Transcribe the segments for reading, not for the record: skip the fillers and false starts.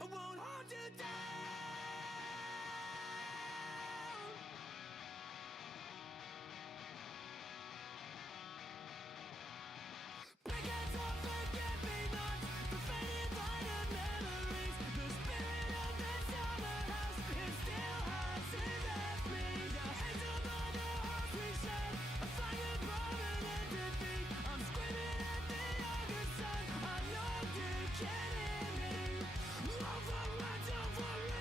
I won't hold you down. Break hands off, forget me nots, the faded light of memories. The spirit of the summer house, it still hasn't left me. Your hands upon the hearts we shared, a fire permanent defeat. I'm screaming at the younger sun, I know you can hear me. Override, override.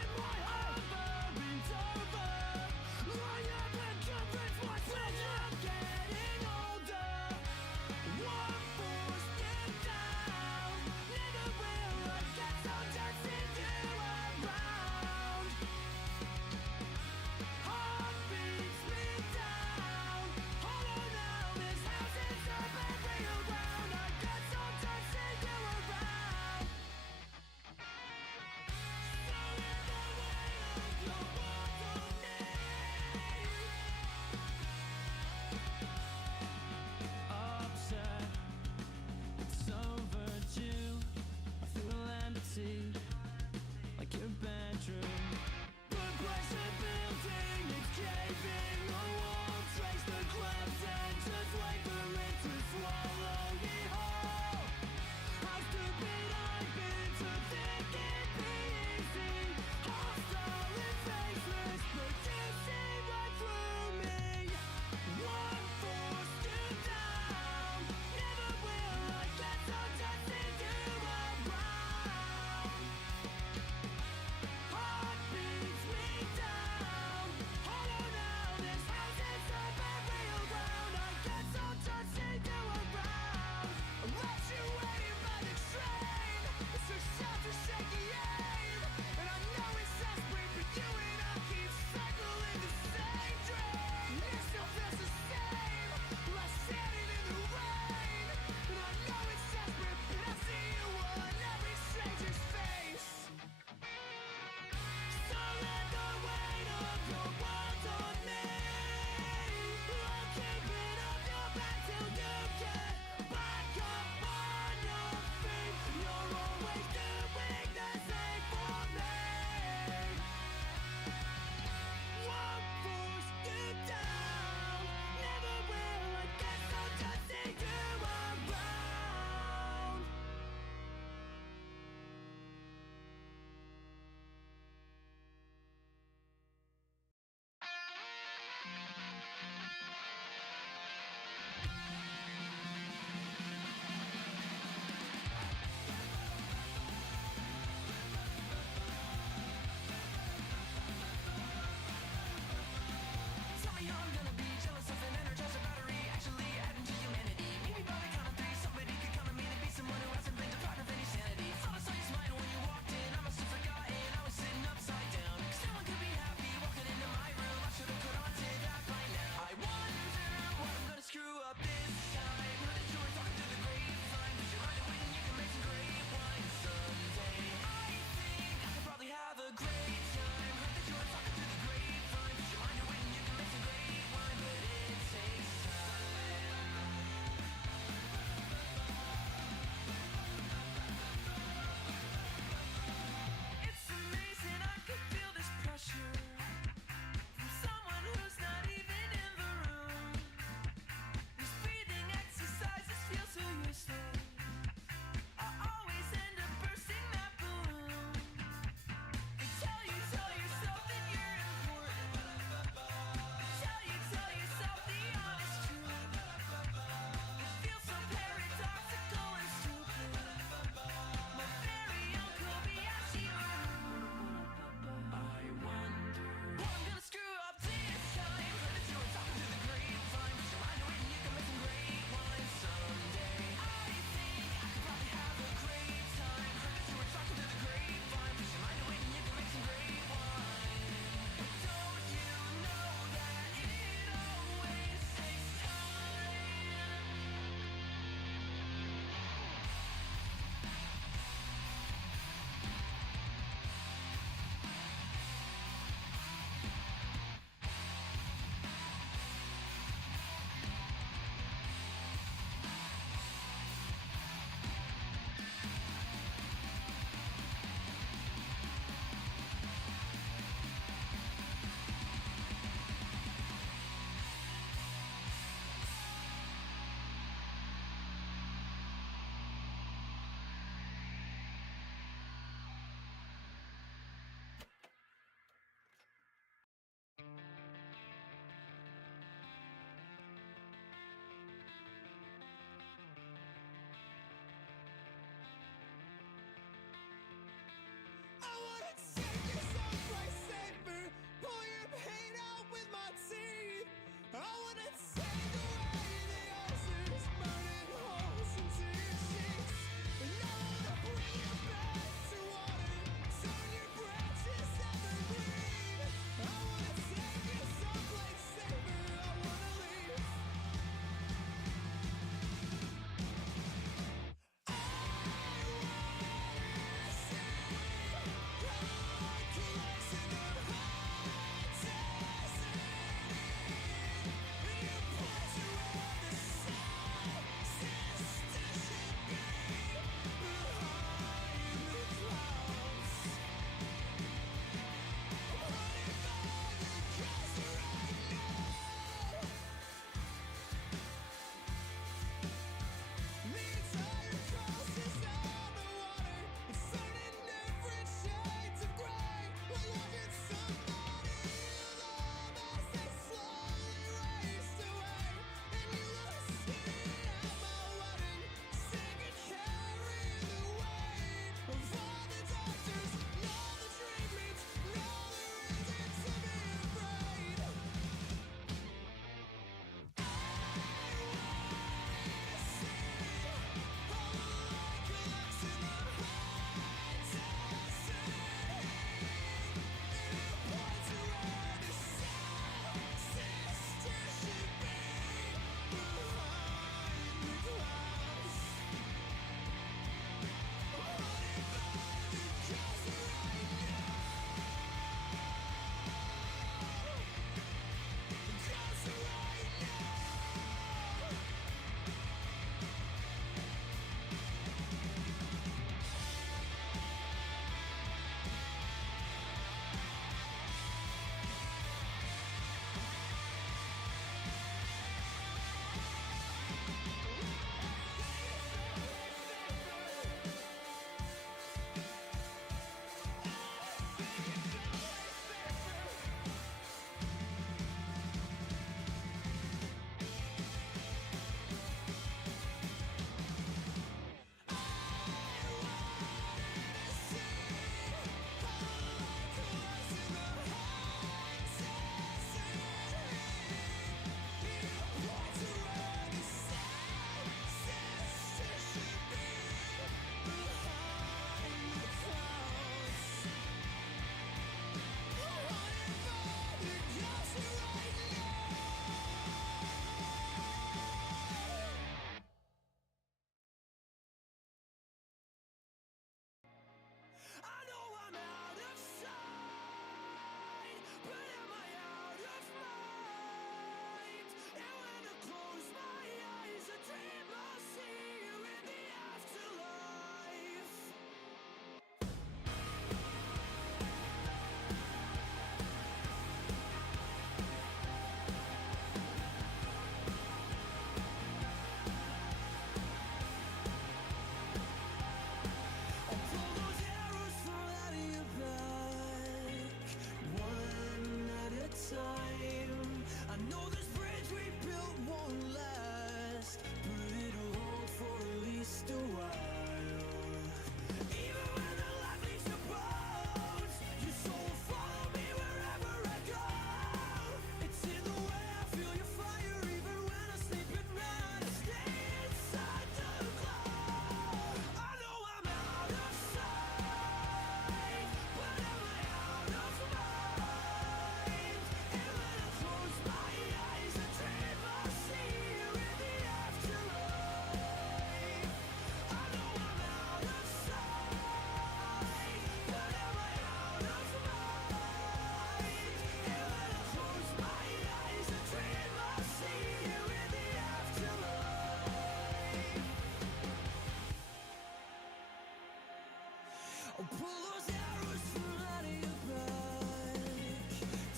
I'll pull those arrows from out of your back,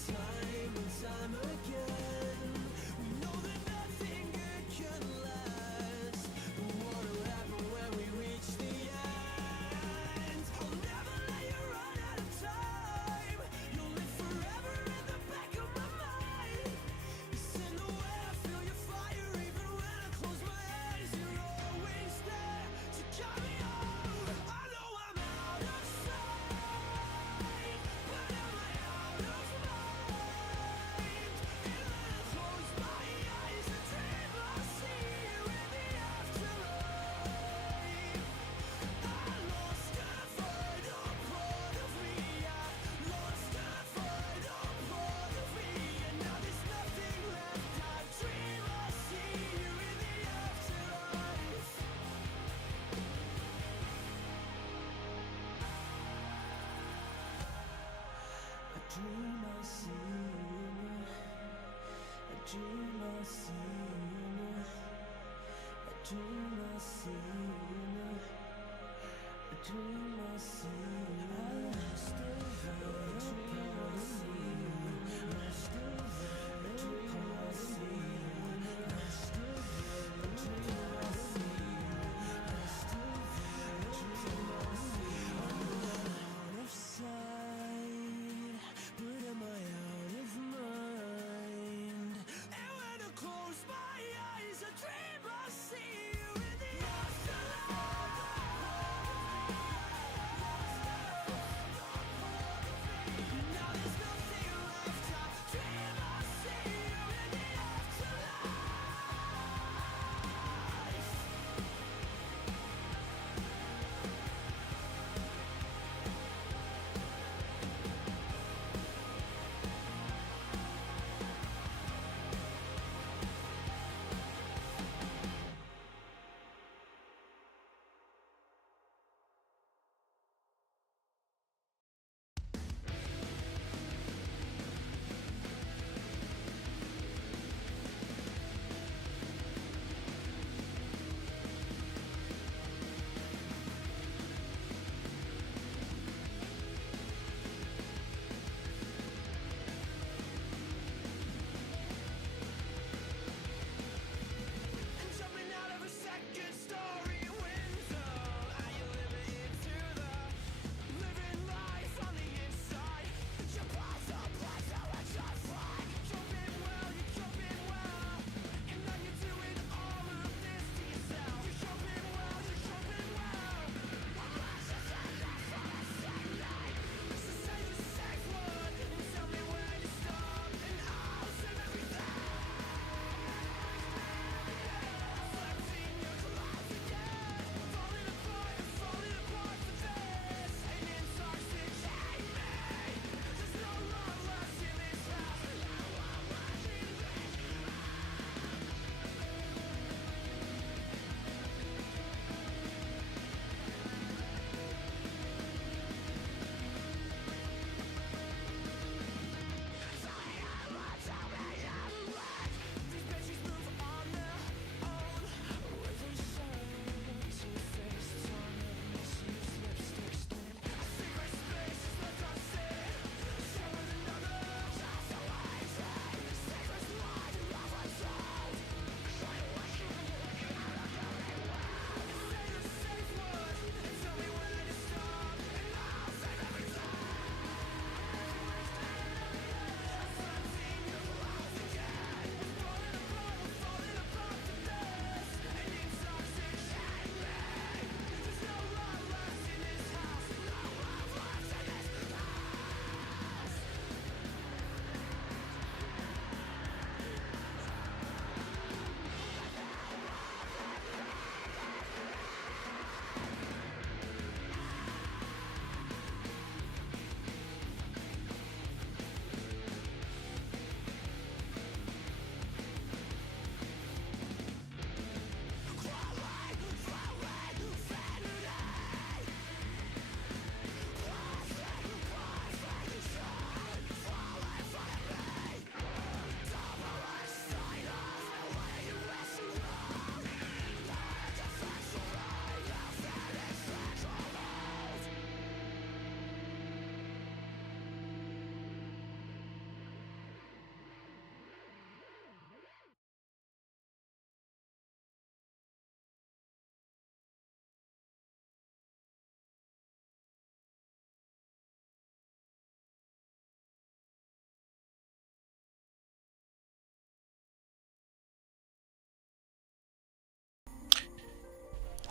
time and time again. We know that nothing good can last, but what'll happen when we reach the end? I'll never let you run out of time. You'll live forever in the back of my mind. It's in the way I feel your fire, even when I close my eyes. You're always there to carry on. I know I'm out of sight, but am I out of mind? And when I close my eyes, I dream I see you in the afterlife. I lost a vital part of me. I lost a vital part of me, and now there's nothing left. I dream I see you in the afterlife. I dream I see you. I dream I see you. I dream I see you. I dream I see you. I lost a vital part of me. Lost a vital part of me. Lost a vital part of me. Lost a vital part of me. I'm out of sight, but am I out of mind? And when I close my eyes, I dream I see you in the afterlife. Now there's nothing left. I dream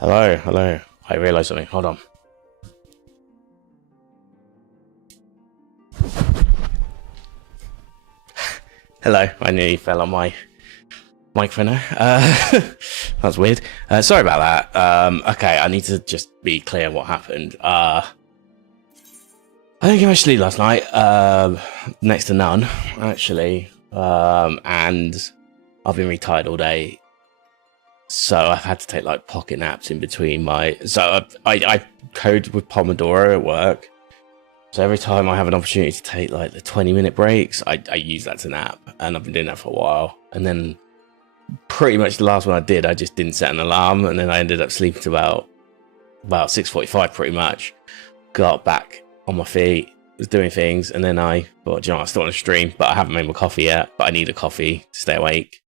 Hello, hello. I realised something. Hold on. Hello. I nearly fell on my microphone there. That's weird. Sorry about that. Okay, I need to just be clear what happened. I didn't get much sleep last night. Next to none, actually. And I've been really tired all day. So I've had to take like pocket naps in between my... So I code with Pomodoro at work. So every time I have an opportunity to take like the 20-minute breaks, I use that to nap. And I've been doing that for a while. And then pretty much the last one I did, I just didn't set an alarm. And then I ended up sleeping to about 6:45 pretty much. Got back on my feet, was doing things. And then I thought, you know, I still want to stream, but I haven't made my coffee yet. But I need a coffee to stay awake,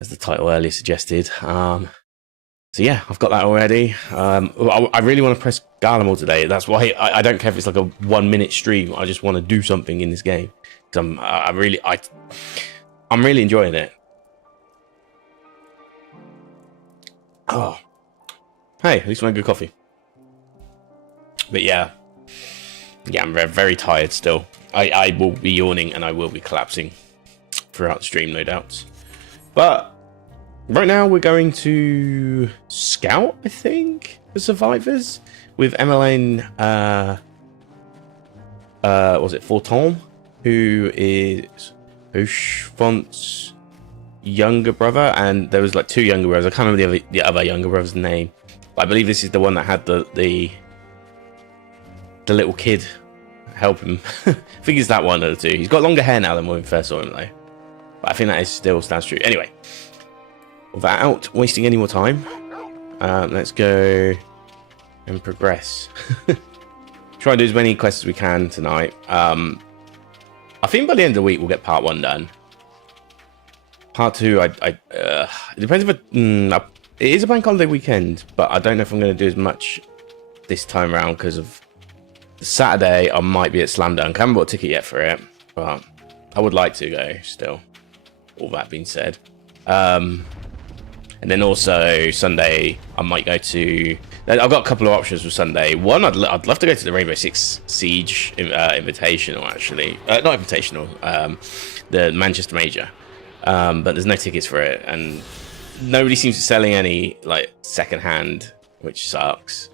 as the title earlier suggested. So yeah, I've got that already. I really want to press Garlemald today. That's why I don't care if it's like a 1 minute stream. I just want to do something in this game. Because I'm really enjoying it. Oh, hey, at least I made good coffee. But yeah, I'm very, very tired still. I will be yawning and I will be collapsing throughout the stream, no doubts. But right now we're going to scout, I think, the survivors with Emmeline. Was it Forton, who is Hushfont's younger brother, and there was like two younger brothers. I can't remember the other younger brother's name, but I believe this is the one that had the little kid help him. I think it's that one of the two. He's got longer hair now than when we first saw him though, but I think that is still stands true. Anyway, without wasting any more time, let's go and progress. Try and do as many quests as we can tonight. I think by the end of the week we'll get part 1 done. Part 2, it depends if it is a bank holiday weekend, but I don't know if I'm going to do as much this time around because of Saturday. I might be at Slam Dunk. I haven't bought a ticket yet for it, but I would like to go still. All that being said, and then also Sunday I might go to... I've got a couple of options for Sunday. One, I'd love to go to the Rainbow Six Siege Invitational, actually. Not Invitational, the Manchester Major. But there's no tickets for it, and nobody seems to be selling any like second-hand, which sucks.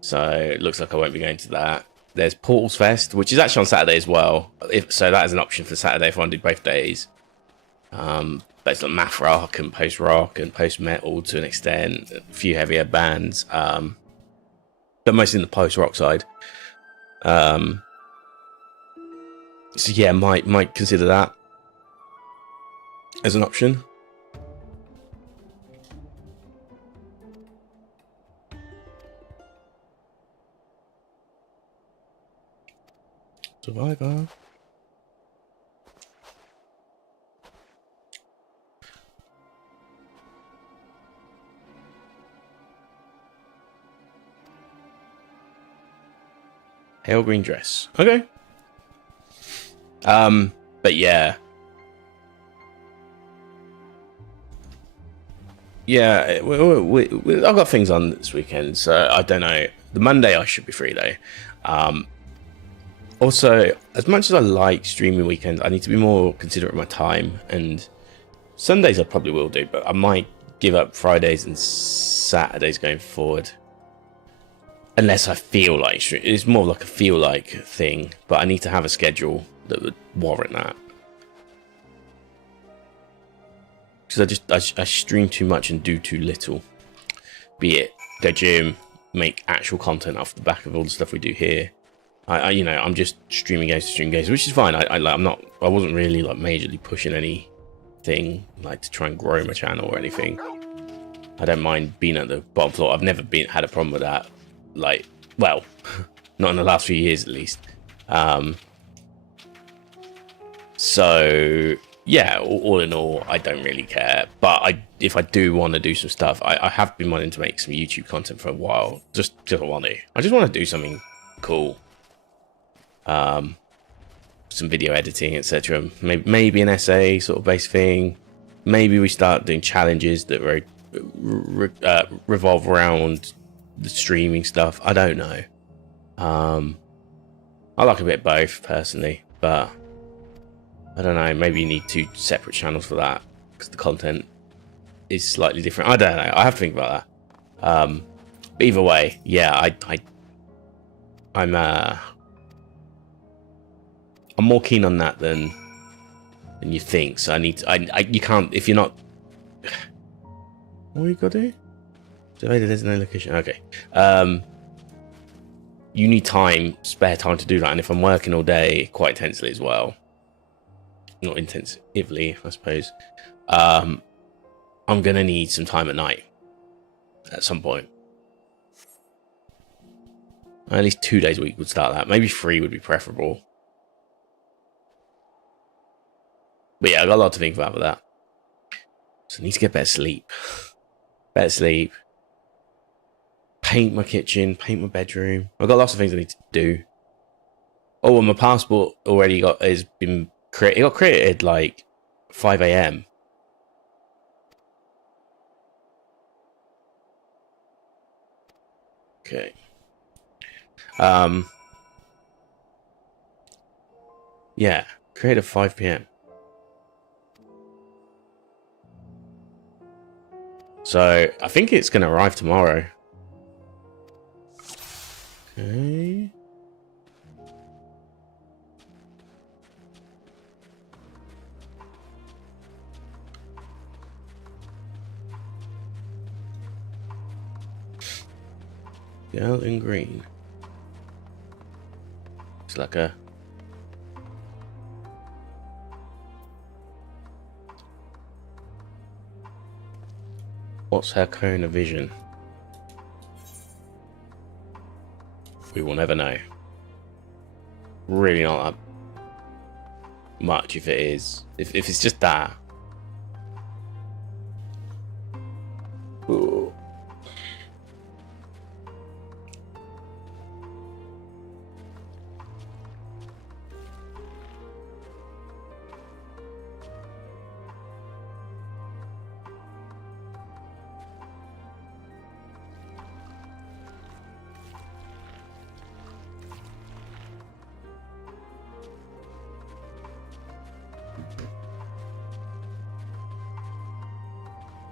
So it looks like I won't be going to that. There's Portals Fest, which is actually on Saturday as well. So that is an option for Saturday if I want to do both days. But it's like math rock and post rock and post metal to an extent, a few heavier bands, but mostly in the post rock side. So yeah, might consider that as an option. Survivor. Pale green dress. Okay. But yeah. Yeah, I've got things on this weekend, so I don't know. The Monday I should be free though. Also, as much as I like streaming weekends, I need to be more considerate of my time, and Sundays I probably will do, but I might give up Fridays and Saturdays going forward. Unless I feel like it's more like a feel like thing, but I need to have a schedule that would warrant that. Because I stream too much and do too little. Be it go gym, make actual content off the back of all the stuff we do here. I'm just streaming games to stream games, which is fine. I wasn't really like majorly pushing anything like to try and grow my channel or anything. I don't mind being at the bottom floor. I've never had a problem with that. Like, well, not in the last few years at least. So yeah, all in all, I don't really care. But if I do want to do some stuff, I have been wanting to make some YouTube content for a while. Just want to. I just want to do something cool. Some video editing, etc. Maybe an essay sort of based thing. Maybe we start doing challenges that are very revolve around the streaming stuff. I don't know. I like a bit of both personally, but I don't know. Maybe you need 2 separate channels for that because the content is slightly different. I don't know. I have to think about that. But either way, yeah, I'm more keen on that than you think. So I need to, you can't, if you're not. What you gotta do? There's no location. Okay. You need time, spare time to do that. And if I'm working all day quite intensely as well, not intensively, I suppose, I'm gonna need some time at night at some point. At least 2 days a week would start that. Maybe 3 would be preferable. But yeah, I got a lot to think about with that. So I need to get better sleep. Better sleep. Paint my kitchen, paint my bedroom. I've got lots of things I need to do. Oh, and my passport already has been created. It got created like 5 AM. Okay. Yeah, created 5 PM. So I think it's gonna arrive tomorrow. Okay. Yellow and green. It's like a what's her cone of vision? We will never know. Really not that much if it is. If it's just that. Ooh.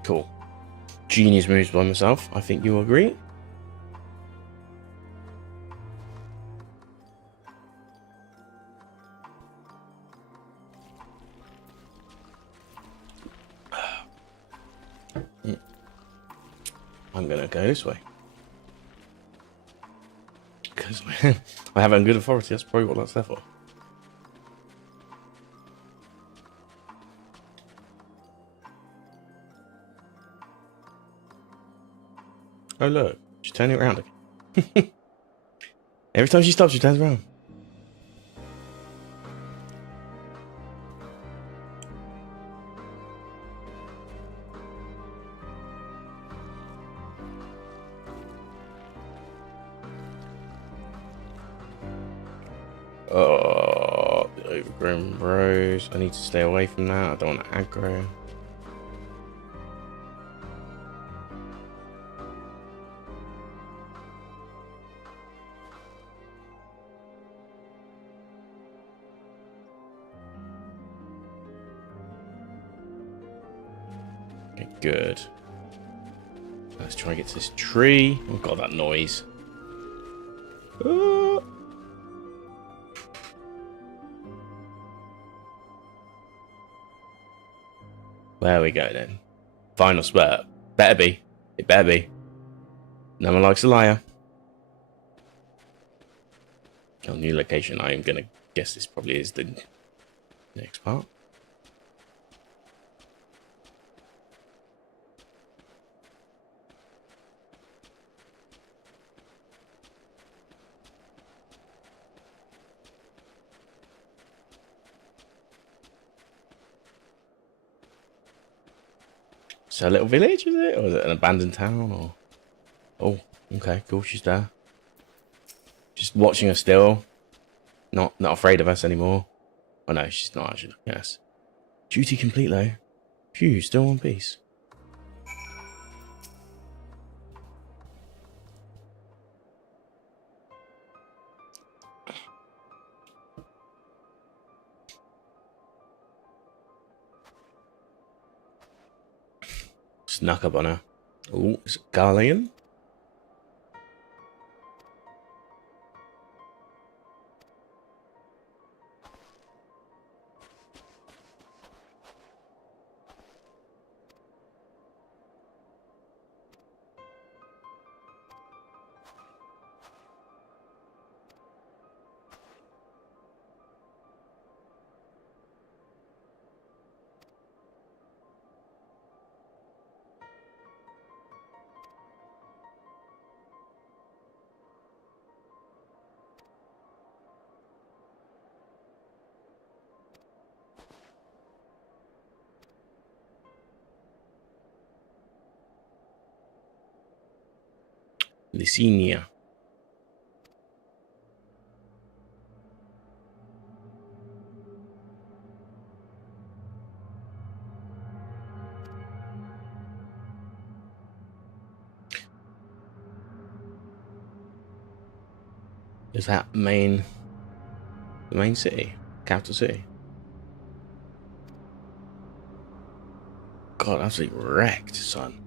Cool. Genius moves by myself. I think you agree. I'm gonna go this way because I have a good authority. That's probably what that's there for. Oh look, she's turning around again. Every time she stops, she turns around. Oh, the overgrown bros. I need to stay away from that. I don't want to aggro. Okay, good. Let's try and get to this tree. Oh god, that noise. There we go then. Final spurt. Better be. It better be. No one likes a liar. Oh, new location. I'm gonna guess this probably is the next part. Is that a little village, is it? Or is it an abandoned town? Or oh, okay, cool, she's there. Just watching her still. Not afraid of us anymore. Oh no, she's not actually looking at us. Duty complete though. Phew, still one piece. Snuck up on her. Oh, is it Garlemald? Licinia. Is that the main city? Capital city? God, absolutely wrecked, son.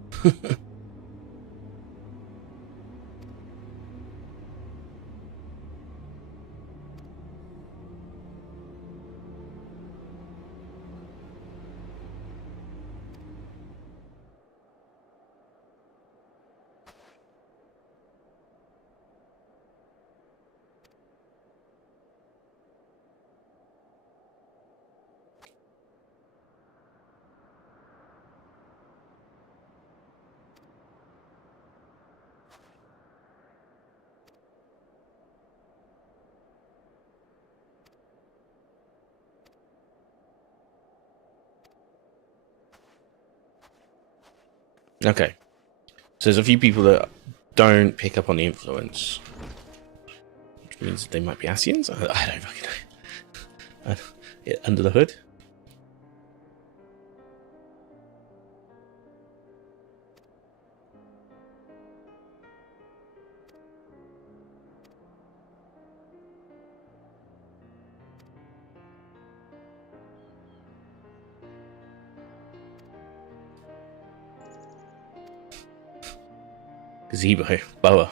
Okay. So there's a few people that don't pick up on the influence. Which means they might be Asians? I don't fucking know. Under the hood? Gazebo. Boa.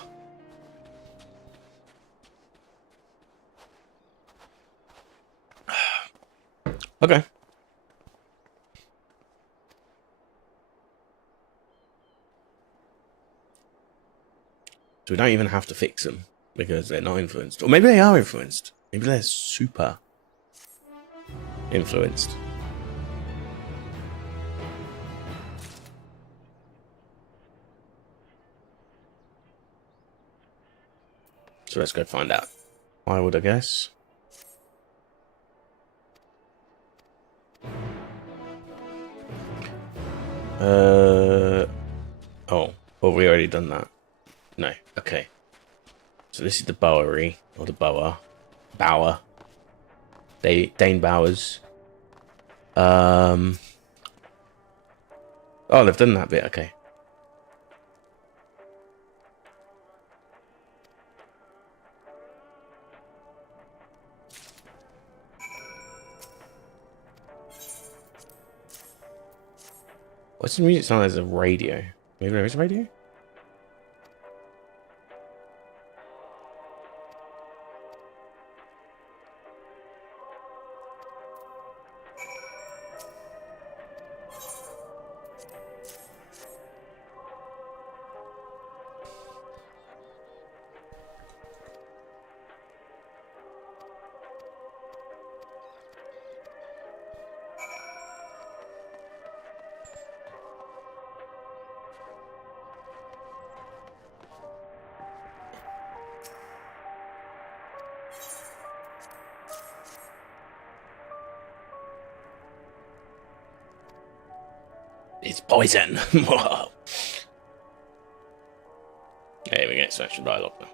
Okay. So we don't even have to fix them because they're not influenced. Or maybe they are influenced. Maybe they're super influenced. So let's go find out. I would, I guess. Oh, well, we already done that. No, okay. So this is the Bowery, or the Bower. Dane Bowers. Oh, they've done that bit, okay. What's the music sound as a radio? Maybe there is a radio? It's poison. Whoa. There we get some dialogue now.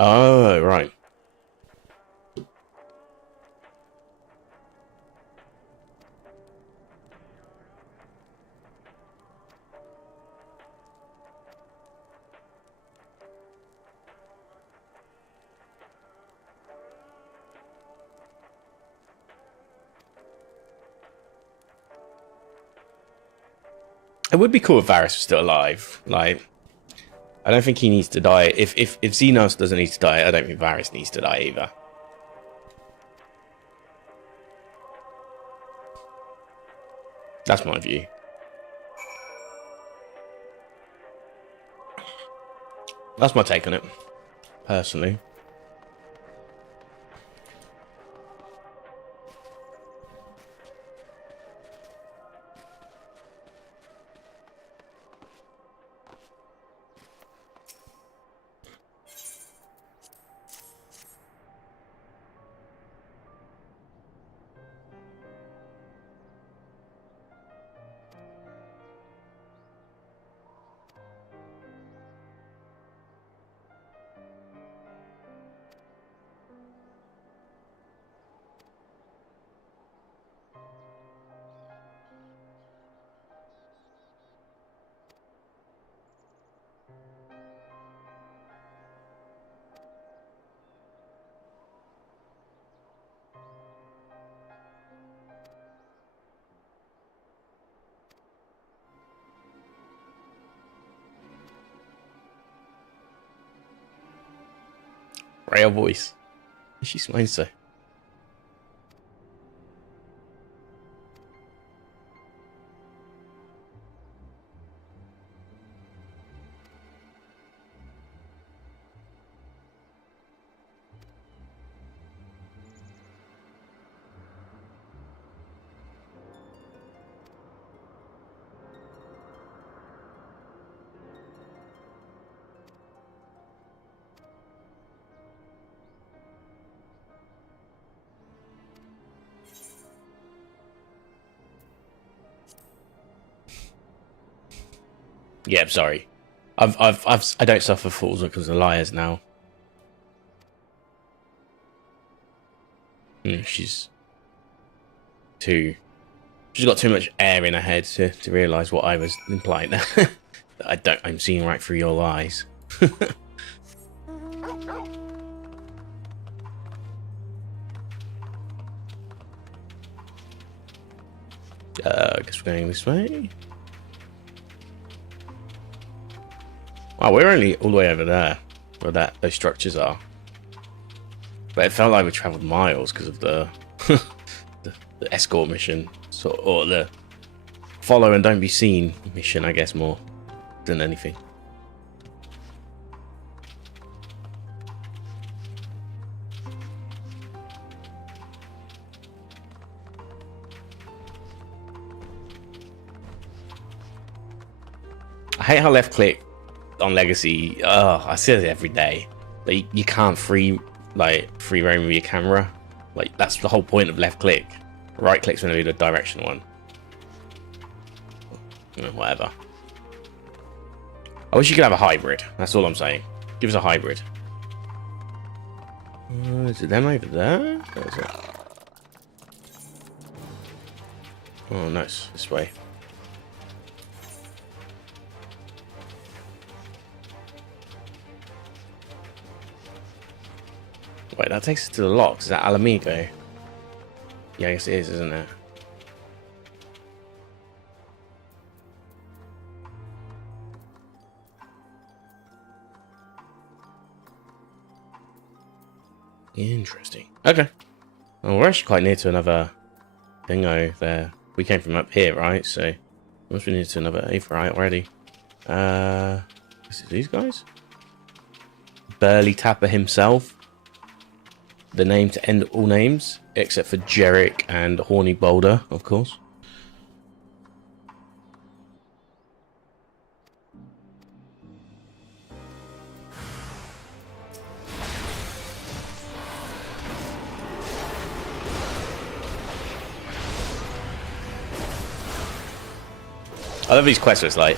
Oh, right. It would be cool if Varys was still alive. Like, I don't think he needs to die. If Xenos doesn't need to die, I don't think Varys needs to die either. That's my view. That's my take on it, personally. Rare voice. She smiles so. Yeah, I'm sorry. I don't suffer fools because of liars now. She's got too much air in her head to realise what I was implying there. I'm seeing right through your lies. I guess we're going this way. Wow, we're only all the way over there, where those structures are. But it felt like we travelled miles because of the, the escort mission, or the follow and don't be seen mission, I guess, more than anything. I hate how left click on Legacy, I see it every day. Like, you can't free roam with your camera. Like, that's the whole point of left click. Right click's going to be the direction one. Whatever. I wish you could have a hybrid. That's all I'm saying. Give us a hybrid. Is it them over there? What is it? Oh, nice. This way. Wait, that takes us to the locks. Is that Alamigo? Yeah, I guess it is, isn't it? Interesting. Okay. Well, we're actually quite near to another thingo there. We came from up here, right? So we must be near to another Aetheryte already. Is it these guys? Burly Tapper himself. The name to end all names, except for Jerick and Horny Boulder, of course. I love these quests where it's like,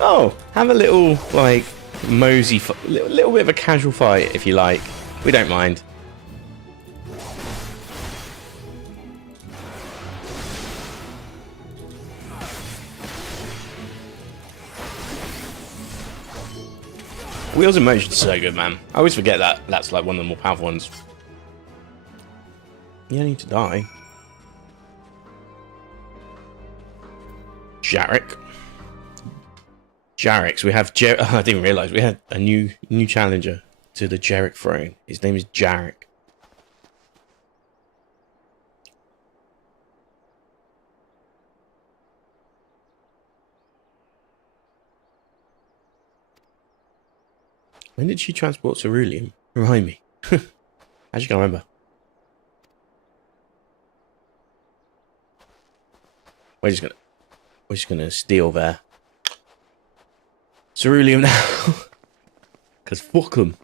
oh, have a little, like, mosey, little bit of a casual fight, if you like. We don't mind. Wheels in Motion is so good, man. I always forget that that's like one of the more powerful ones. You don't need to die. Jarek. Jarek. We have I didn't realize we had a new challenger to the Jarek throne. His name is Jarek. When did she transport cerulean? Remind me. I just can't remember. We're just gonna steal their cerulean now. Cause fuck them.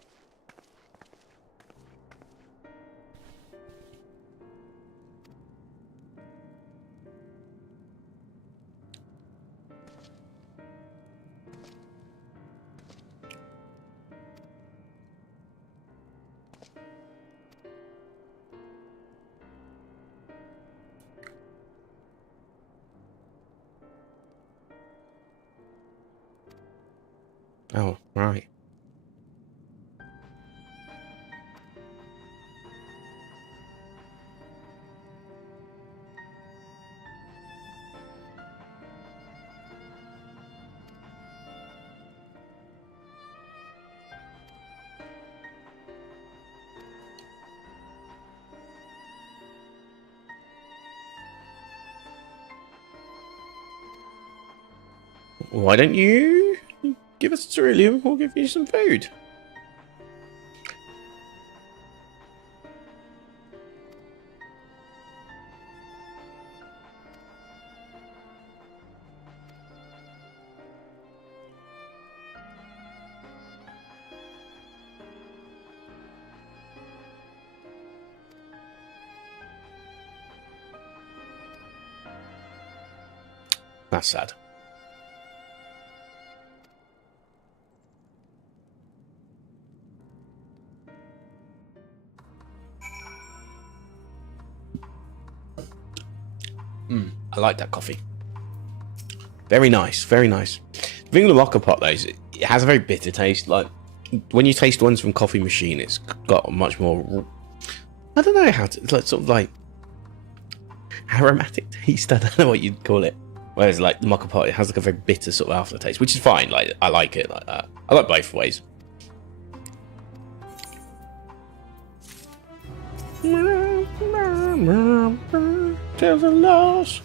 Oh, right. Why don't you give us cerulean? We'll give you some food. That's sad. I like that coffee. Very nice, very nice. The thing with the mocha pot though is it has a very bitter taste. Like when you taste ones from Coffee Machine, it's got a much more, I don't know how to, it's like sort of like aromatic taste. I don't know what you'd call it. Whereas like the mocha pot, it has like a very bitter sort of aftertaste, which is fine. Like I like it like that. I like both ways. There's a loss.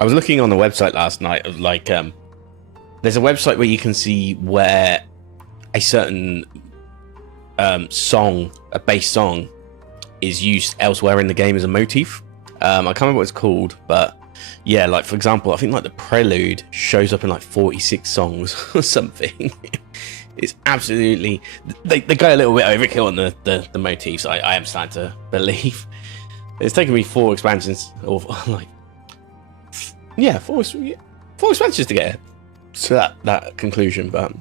I was looking on the website last night of like there's a website where you can see where a certain song, a bass song, is used elsewhere in the game as a motif. I can't remember what it's called, but yeah, like for example, I think like the prelude shows up in like 46 songs or something. It's absolutely, they go a little bit overkill on the motifs. I am starting to believe. It's taken me 4 expansions, or like, yeah, four expansions to get to that conclusion, but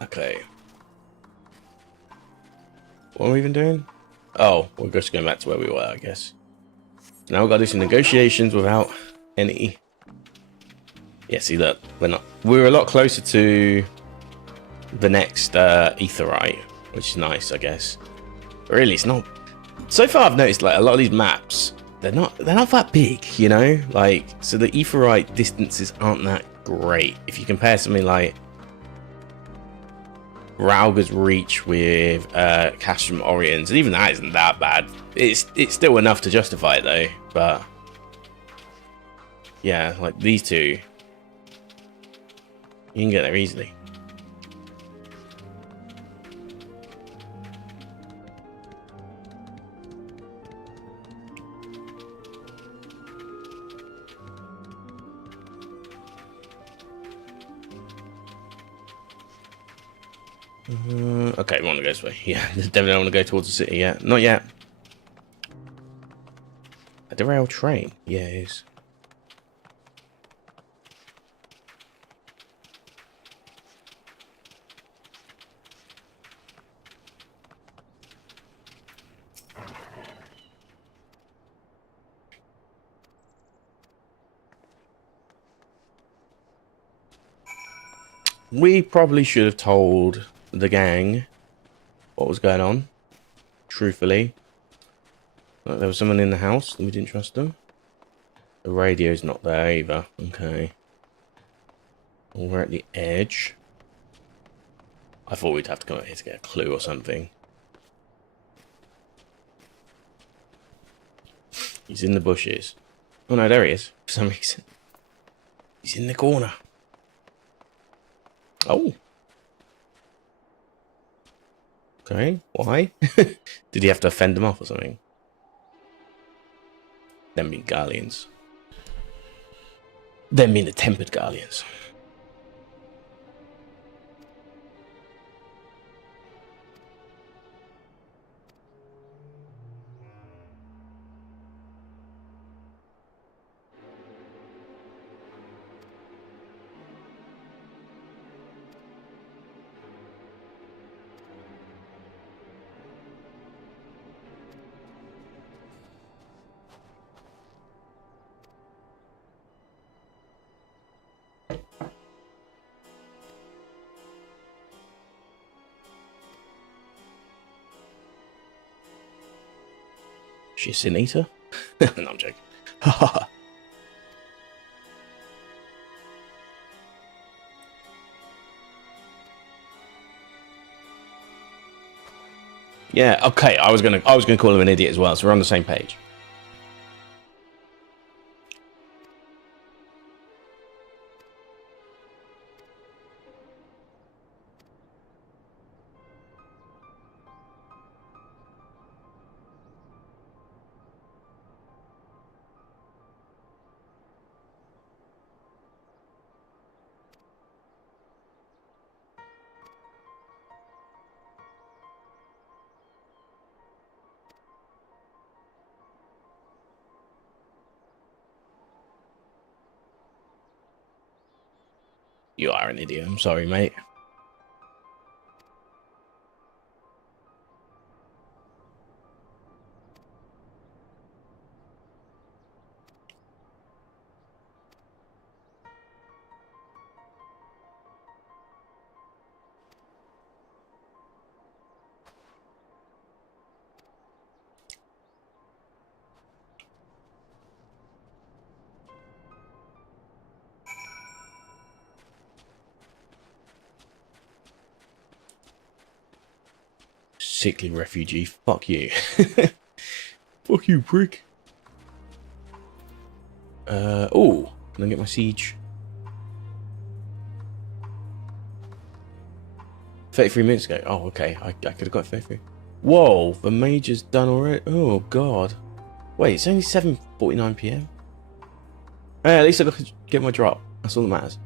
okay. What are we even doing? Oh, we're just going back to where we were, I guess. Now we've got to do some negotiations without any. Yeah, see that we're a lot closer to the next etherite, which is nice, I guess. But really, it's not. So far, I've noticed like a lot of these maps, they're not that big, you know. Like, so the etherite distances aren't that great if you compare something like Rauga's Reach with Castrum Orions, and even that isn't that bad. It's still enough to justify it though. But yeah, like these two, you can get there easily. Okay, we want to go this way. Yeah, definitely don't want to go towards the city yet. Not yet. A derailed train? Yeah, it is. We probably should have told the gang what was going on. Truthfully. There was someone in the house and we didn't trust them. The radio's not there either. Okay. We're at the edge. I thought we'd have to come out here to get a clue or something. He's in the bushes. Oh no, there he is. For some reason. He's in the corner. Oh. Okay, why? Did he have to fend them off or something? Them being Guardians. Them being the tempered Guardians. She's a sin eater? No, I'm joking. Yeah, okay, I was gonna call him an idiot as well, so we're on the same page. You are an idiot, I'm sorry, mate. Sickly refugee, fuck you. Fuck you, prick. Oh, can I get my siege? 33 minutes ago. Oh, okay. I could have got 33. Whoa, the major's done already. Oh, God. Wait, it's only 7:49 PM. Hey, at least I got to get my drop. That's all that matters.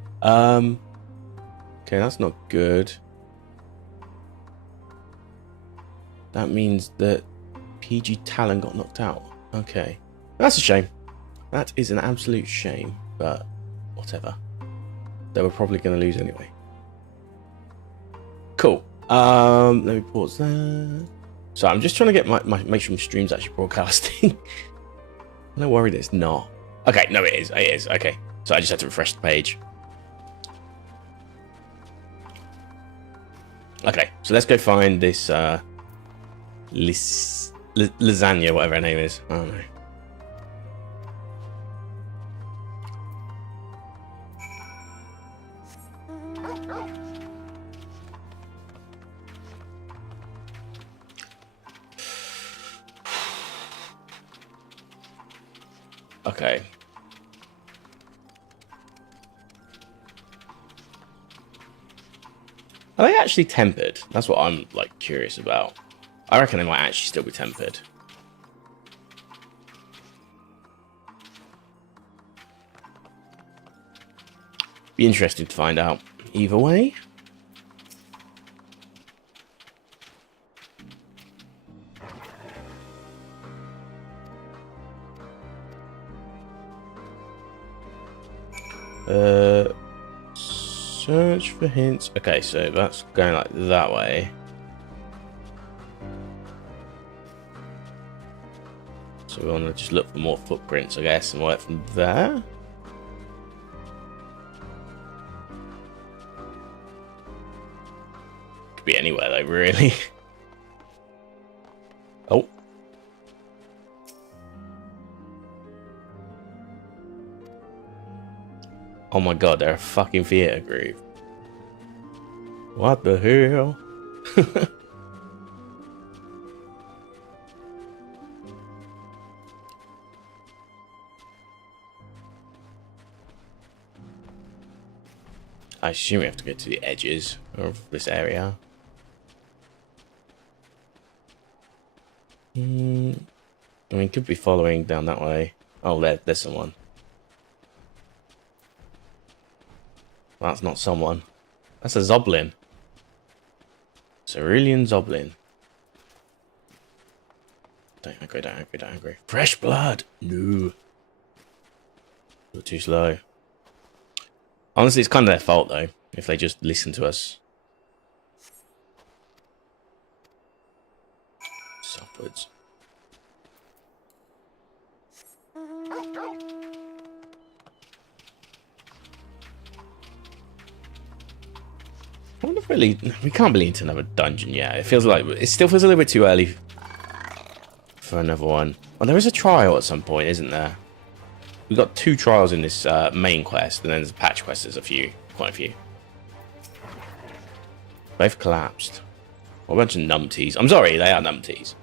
Okay, that's not good. That means that PG Talon got knocked out. Okay. That's a shame. That is an absolute shame, but whatever. They were probably going to lose anyway. Cool. Let me pause that. So I'm just trying to get make sure my stream's actually broadcasting. I'm not worried it's not. Okay, no, it is. It is. Okay. So I just had to refresh the page. Okay, so let's go find this lasagna, whatever her name is. I don't know. Okay. Are they actually tempered? That's what I'm like curious about. I reckon they might actually still be tempered. Be interesting to find out. Either way. Search for hints. Okay, so that's going like that way. So we want to just look for more footprints, I guess, and work from there. Could be anywhere though, really. Oh. Oh my god, they're a fucking theatre group. What the hell? I assume we have to go to the edges of this area. I mean, could be following down that way. Oh, there's someone. That's not someone. That's a Zoblin. Cerulean Zoblin. Don't agree, don't agree, don't agree. Fresh blood! No. You're too slow. Honestly, it's kind of their fault, though, if they just listen to us. Upwards. I wonder if we can't be into another dungeon yet. It feels like it still feels a little bit too early for another one. Well, there is a trial at some point, isn't there? We've got 2 trials in this main quest, and then there's a patch quest. There's quite a few. Both collapsed. What a bunch of numpties. I'm sorry, they are numpties.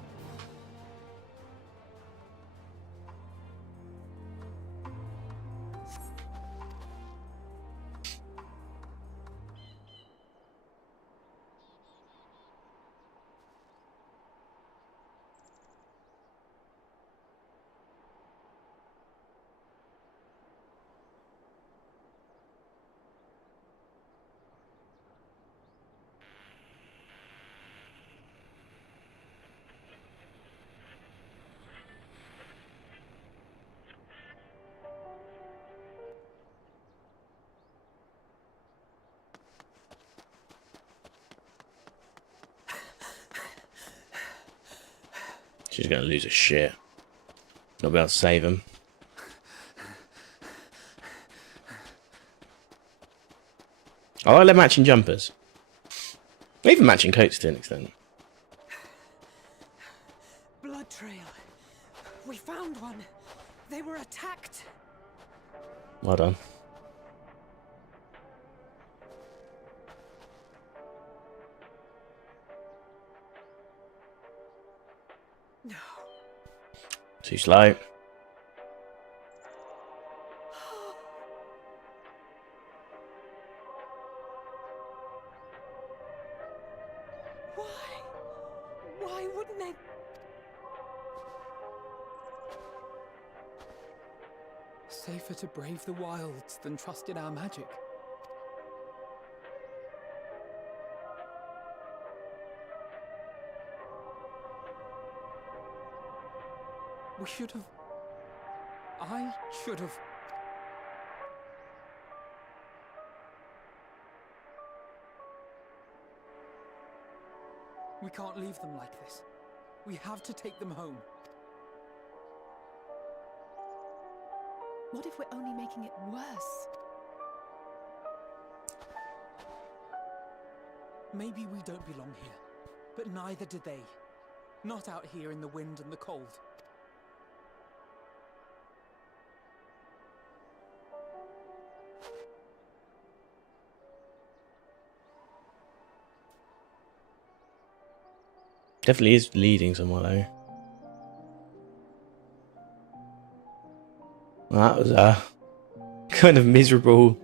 She's gonna lose her shit. Not be able to save him. I like their matching jumpers. Even matching coats to an extent. Blood trail. We found one. They were attacked. Well done. No. Too slow. Why wouldn't they? Safer to brave the wilds than trust in our magic. We should have... I should have... We can't leave them like this. We have to take them home. What if we're only making it worse? Maybe we don't belong here, but neither did they. Not out here in the wind and the cold. Definitely is leading somewhere though. Well, that was kind of miserable.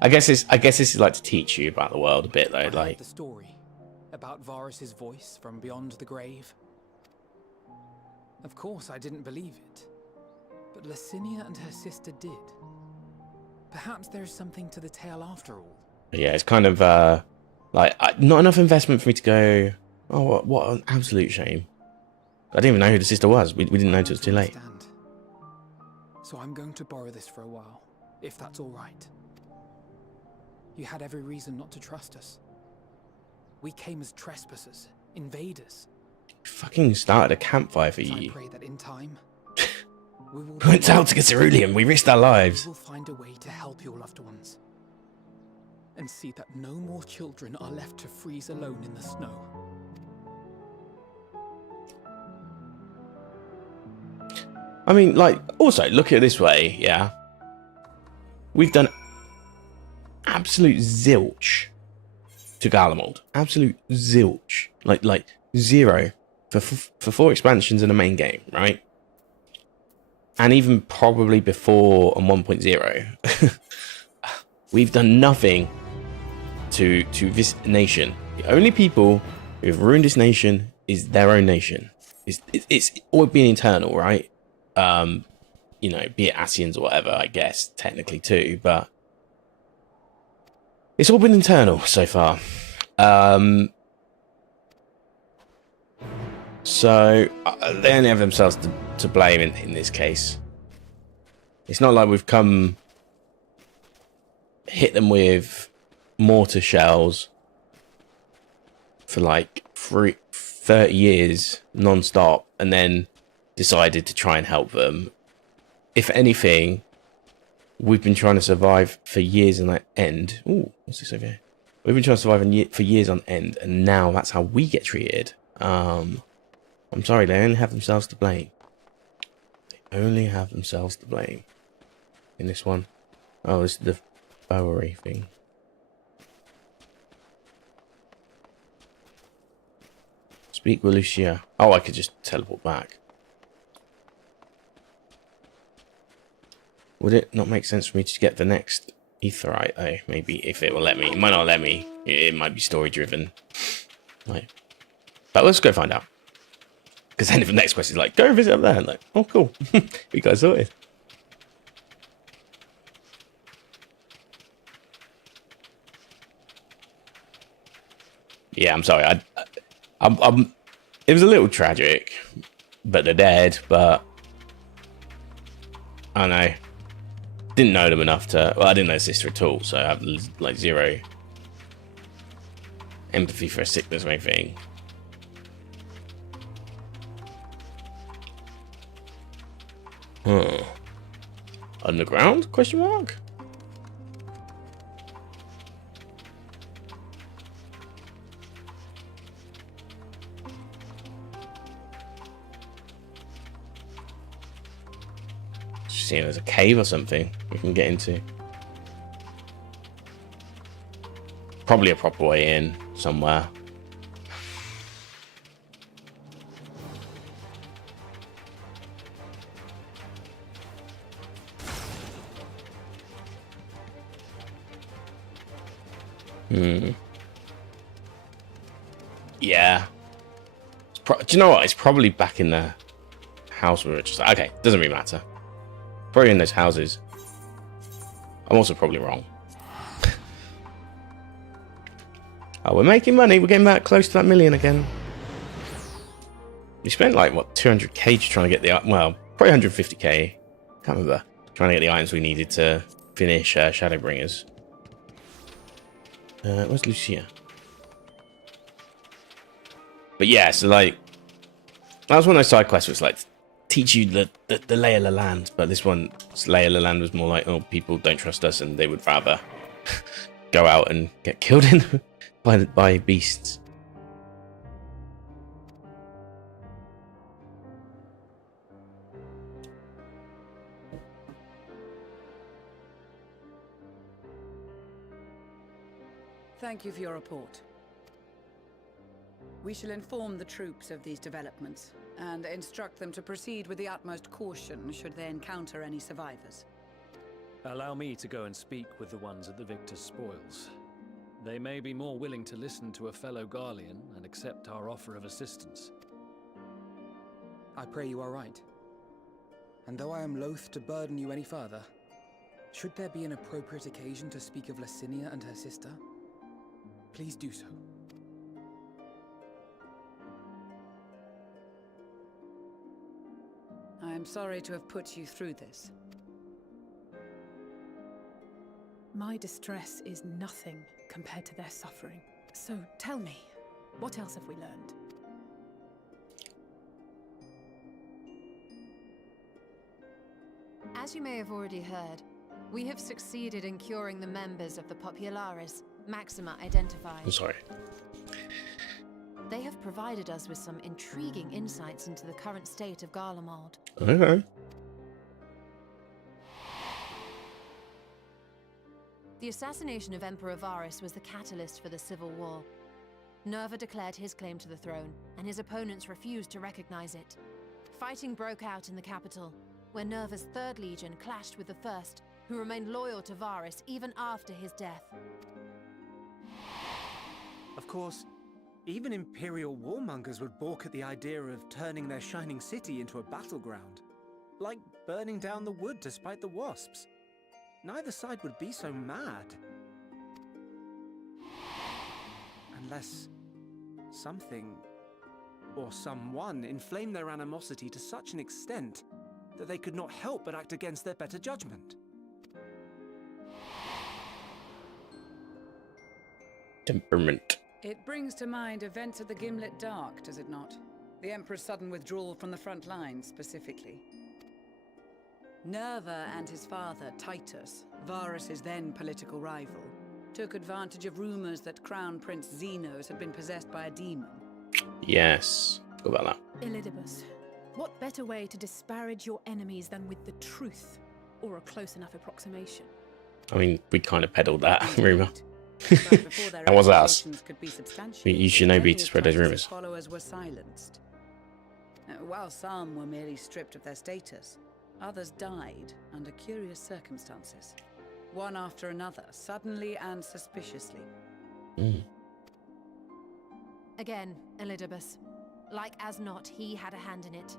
I guess this is like to teach you about the world a bit though. Like the story about Varus's voice from beyond the grave. Of course, I didn't believe it, but Licinia and her sister did. Perhaps there's something to the tale after all. Yeah, it's kind of like not enough investment for me to go. Oh, what an absolute shame. I didn't even know who the sister was. We didn't know until it was too late. So I'm going to borrow this for a while. if that's all right. You had every reason not to trust us. We came as trespassers, invaders. Fucking started a campfire for So I you. pray that in time, we will We went out to get cerulean. We risked our we lives. will find a way to help your loved ones. And see that no more children are left to freeze alone in the snow. I mean, like, also, look at it this way, yeah? We've done absolute zilch to Garlemald. Absolute zilch. Like zero for 4 expansions in the main game, right? And even probably before on 1.0. We've done nothing to this nation. The only people who have ruined this nation is their own nation. It's all been internal, right? You know, be it Asians or whatever, I guess, technically too, but it's all been internal so far. So they only have themselves to blame in this case. It's not like we've come hit them with mortar shells for like 30 years non-stop and then decided to try and help them. If anything, we've been trying to survive for years on end. Ooh, what's this over here? We've been trying to survive for years on end, and now that's how we get treated. I'm sorry, they only have themselves to blame. They only have themselves to blame. In this one. Oh, this is the Bowery thing. Speak with Lucia. Oh, I could just teleport back. Would it not make sense for me to get the next etherite? Oh, maybe if it will let me. It might not let me. It might be story driven. Right. But let's go find out. Because then if the next quest is like, go visit up there. I'm like, oh, cool. You guys sorted. Yeah, I'm sorry. It was a little tragic, but they're dead. But I don't know. Didn't know them enough to. Well, I didn't know sister at all, so I have like zero empathy for a sickness or anything. Huh. Underground? Question mark. See if there's a cave or something we can get into. Probably a proper way in somewhere. Yeah. Do you know what? It's probably back in the house we were just. Okay, doesn't really matter. Probably in those houses. I'm also probably wrong. Oh, we're making money. We're getting back close to that million again. We spent like, what, 200k just trying to get the... Well, probably 150k. Can't remember. Trying to get the items we needed to finish Shadowbringers. Where's Lucia? But yeah, so like... That was one of those side quests where it's like... Teach you the lay of the land, but this one's lay of the land was more like, oh, people don't trust us and they would rather go out and get killed in by beasts. Thank you for your report. We shall inform the troops of these developments and instruct them to proceed with the utmost caution should they encounter any survivors. Allow me to go and speak with the ones at the victor's spoils. They may be more willing to listen to a fellow Garlean and accept our offer of assistance. I pray you are right. And though I am loath to burden you any further, should there be an appropriate occasion to speak of Licinia and her sister, please do so. I am sorry to have put you through this. My distress is nothing compared to their suffering. So tell me, what else have we learned? As you may have already heard, we have succeeded in curing the members of the Populares, Maxima identified. I'm sorry. They have provided us with some intriguing insights into the current state of Garlemald. Okay. The assassination of Emperor Varus was the catalyst for the civil war. Nerva declared his claim to the throne, and his opponents refused to recognize it. Fighting broke out in the capital, where Nerva's 3rd Legion clashed with the 1st, who remained loyal to Varus even after his death. Of course, even Imperial warmongers would balk at the idea of turning their shining city into a battleground. Like burning down the wood to spite the wasps. Neither side would be so mad. Unless something or someone inflamed their animosity to such an extent that they could not help but act against their better judgment. Temperament. It brings to mind events of the Gimlet Dark, does it not? The Emperor's sudden withdrawal from the front lines, specifically. Nerva and his father, Titus, Varus's then political rival, took advantage of rumors that Crown Prince Xenos had been possessed by a demon. Yes. What about that? Elidibus, what better way to disparage your enemies than with the truth, or a close enough approximation? I mean, we kind of peddled that rumor. But before their That was us. accusations could be substantiated, You should know many me to of spread those Titus's rumors. followers were silenced. While some were merely stripped of their status, others died under curious circumstances. One after another, suddenly and suspiciously. Again, Elidibus. Like as not, he had a hand in it.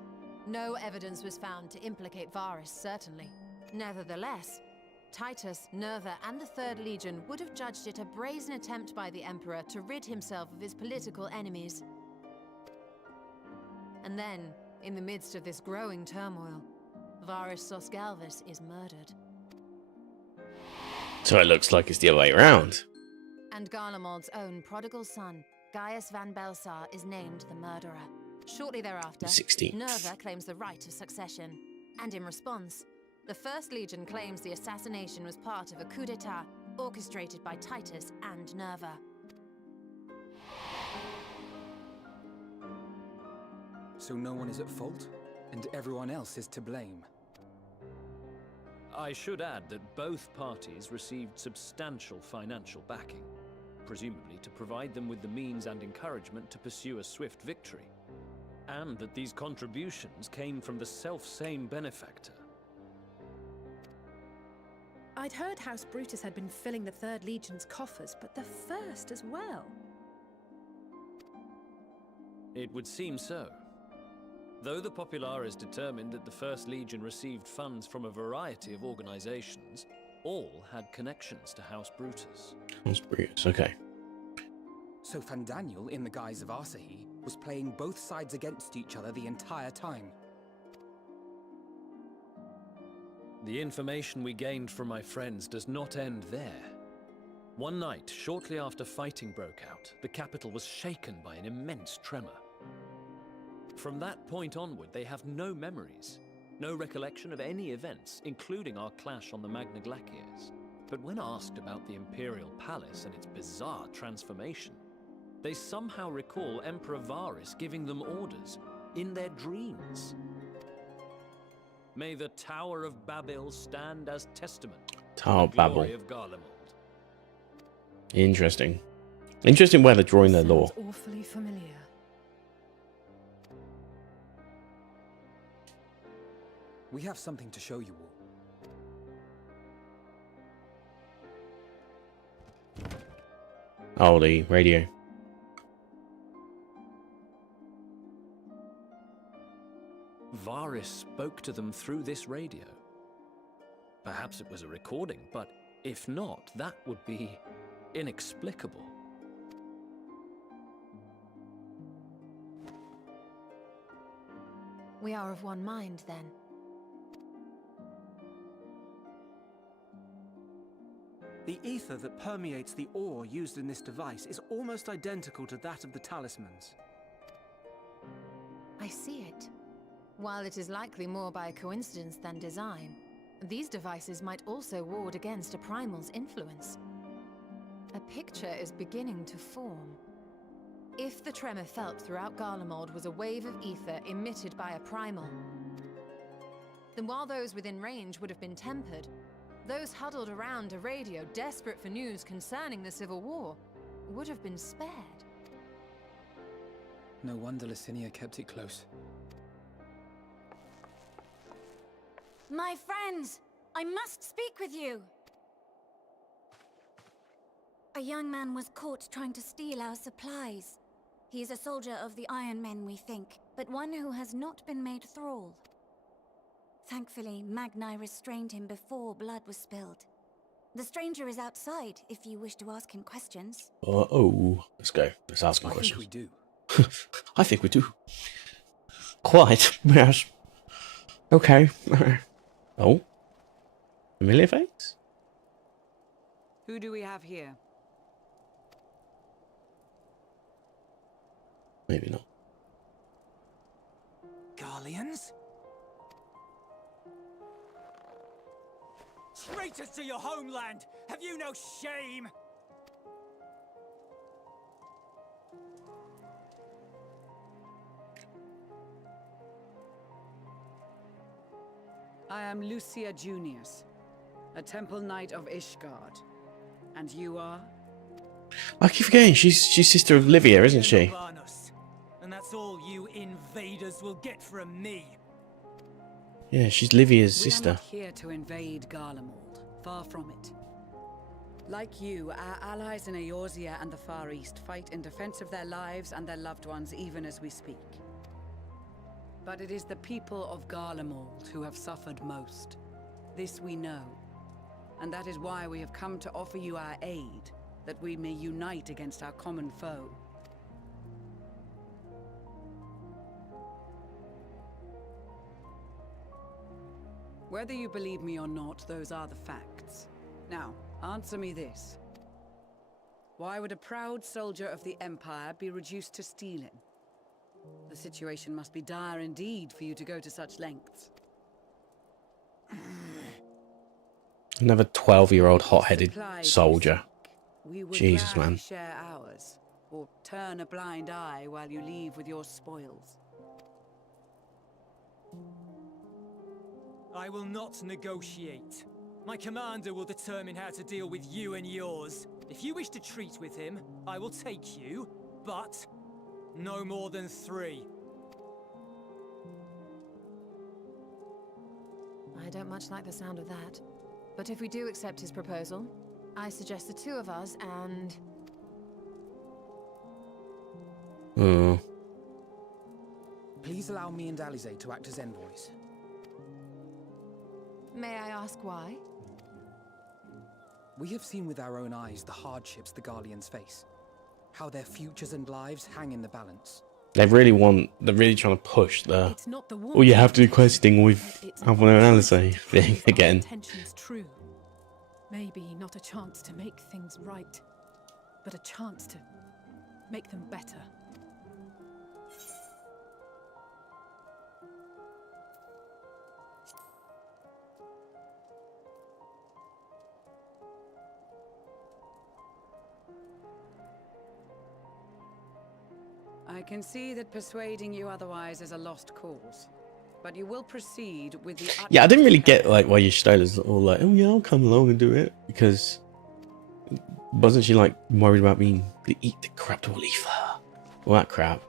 No evidence was found to implicate Varus, certainly. Nevertheless, Titus, Nerva, and the 3rd Legion would have judged it a brazen attempt by the Emperor to rid himself of his political enemies. And then, in the midst of this growing turmoil, Varus Sosgalvis is murdered. So it looks like it's the other way around. And Garlemald's own prodigal son, Gaius van Belsar, is named the murderer. Shortly thereafter, 16th. Nerva claims the right of succession. And in response, the 1st Legion claims the assassination was part of a coup d'etat orchestrated by Titus and Nerva. So no one is at fault, and everyone else is to blame. I should add that both parties received substantial financial backing, presumably to provide them with the means and encouragement to pursue a swift victory, and that these contributions came from the self-same benefactor. I'd heard House Brutus had been filling the 3rd Legion's coffers, but the 1st as well. It would seem so. Though the Populares determined that the 1st Legion received funds from a variety of organizations, all had connections to House Brutus. That's Brutus, okay. So Fandaniel, in the guise of Asahi, was playing both sides against each other the entire time. The information we gained from my friends does not end there. One night, shortly after fighting broke out, the capital was shaken by an immense tremor. From that point onward, they have no memories, no recollection of any events, including our clash on the Magna Glaciers. But when asked about the Imperial Palace and its bizarre transformation, they somehow recall Emperor Varus giving them orders in their dreams. May the Tower of Babel stand as testament Tower to the glory Babel. of Garlemald. Interesting. Interesting where they're drawing their lore. Sounds awfully familiar. We have something to show you all. Oh, the radio. Varus spoke to them through this radio. Perhaps it was a recording, but if not, that would be inexplicable. We are of one mind, then. The ether that permeates the ore used in this device is almost identical to that of the talismans. I see it. While it is likely more by coincidence than design, these devices might also ward against a primal's influence. A picture is beginning to form. If the tremor felt throughout Garlemald was a wave of ether emitted by a primal, then while those within range would have been tempered, those huddled around a radio desperate for news concerning the Civil War would have been spared. No wonder Licinia kept it close. My friends, I must speak with you. A young man was caught trying to steal our supplies. He is a soldier of the Iron Men, we think, but one who has not been made thrall. Thankfully, Magni restrained him before blood was spilled. The stranger is outside, if you wish to ask him questions. Oh, let's go. Let's ask him I think questions. we do. I think we do. Quite, yes. Okay. Oh. Familiar face? Who do we have here? Maybe not. Garleans? Traitors to your homeland! Have you no shame? I am Lucia Junius, a temple knight of Ishgard. And you are? I keep forgetting, she's sister of Livia, isn't she? Vanos. And that's all you invaders will get from me. Yeah, she's Livia's We are sister. not here to invade Garlemald. Far from it. Like you, our allies in Eorzea and the Far East fight in defense of their lives and their loved ones even as we speak. But it is the people of Garlemald who have suffered most. This we know. And that is why we have come to offer you our aid, that we may unite against our common foe. Whether you believe me or not, those are the facts. Now, answer me this. Why would a proud soldier of the Empire be reduced to stealing? The situation must be dire indeed for you to go to such lengths. Another 12-year-old hot-headed Supplied, soldier. we would Jesus, gladly man. share ours, or turn a blind eye while you leave with your spoils. I will not negotiate. My commander will determine how to deal with you and yours. If you wish to treat with him, I will take you, but no more than 3. I don't much like the sound of that. But if we do accept his proposal, I suggest the 2 of us and... Oh. Please allow me and Alize to act as envoys. May I ask why? We have seen with our own eyes the hardships the Garleans face. How their futures and lives hang in the balance. They're really trying to push the... It's not the Oh, you have to do questing with It's Alvin and Alice thing our again. intentions true. Maybe not a chance to make things right, but a chance to make them better. I can see that persuading you otherwise is a lost cause. But you will proceed with the Yeah, I didn't really utmost get care. like why Yashtola's all like, oh yeah, I'll come along and do it, because wasn't she like worried about being to eat the corruptible ether? All that crap.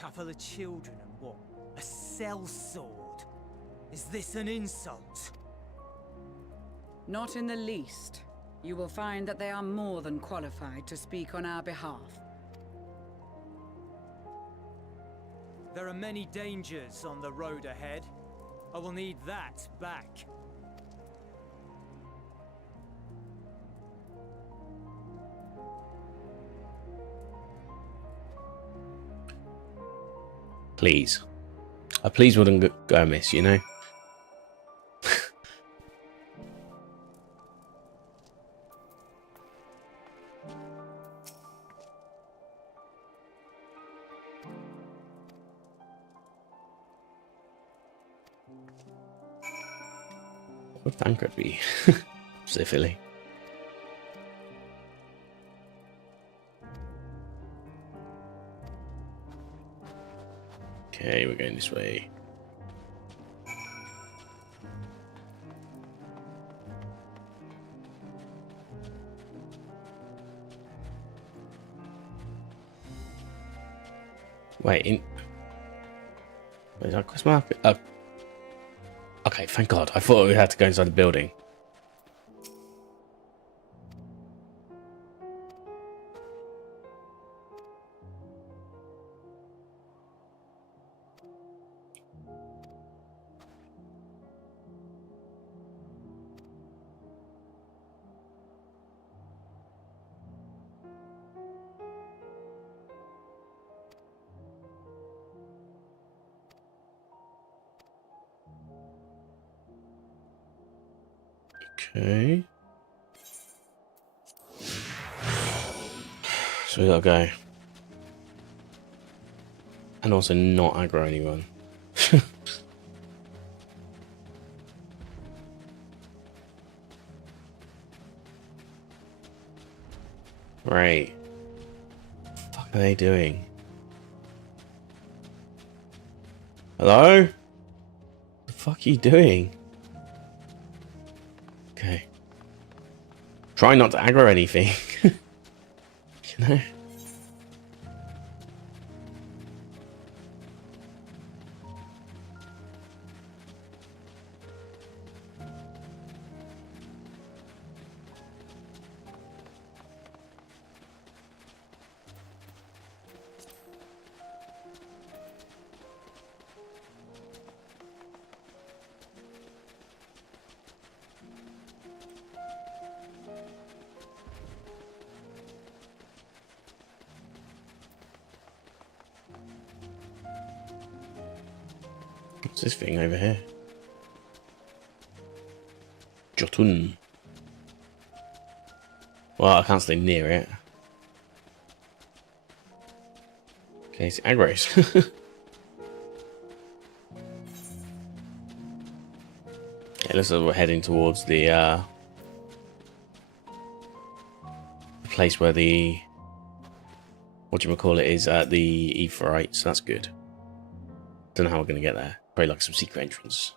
Couple of children and what? A sellsword? Is this an insult? Not in the least. You will find that they are more than qualified to speak on our behalf. There are many dangers on the road ahead. I will need that back. Please. I please wouldn't go amiss, you know? What Thancred be? Specifically. Okay, we're going this way. Wait, where's that quest mark? Okay, thank God. I thought we had to go inside the building. Okay. So we gotta go. And also not aggro anyone. Right. What the fuck are they doing? Hello? What the fuck are you doing? Okay. Try not to aggro anything. You know? What's this thing over here? Jotun. Well, I can't stay near it. Okay, it's aggros. Okay, looks like we're heading towards the place where the whatchamacallit is at the Aephorite, so that's good. Don't know how we're gonna get there. Probably like some secret entrance.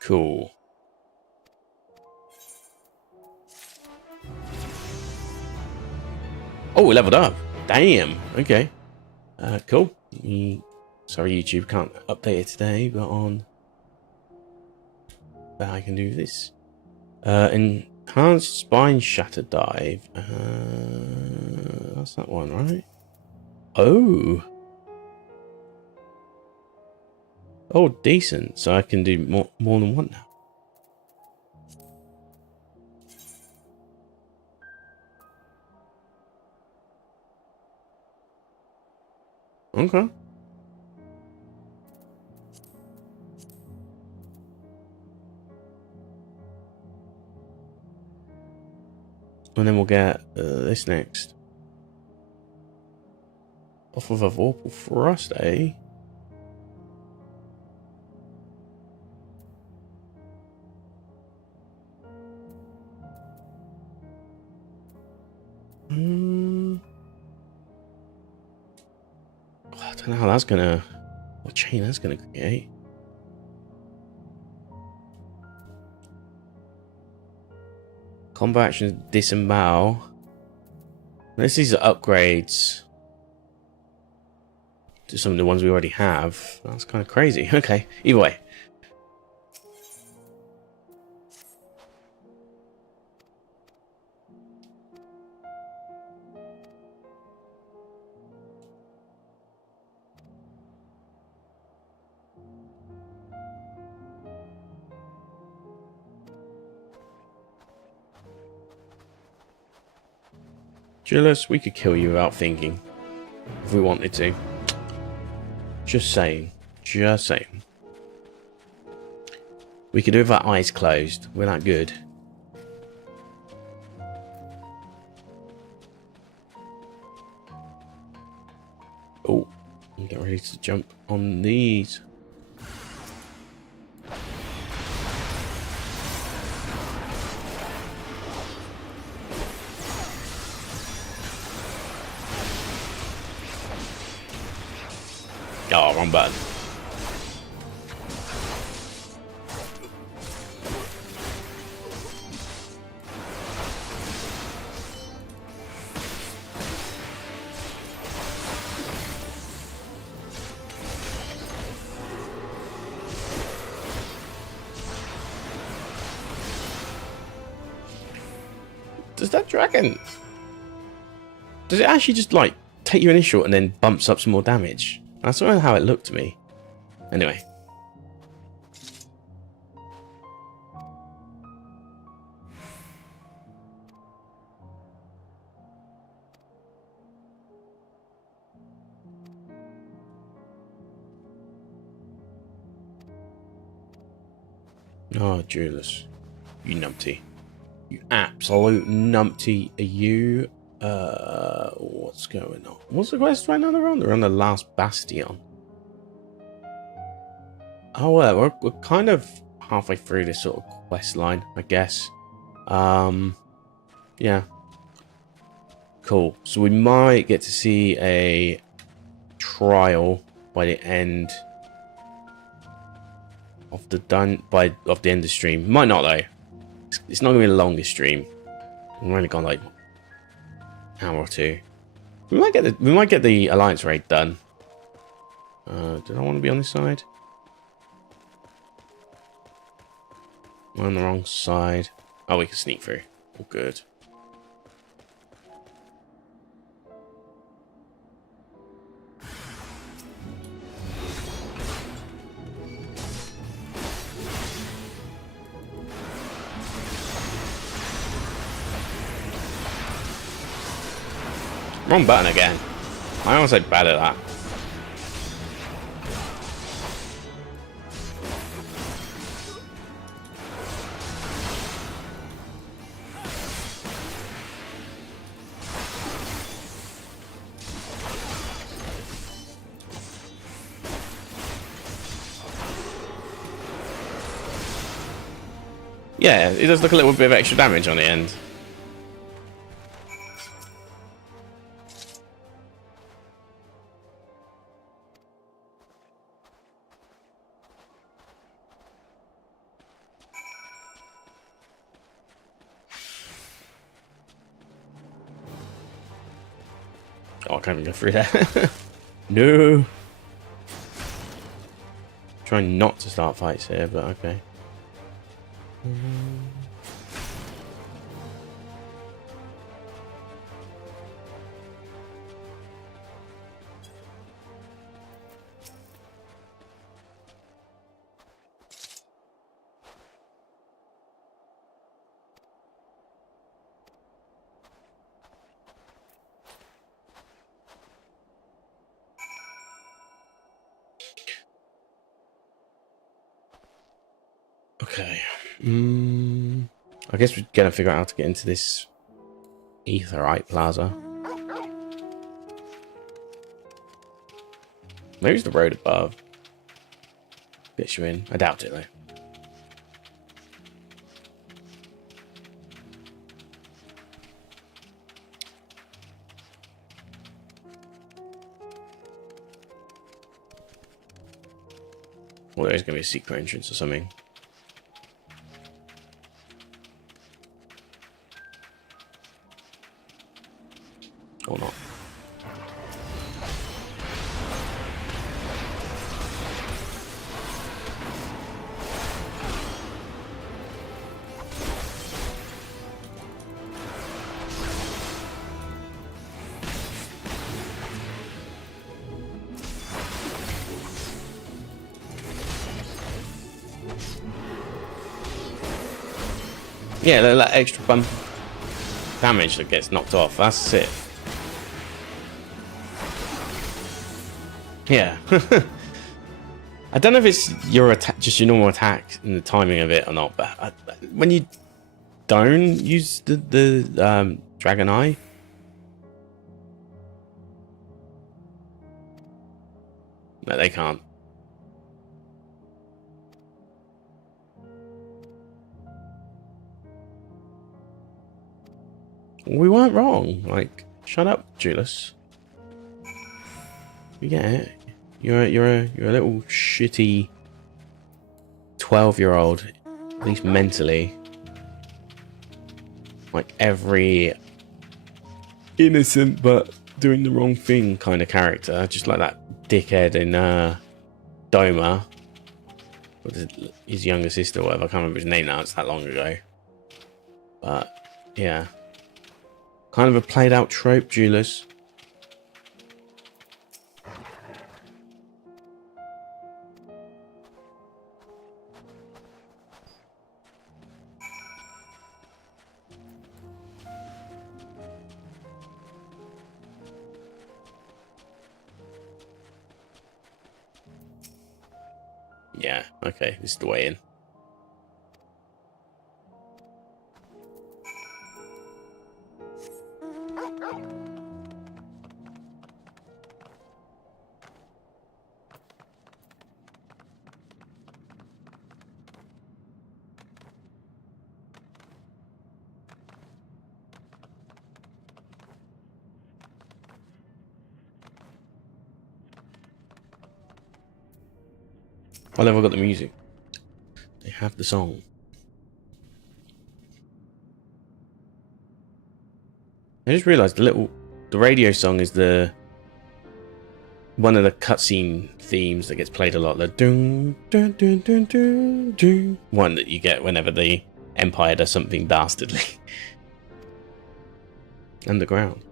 Cool. Oh, we leveled up. Damn. Okay. Cool. Sorry, YouTube can't update it today, but on I can do this. Enhanced spine shatter dive. That's that one, right? Oh. Oh, decent. So I can do more than one now. Okay. And then we'll get this next. Off of a Vorpal Thrust, eh? I don't know how that's gonna... what chain that's gonna create. Combat actions disembowel. This is upgrades to some of the ones we already have. That's kind of crazy. Okay, either way. Julius, we could kill you without thinking. If we wanted to. Just saying. Just saying. We could do it with our eyes closed. We're that good. Oh, get ready to jump on these. Oh, wrong button. Does that dragon... Does it actually just, like, take your initial and then bumps up some more damage? That's not how it looked to me. Anyway. Oh, Julius. You numpty. You absolute numpty. Are you... what's going on? What's the quest right now they're on? They're on the last bastion. Oh, well, we're kind of halfway through this sort of quest line, I guess. Yeah. Cool. So we might get to see a trial by the end of the end of the stream. Might not though. It's not gonna be the longest stream. We've only gone like hour or two. We might get the alliance raid done. Did I want to be on this side? I'm on the wrong side. Oh, we can sneak through. All good. Wrong button again. I almost said bad at that. Yeah, it does look a little bit of extra damage on the end. Oh, I can't even go through that. No. Trying not to start fights here, but okay. Okay. I guess we're gonna figure out how to get into this Aetheryte Plaza. Maybe it's the road above. Gets you in. I doubt it though. Well, there's gonna be a secret entrance or something. Or not. Yeah, that extra bump. damage that gets knocked off. That's it. Yeah. I don't know if it's your attack, just your normal attack and the timing of it or not, but when you don't use the dragon eye, no, they can't. We weren't wrong. Like, shut up, Julius. You get it. You're a little shitty 12-year-old, at least mentally. Like every innocent but doing the wrong thing kind of character, just like that dickhead in Doma, with his younger sister, or whatever. I can't remember his name now. It's that long ago. But yeah, kind of a played out trope, Julius. Yeah, okay, this is the way in. What level got the music? They have the song. I just realised the radio song is one of the cutscene themes that gets played a lot. The dun, dun, dun, dun, dun, dun, one that you get whenever the Empire does something dastardly. Underground.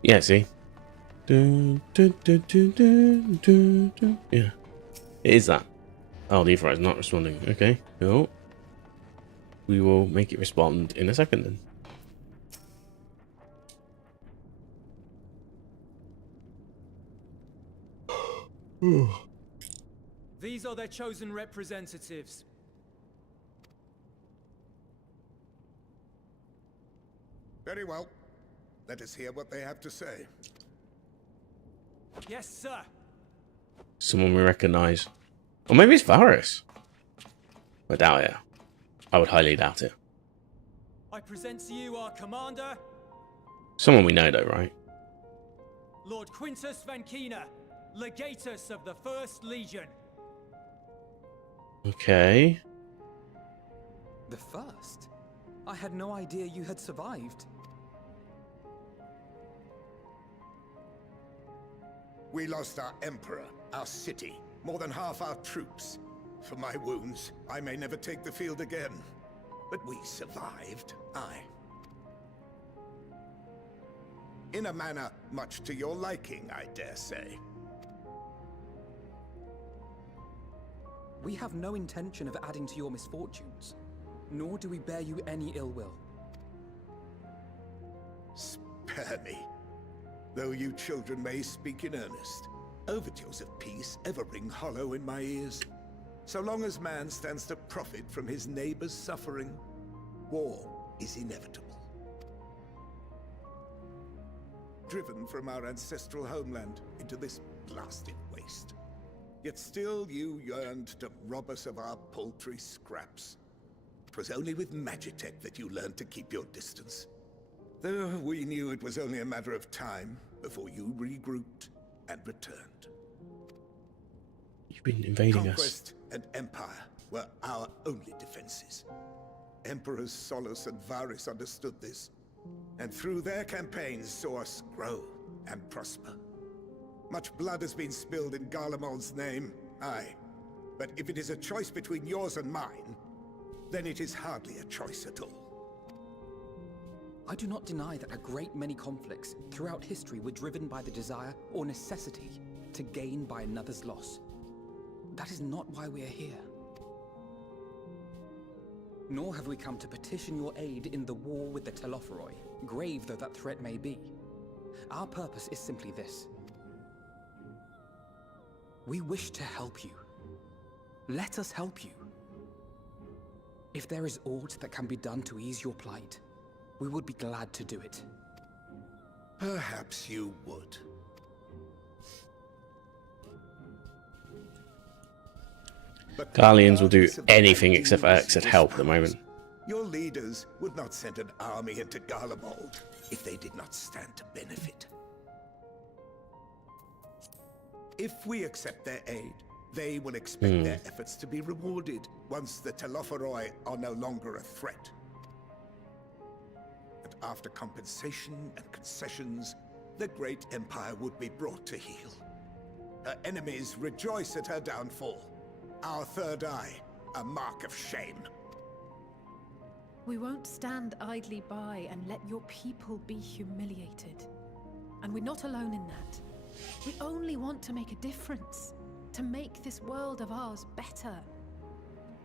Yeah, see? Dun, dun, dun, dun, dun, dun, dun. Yeah. It is that. Oh, the infrared is not responding. Okay, cool. We will make it respond in a second then. These are their chosen representatives. Very well. Let us hear what they have to say. Yes, sir. Someone we recognise. Or maybe it's Varus. I doubt it. I would highly doubt it. I present to you our commander, Someone we know though, right? Lord Quintus Vankina, Legatus of the First Legion. Okay. The first? I had no idea you had survived. We lost our emperor, our city, more than half our troops. For my wounds, I may never take the field again. But we survived, aye. In a manner much to your liking, I dare say. We have no intention of adding to your misfortunes, nor do we bear you any ill will. Spare me. Though you children may speak in earnest, overtures of peace ever ring hollow in my ears. So long as man stands to profit from his neighbor's suffering, war is inevitable. Driven from our ancestral homeland into this blasted waste. Yet still you yearned to rob us of our paltry scraps. 'Twas only with Magitech that you learned to keep your distance. Though we knew it was only a matter of time, before you regrouped and returned. You've been invading us. Conquest and Empire were our only defenses. Emperors Solus and Varys understood this, and through their campaigns saw us grow and prosper. Much blood has been spilled in Garlemald's name, aye. But if it is a choice between yours and mine, then it is hardly a choice at all. I do not deny that a great many conflicts throughout history were driven by the desire or necessity to gain by another's loss. That is not why we are here. Nor have we come to petition your aid in the war with the Telophoroi, grave though that threat may be. Our purpose is simply this. We wish to help you. Let us help you. If there is aught that can be done to ease your plight, we would be glad to do it. Perhaps you would. But Garleans will do regardless of the anything except ideals help at the espoused, moment. Your leaders would not send an army into Garlemald if they did not stand to benefit. If we accept their aid, they will expect their efforts to be rewarded once the Telophoroi are no longer a threat. And after compensation and concessions, the great empire would be brought to heel. Her enemies rejoice at her downfall. Our third eye, a mark of shame. We won't stand idly by and let your people be humiliated. And we're not alone in that. We only want to make a difference, to make this world of ours better.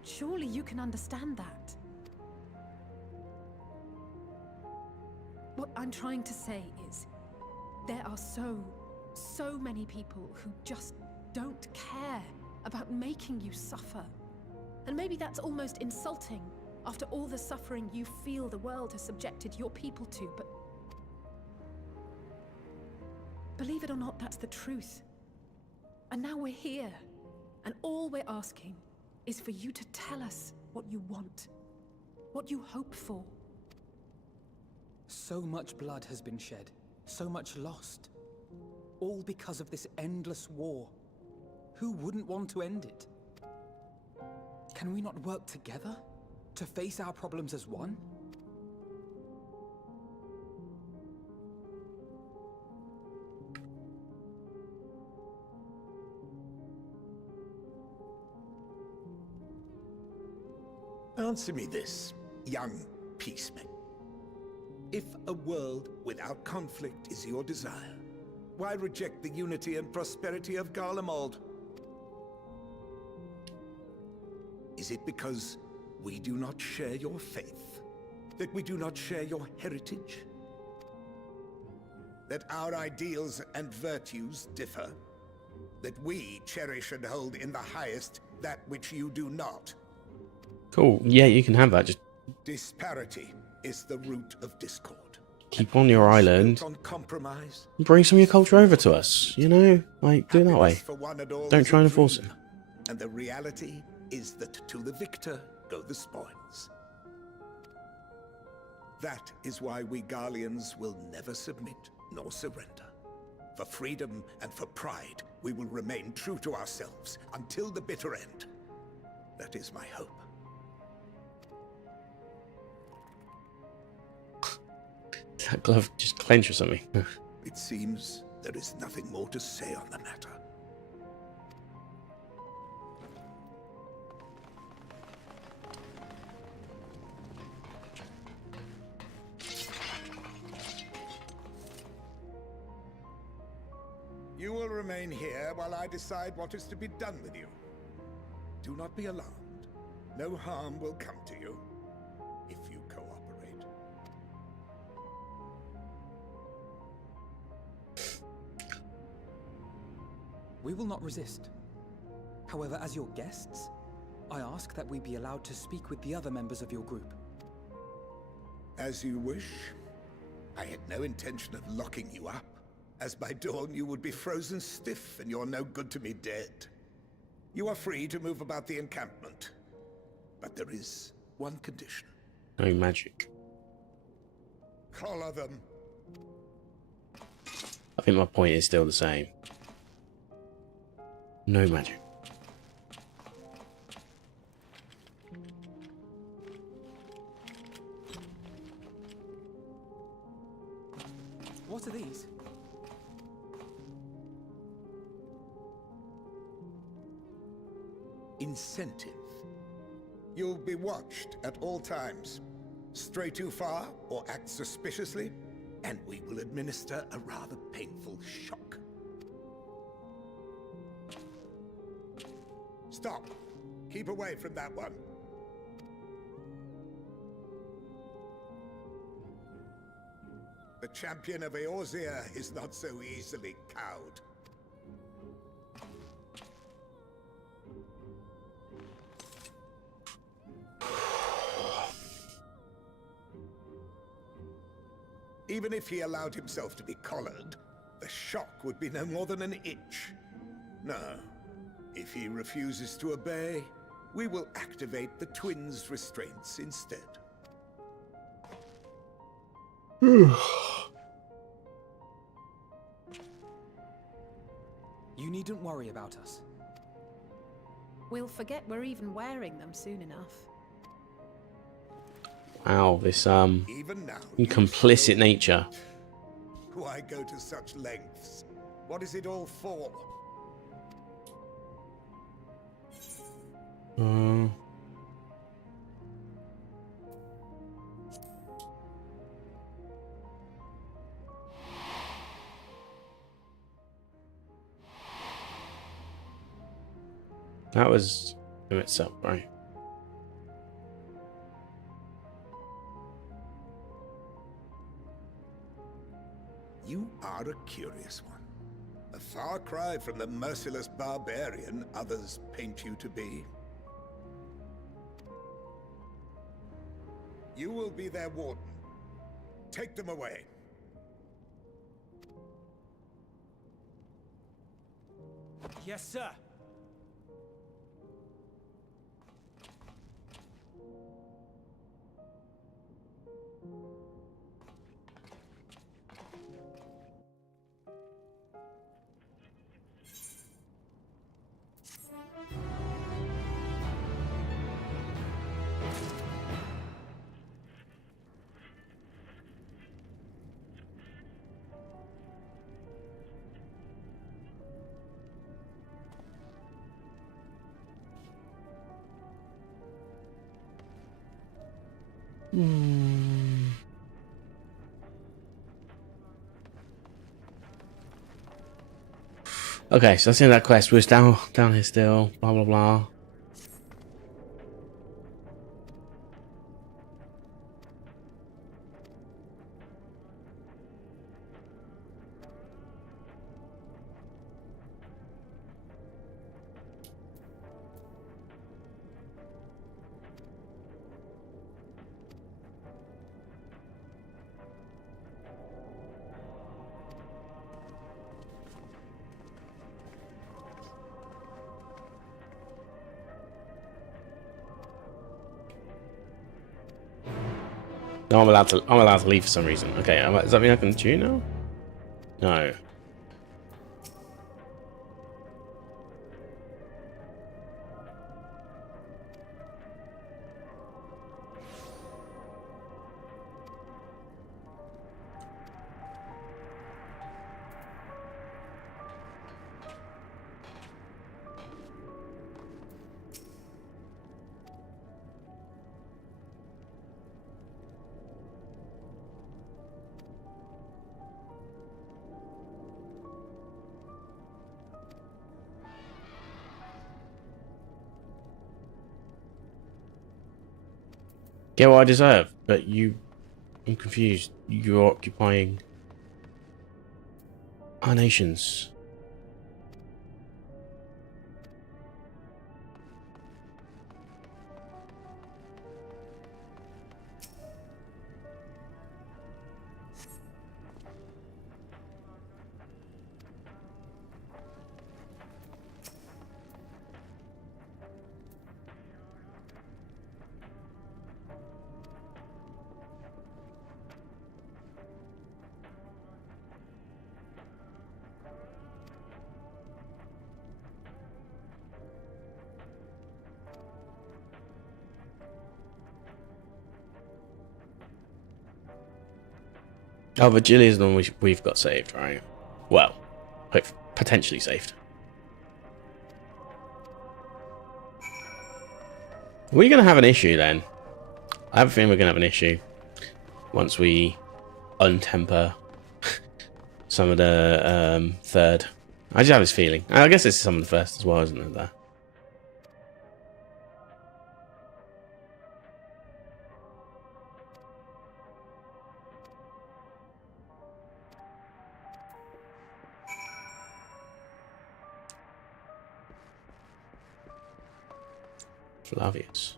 Surely you can understand that. What I'm trying to say is, there are so many people who just don't care about making you suffer. And maybe that's almost insulting after all the suffering you feel the world has subjected your people to, but believe it or not, that's the truth. And now we're here, and all we're asking is for you to tell us what you want, what you hope for. So much blood has been shed, so much lost. All because of this endless war. Who wouldn't want to end it? Can we not work together to face our problems as one? Answer me this, young peaceman. If a world without conflict is your desire, why reject the unity and prosperity of Garlemald? Is it because we do not share your faith? That we do not share your heritage? That our ideals and virtues differ? That we cherish and hold in the highest that which you do not? Cool. Yeah, you can have that. Just Disparity is the root of discord. keep on your island. Built on compromise. Bring some of your culture over to us. You know, like do it that way. Happiness for one and all Don't is try a and force dream, it. And the reality is that to the victor go the spoils. That is why we Garleans will never submit nor surrender. For freedom and for pride, we will remain true to ourselves until the bitter end. That is my hope. That glove just clenched or something. It seems there is nothing more to say on the matter. You will remain here while I decide what is to be done with you. Do not be alarmed. No harm will come to you if you cooperate. We will not resist. However, as your guests, I ask that we be allowed to speak with the other members of your group. As you wish. I had no intention of locking you up, as by dawn you would be frozen stiff and you're no good to me dead. You are free to move about the encampment, but there is one condition. No magic. Collar them. I think my point is still the same. No magic. What are these? Incentive. You'll be watched at all times. Stray too far or act suspiciously, and we will administer a rather painful shock. Stop. Keep away from that one. The champion of Eorzea is not so easily cowed. Even if he allowed himself to be collared, the shock would be no more than an itch. No. If he refuses to obey, we will activate the twins' restraints instead. You needn't worry about us. We'll forget we're even wearing them soon enough. Wow, this Even now, complicit nature. why go to such lengths? What is it all for? That was in itself, right? You are a curious one. A far cry from the merciless barbarian others paint you to be. You will be their warden. Take them away. Yes, sir. Okay, so that's the end of that quest. We're down here still. Blah blah blah. No, I'm allowed to leave for some reason. Okay, does that mean I can tune now? No. Get what I deserve, but I'm confused. You're occupying our nations. Oh, Virgilia is the one we've got saved, right? Well, potentially saved. We're going to have an issue then. I have a feeling we're going to have an issue once we untemper some of the third. I just have this feeling. I guess it's some of the first as well, isn't it? There. Flavius.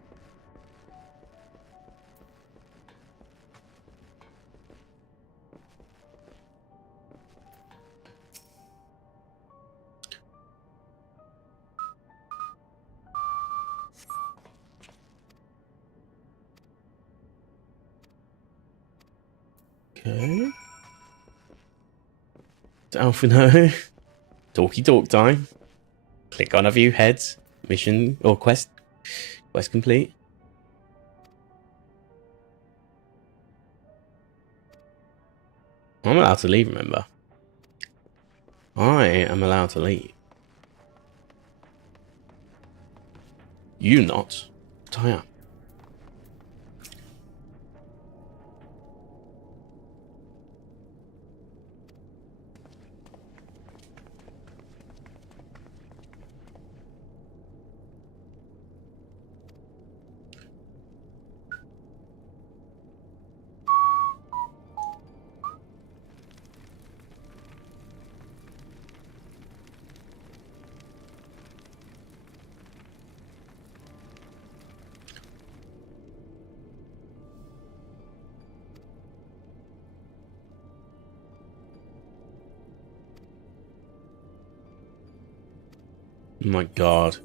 Okay. Alphino. Talky talk time. Click on a few heads. Mission or quest. Quest complete. I'm allowed to leave, remember. I am allowed to leave. You not. But I am. Oh my god.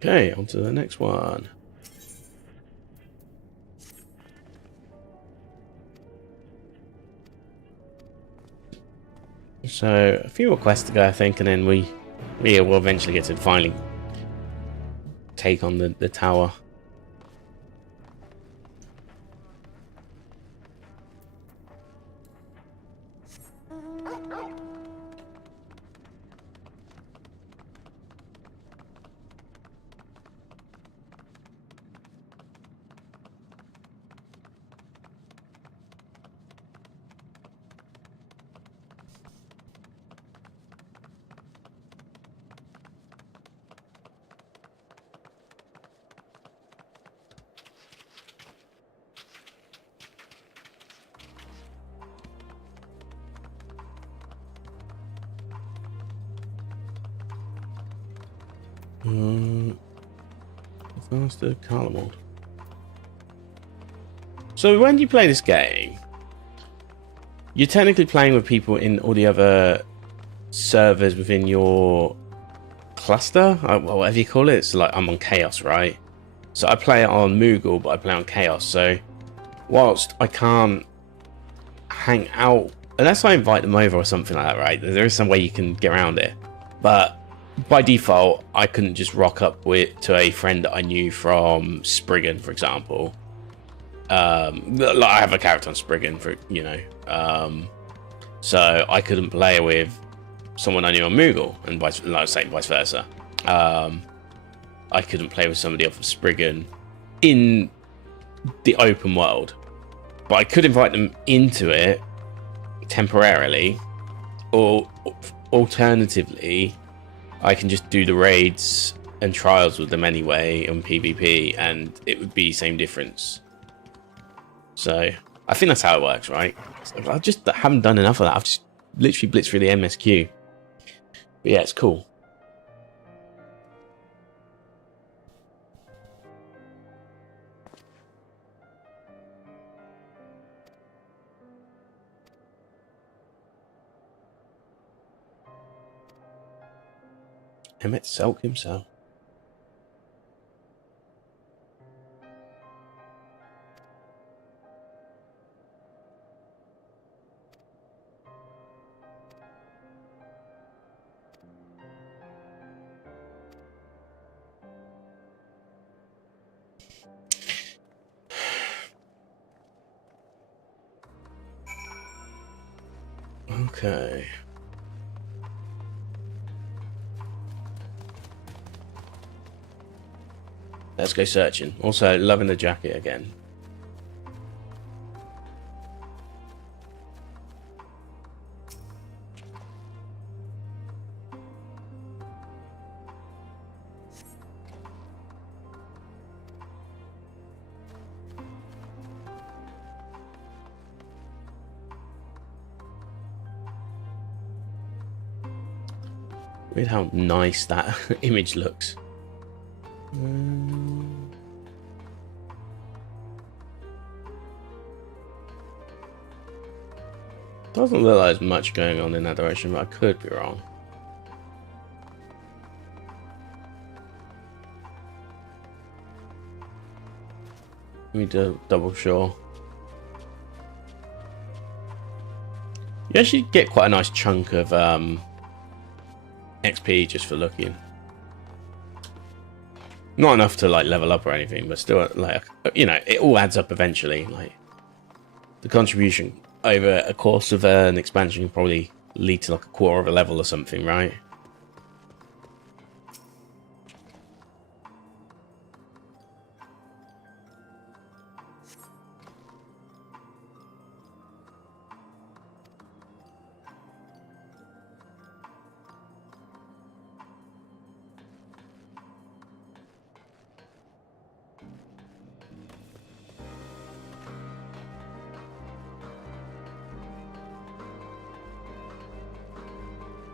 Okay, on to the next one. So, a few more quests to go, I think, and then we will eventually get to finally take on the tower. Faster Garlemald. So when you play this game, you're technically playing with people in all the other servers within your cluster, whatever you call it. It's like I'm on Chaos, right? So I play it on Moogle, but I play on Chaos. So whilst I can't hang out unless I invite them over or something like that, right? There is some way you can get around it, but by default, I couldn't just rock up to a friend that I knew from Spriggan, for example. Like I have a character on Spriggan, so I couldn't play with someone I knew on Moogle, and vice versa. I couldn't play with somebody off of Spriggan in the open world, but I could invite them into it temporarily, or alternatively, I can just do the raids and trials with them anyway on PvP, and it would be same difference. So I think that's how it works, right? I just haven't done enough of that. I've just literally blitzed through the MSQ. But yeah, it's cool. Emmett Selk himself. Okay. Let's go searching. Also, loving the jacket again. Weird how nice that image looks. Doesn't look like there's much going on in that direction, but I could be wrong. Let me do double sure. You actually get quite a nice chunk of XP just for looking. Not enough to like level up or anything, but still, like, you know, it all adds up eventually. Like the contribution over a course of an expansion can probably lead to like a quarter of a level or something, right?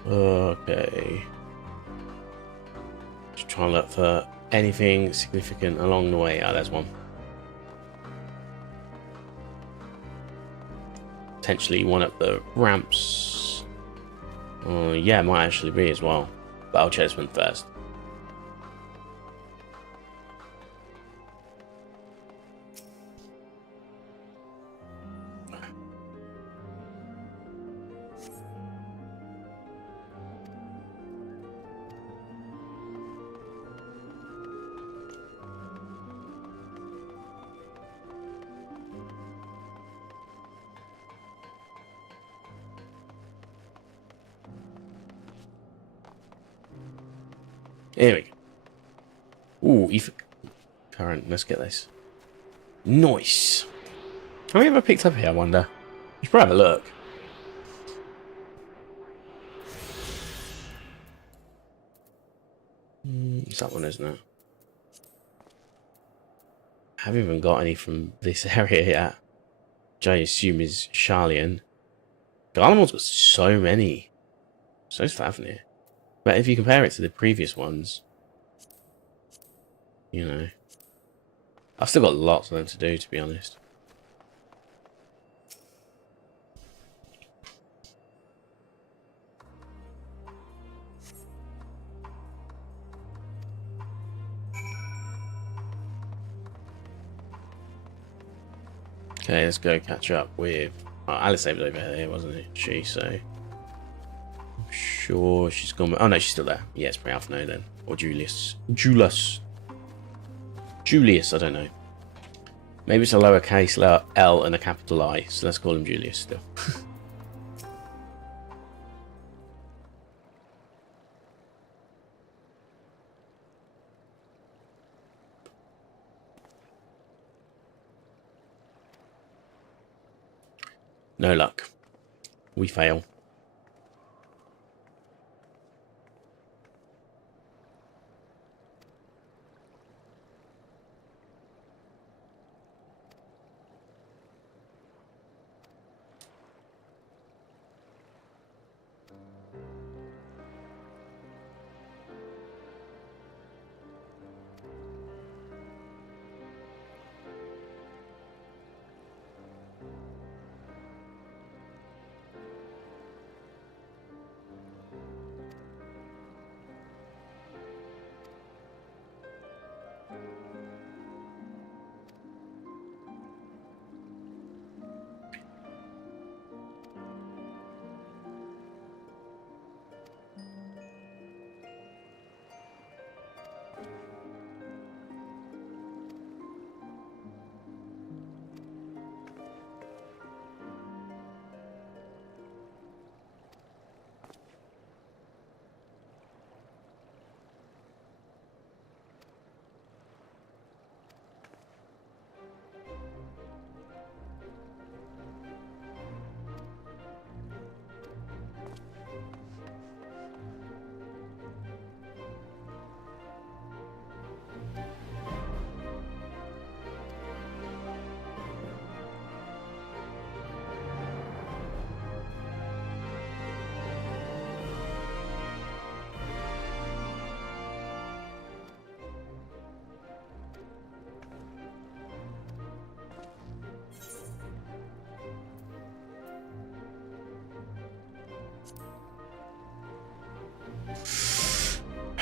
Okay. Just trying to look for anything significant along the way. Oh, there's one. Potentially one up the ramps. Yeah, it might actually be as well. But I'll check this one first. Here we go. Ooh, current. Let's get this. Nice. How many have I picked up here, I wonder? You should probably have a look. It's that one, isn't it? I haven't even got any from this area yet, which I assume is Charlian. Garlemald's got so many. So Fafnir. But if you compare it to the previous ones, you know, I've still got lots of them to do, to be honest. Okay, let's go catch up with. Oh, Alice was over here, wasn't it? So I'm sure she's gone. Oh no, she's still there. Yeah, it's probably Alphino then, or Julius. Julius. I don't know. Maybe it's a lowercase L and a capital I. So let's call him Julius still. No luck. We fail.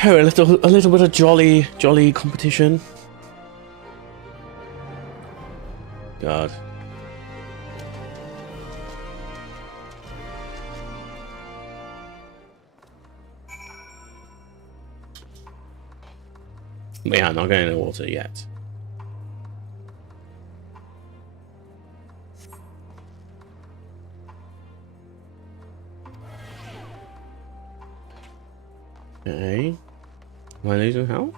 Oh, a little bit of jolly competition. God. But yeah, I'm not going in the water yet. Okay. Am I losing health?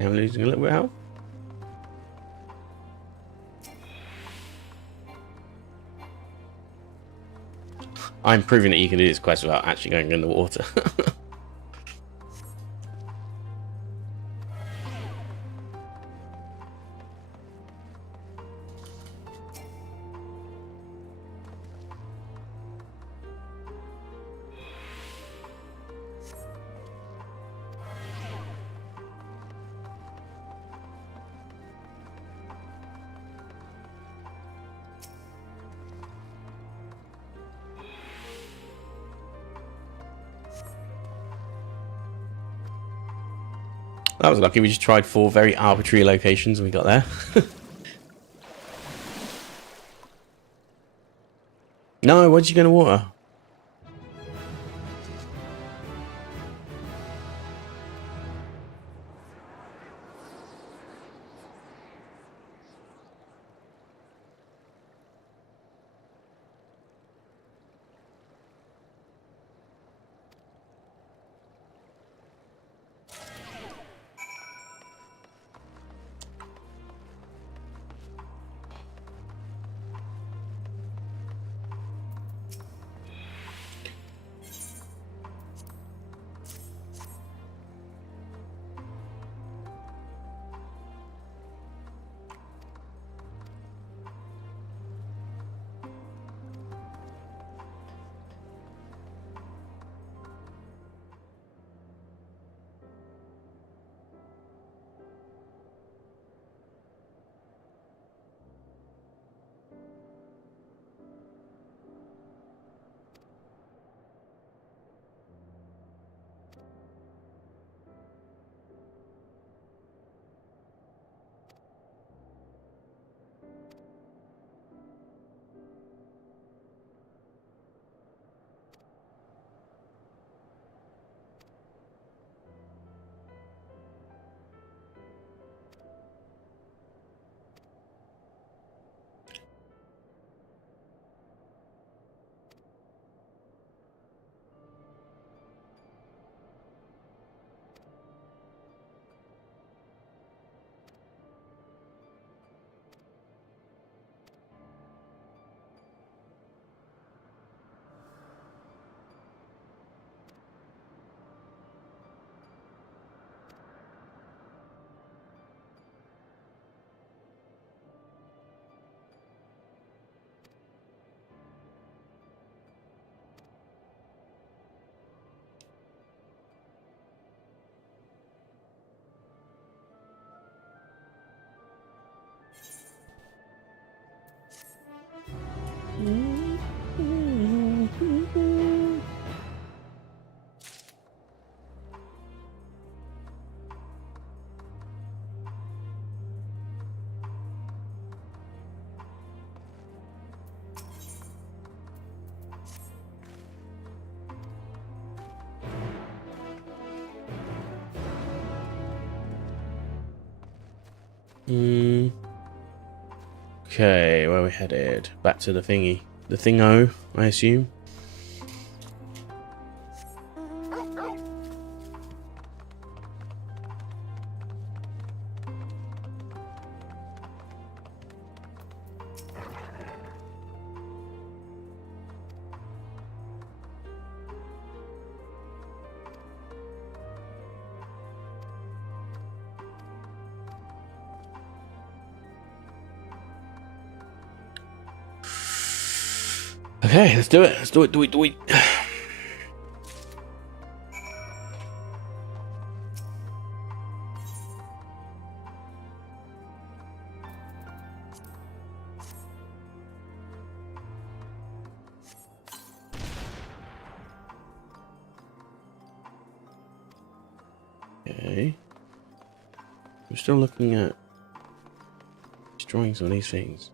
Am I losing a little bit of health? I'm proving that you can do this quest without actually going in the water. That was lucky. We just tried 4 very arbitrary locations and we got there. No, why'd you go in the water? Okay, where are we headed? Back to the thingy. The thingo, I assume. Okay, let's do it. Let's do it. Do it. Okay. We're still looking at destroying some of these things.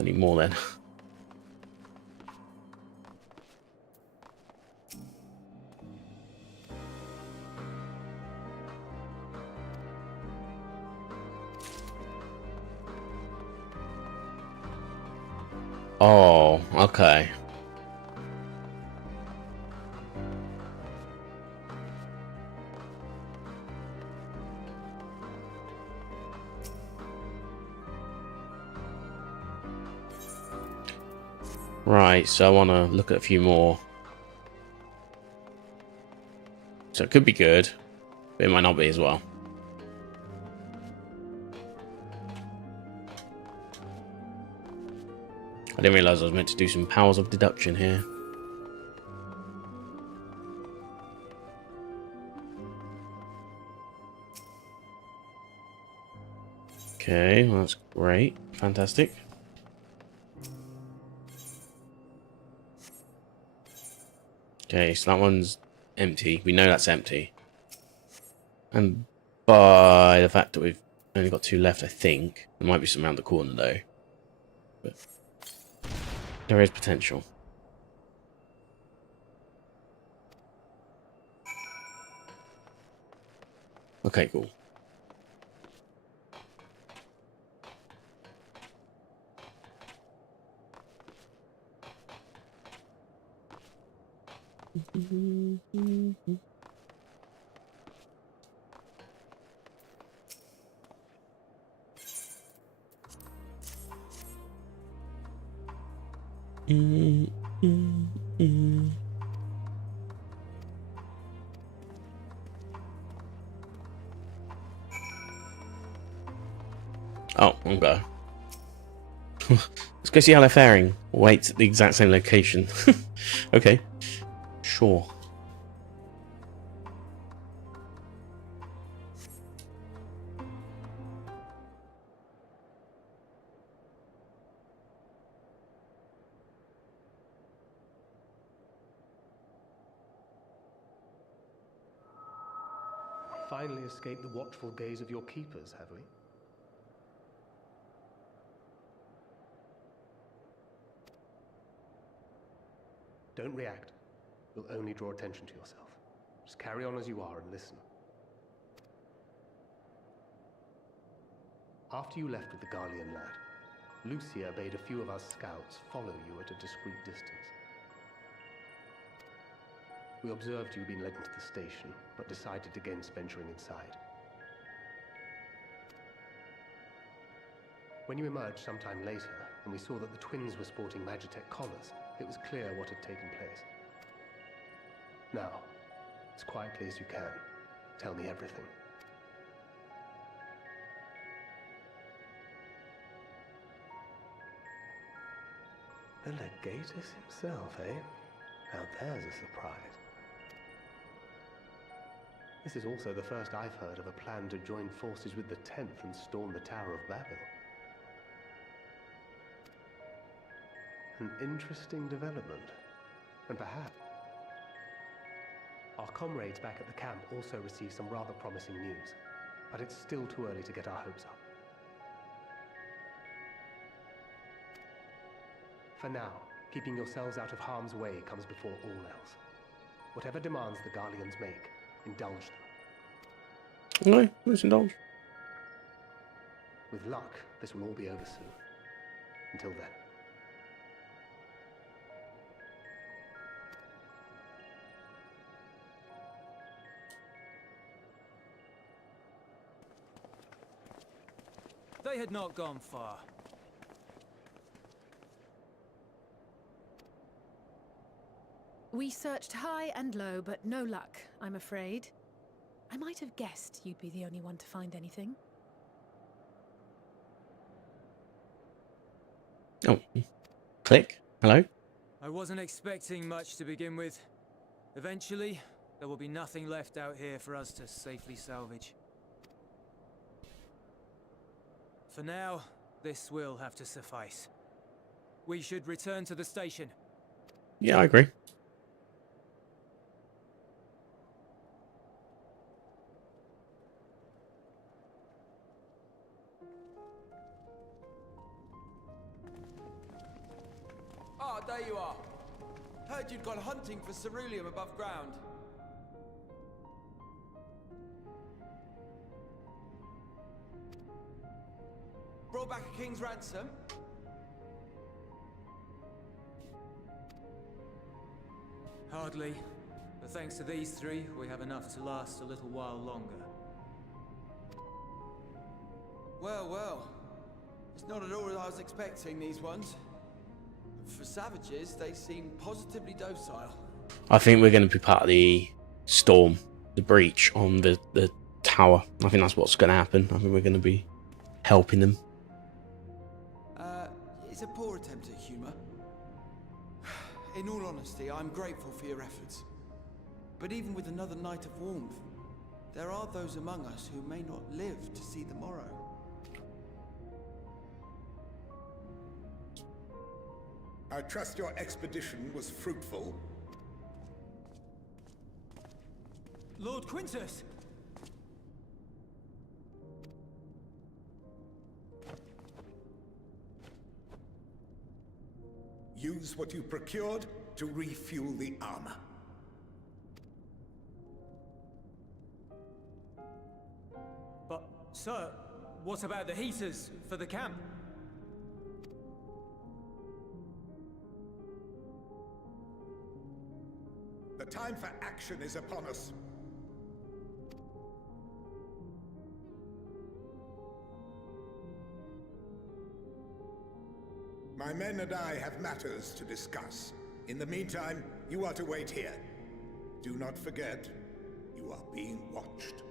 I need more then. Oh, okay. Right, so I want to look at a few more. So it could be good, but it might not be as well. I didn't realise I was meant to do some powers of deduction here. Okay, well that's great. Fantastic. Okay, so that one's empty. We know that's empty. And by the fact that we've only got 2 left, I think. There might be some around the corner though. But there is potential. Okay, cool. Oh, okay. Let's go see how they're faring. Wait at the exact same location. Okay. Sure. Finally escaped the watchful gaze of your keepers, have we? Don't react. You'll only draw attention to yourself. Just carry on as you are and listen. After you left with the Garlemald lad, Lucia bade a few of us scouts follow you at a discreet distance. We observed you being led into the station, but decided against venturing inside. When you emerged sometime later, and we saw that the twins were sporting Magitech collars, it was clear what had taken place. Now, as quietly as you can, tell me everything. The Legatus himself, eh? Now there's a surprise. This is also the first I've heard of a plan to join forces with the 10th and storm the Tower of Babel. An interesting development, and perhaps our comrades back at the camp also received some rather promising news, but it's still too early to get our hopes up. For now, keeping yourselves out of harm's way comes before all else. Whatever demands the Garleans make, indulge them. No, let's indulge. With luck, this will all be over soon. Until then. They had not gone far. We searched high and low, but no luck, I'm afraid. I might have guessed you'd be the only one to find anything. Oh, click. Hello. I wasn't expecting much to begin with. Eventually, there will be nothing left out here for us to safely salvage. For now, this will have to suffice. We should return to the station. Yeah, I agree. Ah, there you are. Heard you'd gone hunting for ceruleum above ground. Brought back a king's ransom? Hardly. But thanks to these three, we have enough to last a little while longer. Well, well. It's not at all what I was expecting, these ones. For savages, they seem positively docile. I think we're going to be part of the storm, the breach on the tower. I think that's what's going to happen. I think we're going to be helping them. It's a poor attempt at humor. In all honesty, I'm grateful for your efforts. But even with another night of warmth, there are those among us who may not live to see the morrow. I trust your expedition was fruitful. Lord Quintus! Use what you procured to refuel the armor. But, sir, what about the heaters for the camp? The time for action is upon us. My men and I have matters to discuss. In the meantime, you are to wait here. Do not forget, you are being watched.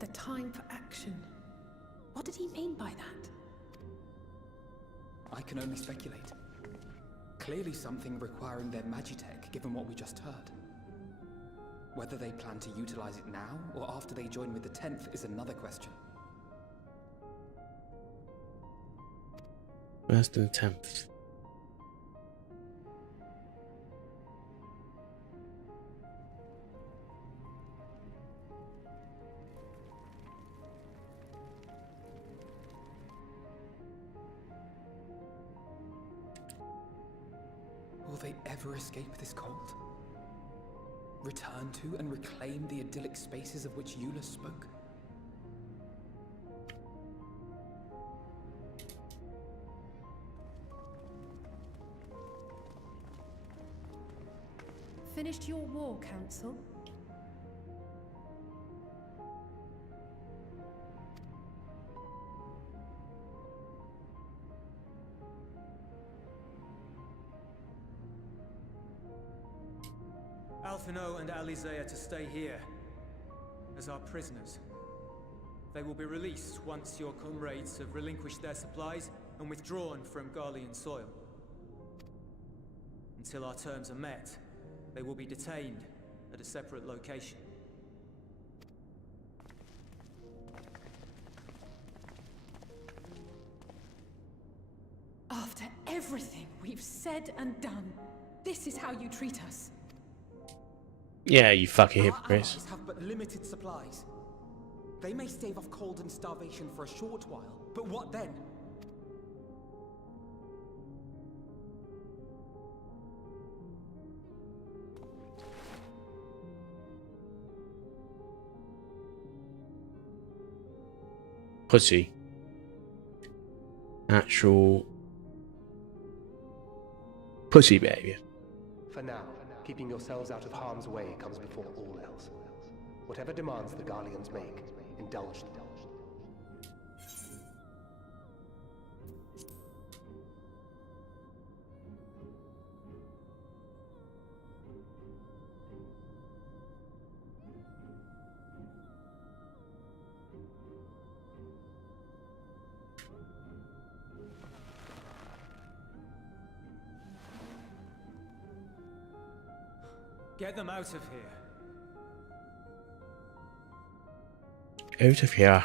The time for action. What did he mean by that? I can only speculate. Clearly something requiring their magitech, given what we just heard. Whether they plan to utilize it now, or after they join with the 10th, is another question. First and 10th. Will they ever escape this cult? Return to and reclaim the idyllic spaces of which Eula spoke? Finished your war, Council? Alphino and Alizé are to stay here as our prisoners. They will be released once your comrades have relinquished their supplies and withdrawn from Garlean soil. Until our terms are met, they will be detained at a separate location. everything we've said and done, this is how you treat us. Yeah, you fucking Our hypocrites. allies have but limited supplies. They may stave off cold and starvation for a short while, but what then? Pussy. Actual pussy behavior. For now, keeping yourselves out of harm's way comes before all else. Whatever demands the Garleans make, indulge them. Get them out of here. Out of here.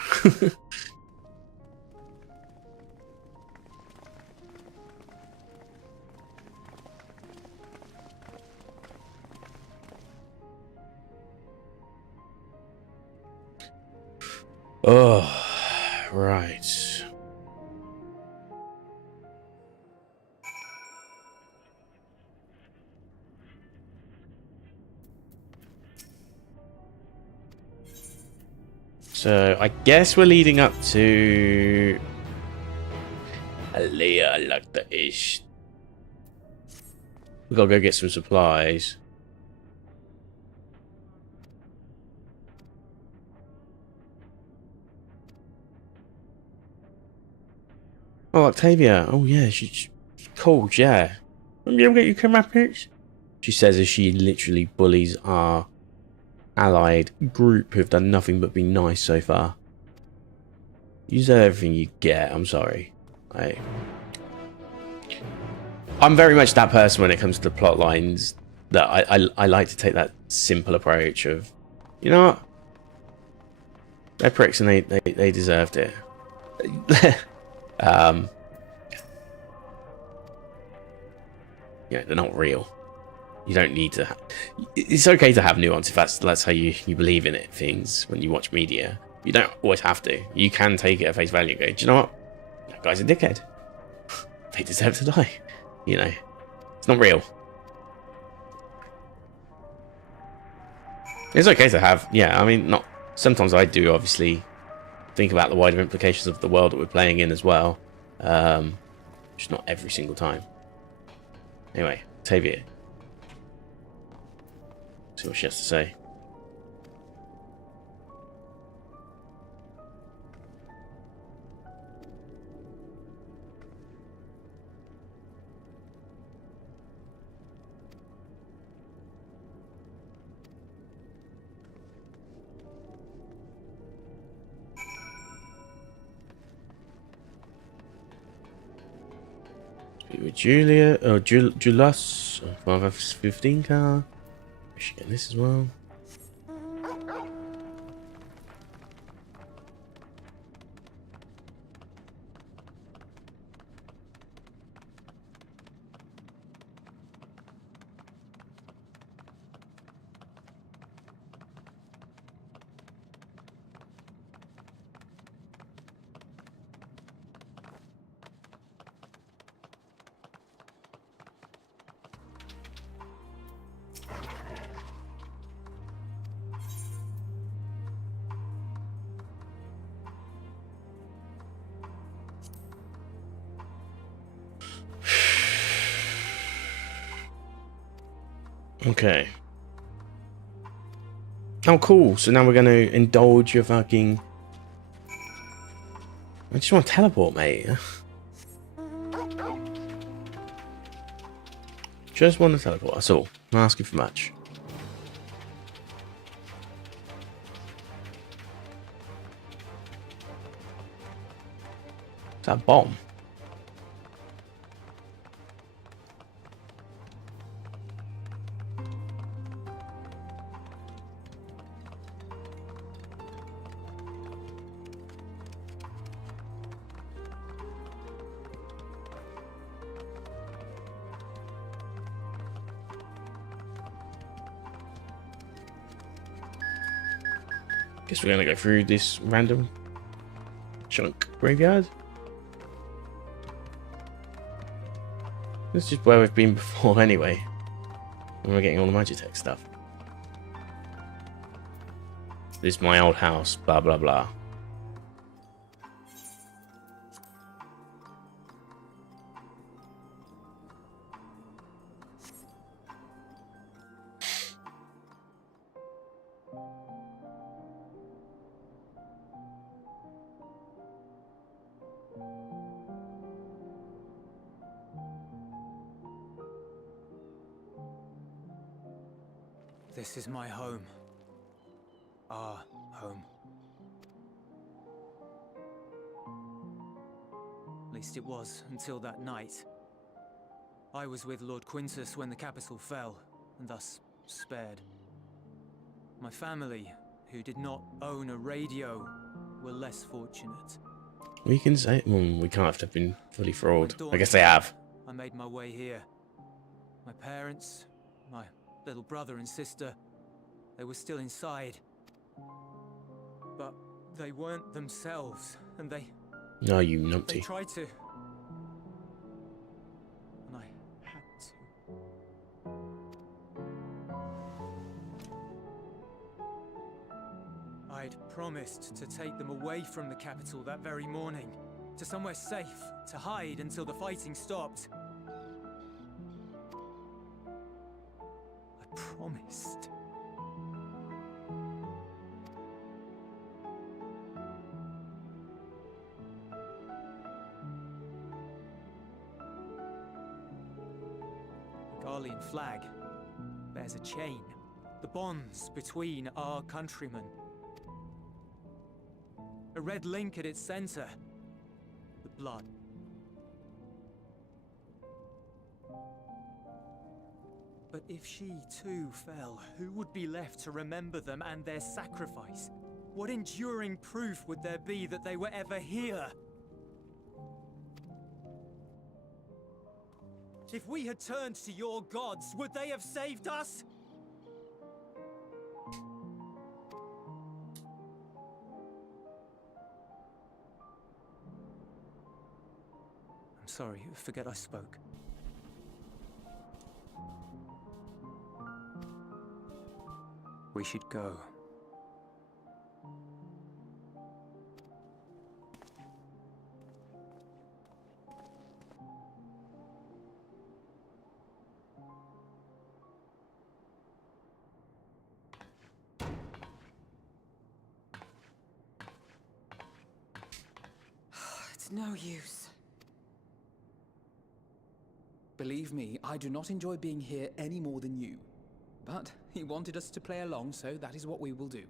Oh, right. So I guess we're leading up to Aliyah like the ish. We gotta go get some supplies. Oh, Octavia. Oh yeah, she's cool. Yeah. Let me get you comeuppance. She says as she literally bullies our allied group who've done nothing but be nice so far. You deserve everything you get. I'm sorry. I'm very much that person when it comes to plot lines that I like to take that simple approach of, you know what? They're pricks and they deserved it. Yeah, they're not real. You don't need to. It's okay to have nuance if that's how you believe in it. Things when you watch media, you don't always have to. You can take it at face value and go, do you know what? That guy's a dickhead. They deserve to die. You know, it's not real. It's okay to have. Yeah, I mean, not. Sometimes I do obviously think about the wider implications of the world that we're playing in as well. Just not every single time. Anyway, Tavia. See what she has to say. Speak with Julia or Julas, 15 car. Is she getting this as well? Okay. Oh, cool. So now we're going to indulge your fucking... I just want to teleport, mate. Just want to teleport. That's all. I'm not asking for much. Is that a bomb? Guess we're gonna go through this random chunk graveyard. This is just where we've been before anyway. When we're getting all the Magitech stuff. This is my old house, blah blah blah. This is my home. Our home. At least it was, until that night. I was with Lord Quintus when the capital fell, and thus spared. My family, who did not own a radio, were less fortunate. We can say we can't have been fully fraud. I guess they have. I made my way here. My parents, my little brother and sister, they were still inside. But they weren't themselves, and they... No, you They numpty. tried to... And I had to. I'd promised to take them away from the capital that very morning, to somewhere safe, to hide until the fighting stopped. I promised. The Garlean flag bears a chain, the bonds between our countrymen. A red link at its center, the blood. But if she too fell, who would be left to remember them and their sacrifice? What enduring proof would there be that they were ever here? If we had turned to your gods, would they have saved us? I'm sorry, forget I spoke. We should go. It's no use. Believe me, I do not enjoy being here any more than you. But he wanted us to play along, so that is what we will do.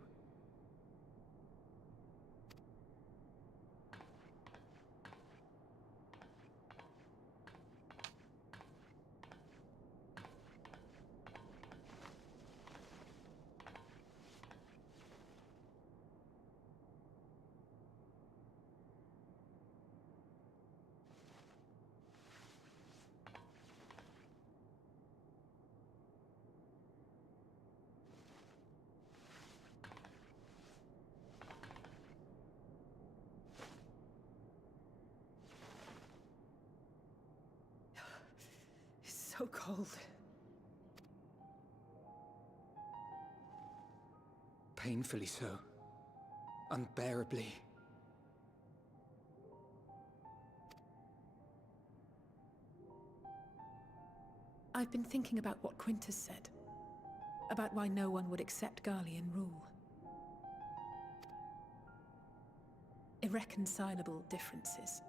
So cold. Painfully so. Unbearably. I've been thinking about what Quintus said. About why no one would accept Garlean rule. Irreconcilable differences.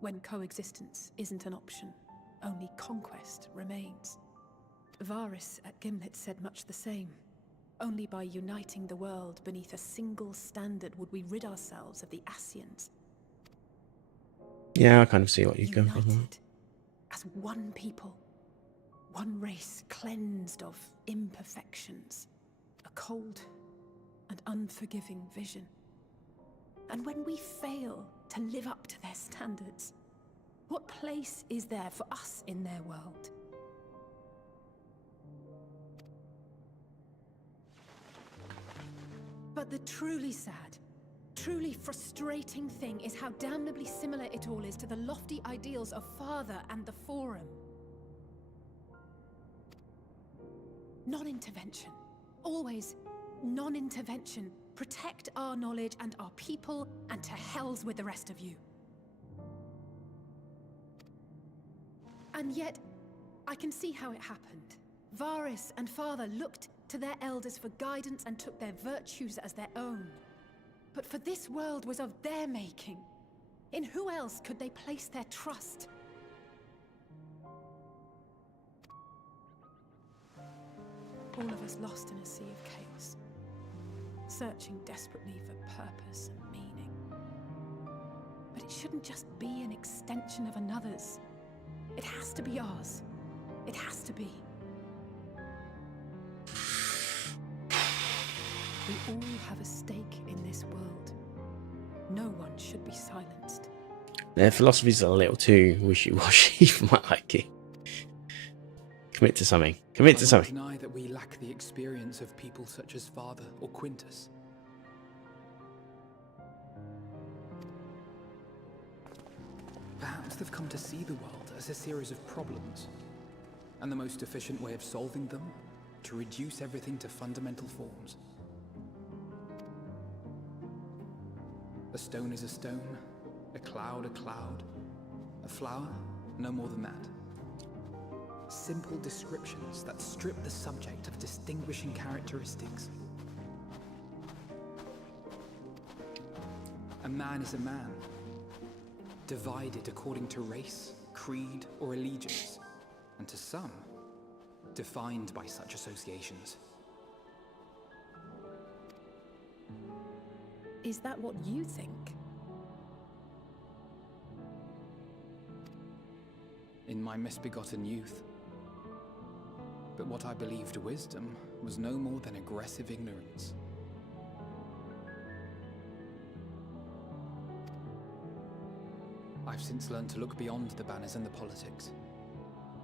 When coexistence isn't an option. Only conquest remains. Varys at Gimlet said much the same. Only by uniting the world beneath a single standard would we rid ourselves of the Ascians. Yeah, I kind of see what you're going for. United as one people. One race cleansed of imperfections. A cold and unforgiving vision. And when we fail to live up to their standards, what place is there for us in their world? But the truly sad, truly frustrating thing is how damnably similar it all is to the lofty ideals of Father and the Forum. Non-intervention. Always non-intervention. Protect our knowledge and our people, and to hells with the rest of you. And yet, I can see how it happened. Varys and Father looked to their elders for guidance and took their virtues as their own. But for this world was of their making. In who else could they place their trust? All of us lost in a sea of chaos, searching desperately for purpose and meaning. But it shouldn't just be an extension of another's. It has to be ours. It has to be. We all have a stake in this world. No one should be silenced. Their philosophy's a little too wishy-washy for my liking. Commit to something. Commit to something. I won't deny that we lack the experience of people such as Father or Quintus. Perhaps they've come to see the world as a series of problems, and the most efficient way of solving them, to reduce everything to fundamental forms. A stone is a stone, a cloud, a flower, no more than that. Simple descriptions that strip the subject of distinguishing characteristics. A man is a man, divided according to race, creed, or allegiance, and to some, defined by such associations. Is that what you think? In my misbegotten youth. But what I believed wisdom was no more than aggressive ignorance. I've since learned to look beyond the banners and the politics,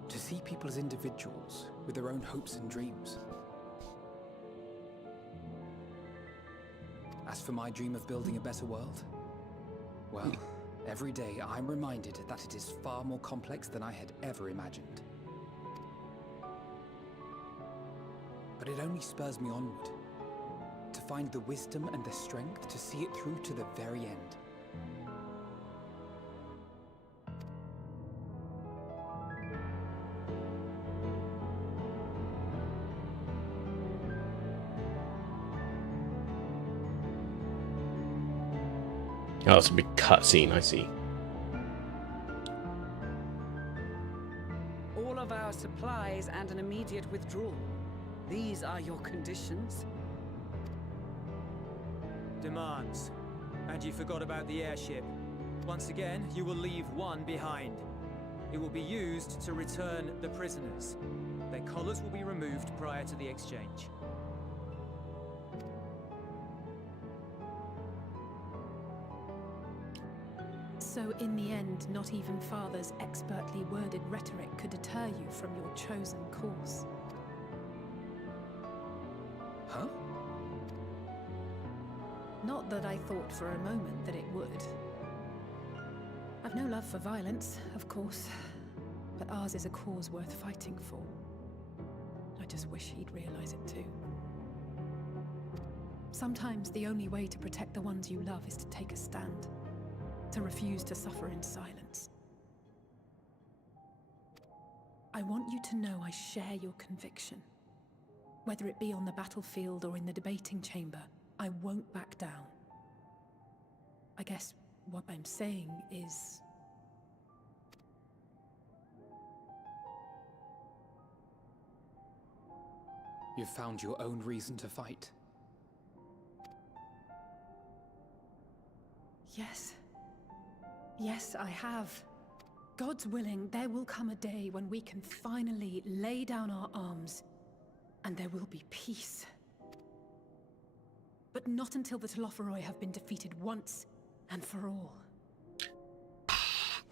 to see people as individuals with their own hopes and dreams. As for my dream of building a better world, well, every day I'm reminded that it is far more complex than I had ever imagined. But it only spurs me onward, to find the wisdom and the strength to see it through to the very end. Oh, it's a big cutscene, I see. All of our supplies and an immediate withdrawal. These are your conditions? Demands. And you forgot about the airship. Once again, you will leave one behind. It will be used to return the prisoners. Their collars will be removed prior to the exchange. So in the end, not even Father's expertly worded rhetoric could deter you from your chosen course. Huh? Not that I thought for a moment that it would. I've no love for violence, of course, but ours is a cause worth fighting for. I just wish he'd realize it too. Sometimes the only way to protect the ones you love is to take a stand, to refuse to suffer in silence. I want you to know I share your conviction. Whether it be on the battlefield or in the debating chamber, I won't back down. I guess what I'm saying is... You've found your own reason to fight. Yes. Yes, I have. God's willing, there will come a day when we can finally lay down our arms, and there will be peace. But not until the Telophoroi have been defeated once and for all.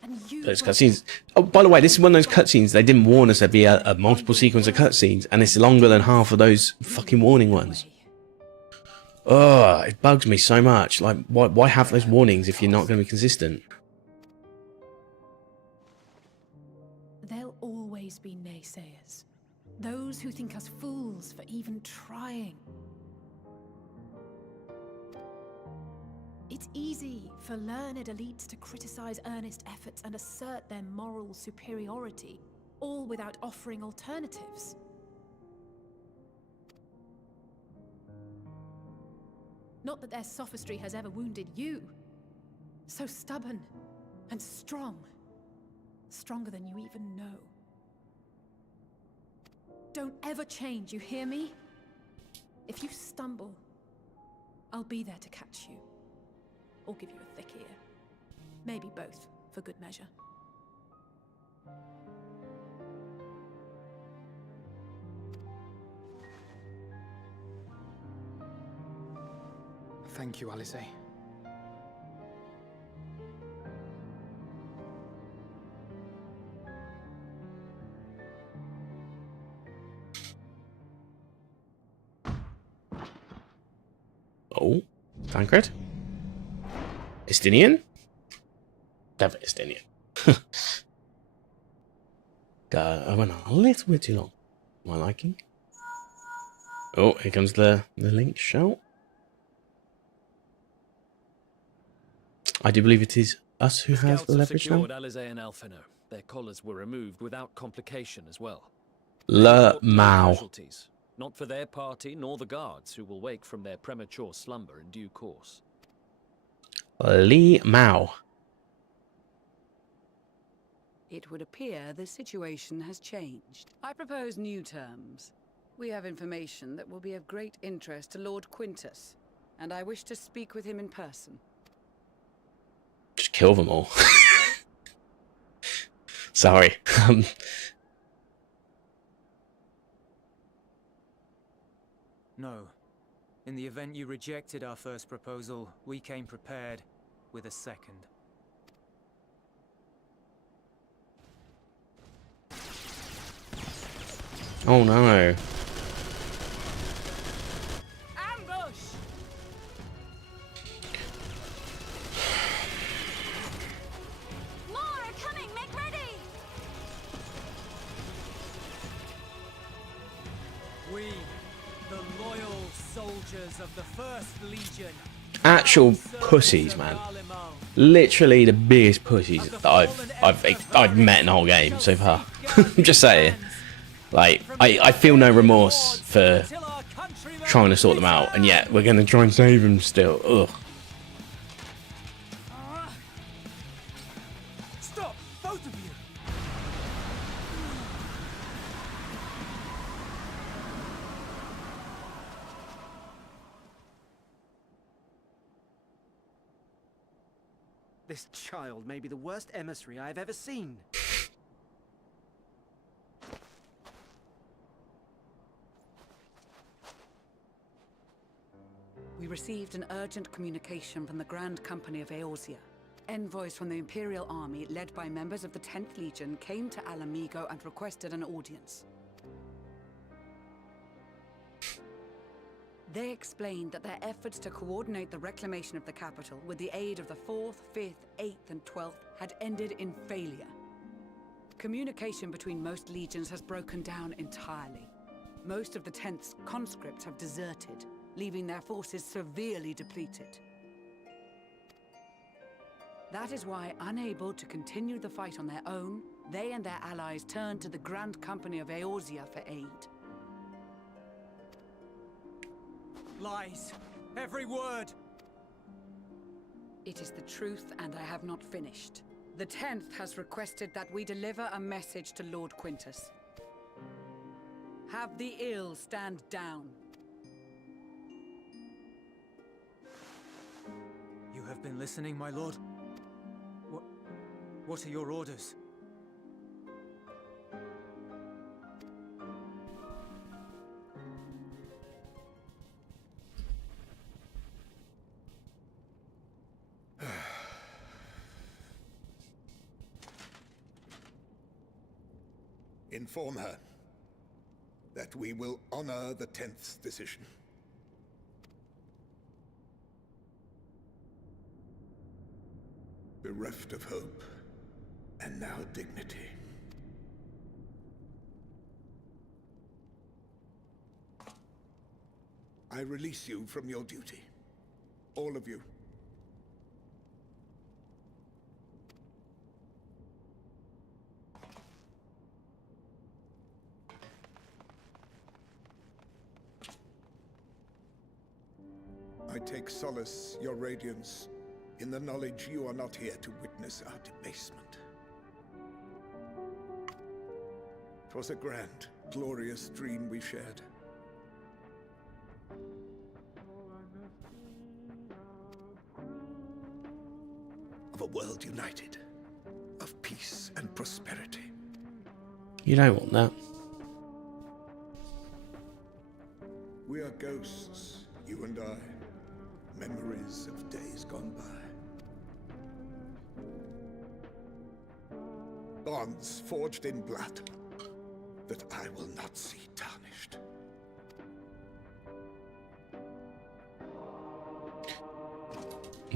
And you... Those cutscenes. Oh, by the way, this is one of those cutscenes. They didn't warn us there'd be a multiple sequence of cutscenes, and it's longer than half of those fucking warning ones. Oh, it bugs me so much. Like, why have those warnings if you're not going to be consistent? There'll always be naysayers. Those who think us fools for even trying. It's easy for learned elites to criticize earnest efforts and assert their moral superiority, all without offering alternatives. Not that their sophistry has ever wounded you. So stubborn and strong. Stronger than you even know. Don't ever change, you hear me? If you stumble, I'll be there to catch you. Or give you a thick ear. Maybe both, for good measure. Thank you, Alice. Oh, Tancred? Estinian? Definitely Estinian. I went on a little bit too long. My liking. Oh, here comes the link show. I do believe it is us who has the leverage now. Alizé and Alphino. Their collars were removed without complication as well. Le No Mao. casualties. Not for their party, nor the guards, who will wake from their premature slumber in due course. Li Mao. It would appear the situation has changed. I propose new terms. We have information that will be of great interest to Lord Quintus, and I wish to speak with him in person. Just kill them all. Sorry. No. In the event you rejected our first proposal, we came prepared with a second. Oh no. Ambush! More are coming! Make ready! We, the loyal soldiers of the First Legion, Actual pussies, man. Garlemald, Literally the biggest pussies that I've met in the whole game so far. I'm just saying. Like, I feel no remorse for trying to sort them out, and yet we're gonna try and save them still. Ugh. Stop, both of you! This child may be the worst emissary I've ever seen. We received an urgent communication from the Grand Company of Eorzea. Envoys from the Imperial Army, led by members of the 10th Legion, came to Alamigo and requested an audience. They explained that their efforts to coordinate the reclamation of the capital with the aid of the 4th, 5th, 8th, and 12th had ended in failure. Communication between most legions has broken down entirely. Most of the 10th's conscripts have deserted, leaving their forces severely depleted. That is why, unable to continue the fight on their own, they and their allies turned to the Grand Company of Eorzea for aid. lies. Every word. It is the truth, and I have not finished. The 10th has requested that we deliver a message to Lord Quintus. Have the ill stand down. You have been listening, my lord? What are your orders? Inform her that we will honor the 10th's decision. bereft of hope, and now dignity. I release you from your duty. All of you. I take solace, your radiance, in the knowledge you are not here to witness our debasement. 'Twas a grand, glorious dream we shared. Of a world united, of peace and prosperity. You don't want that. We are ghosts, you and I. Memories of days gone by. Bonds forged in blood that I will not see tarnished.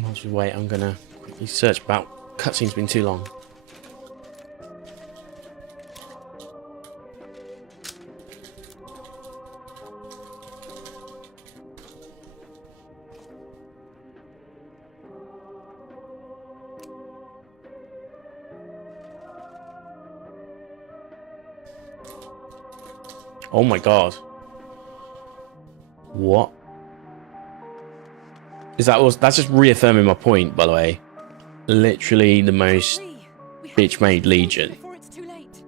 Whilst we wait, I'm gonna quickly search about. Cutscene's been too long. Oh my god. What? That's just reaffirming my point, by the way. Literally the most bitch-made legion. Before it's too late.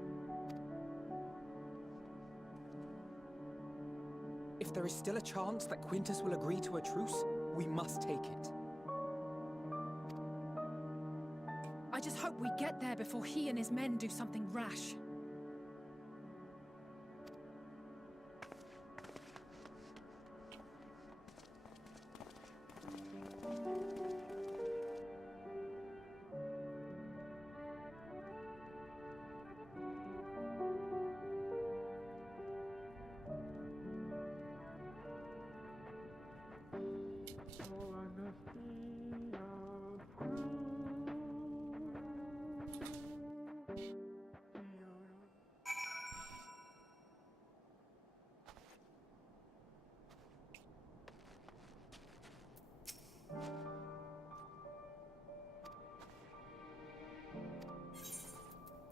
If there is still a chance that Quintus will agree to a truce, we must take it. I just hope we get there before he and his men do something rash.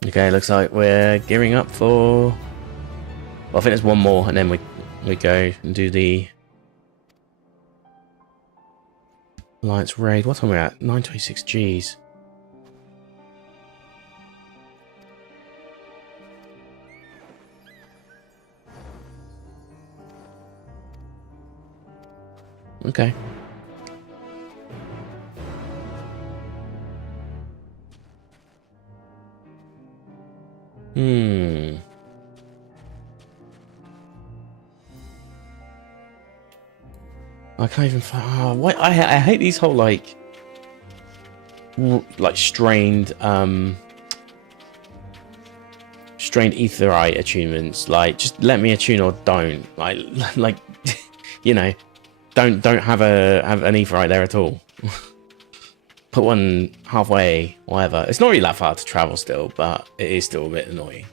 Okay, looks like we're gearing up for... Well, I think there's one more, and then we go and do the Alliance raid. What time are we at? 9:26 Gs. Okay. I can't even find. What I hate these whole like strained etherite attunements. Like, just let me attune or don't. Like you know, don't have an etherite there at all. Put one halfway, whatever. It's not really that far to travel still, but it is still a bit annoying.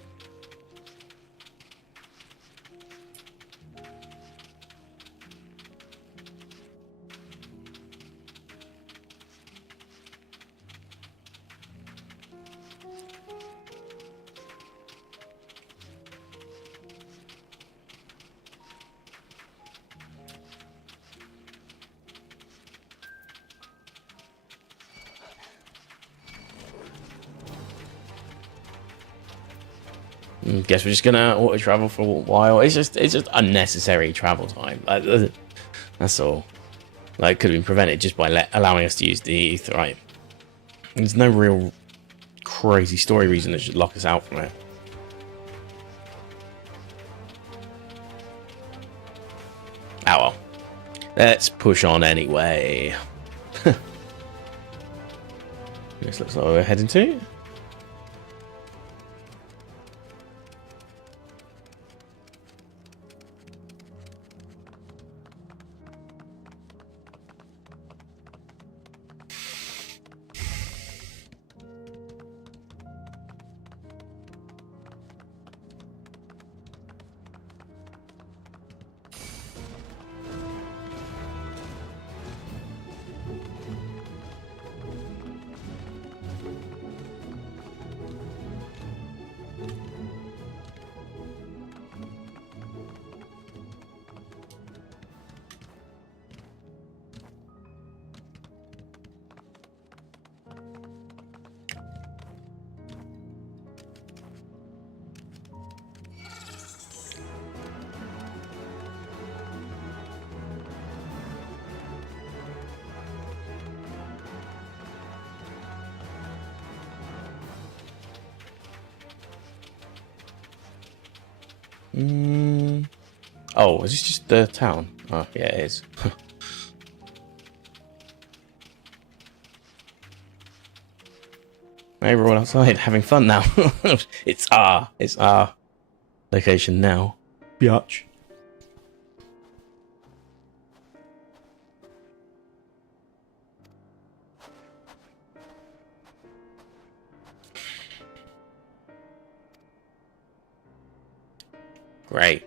Guess we're just gonna auto travel for a while. It's just unnecessary travel time. That's all. Like, could have been prevented just by allowing us to use the etherite. There's no real crazy story reason that should lock us out from it. Oh well. Let's push on anyway. This looks like we're heading to. Oh, is this just the town? Oh, yeah, it is. Maybe we're all outside having fun now. It's our location now. Biatch. Great.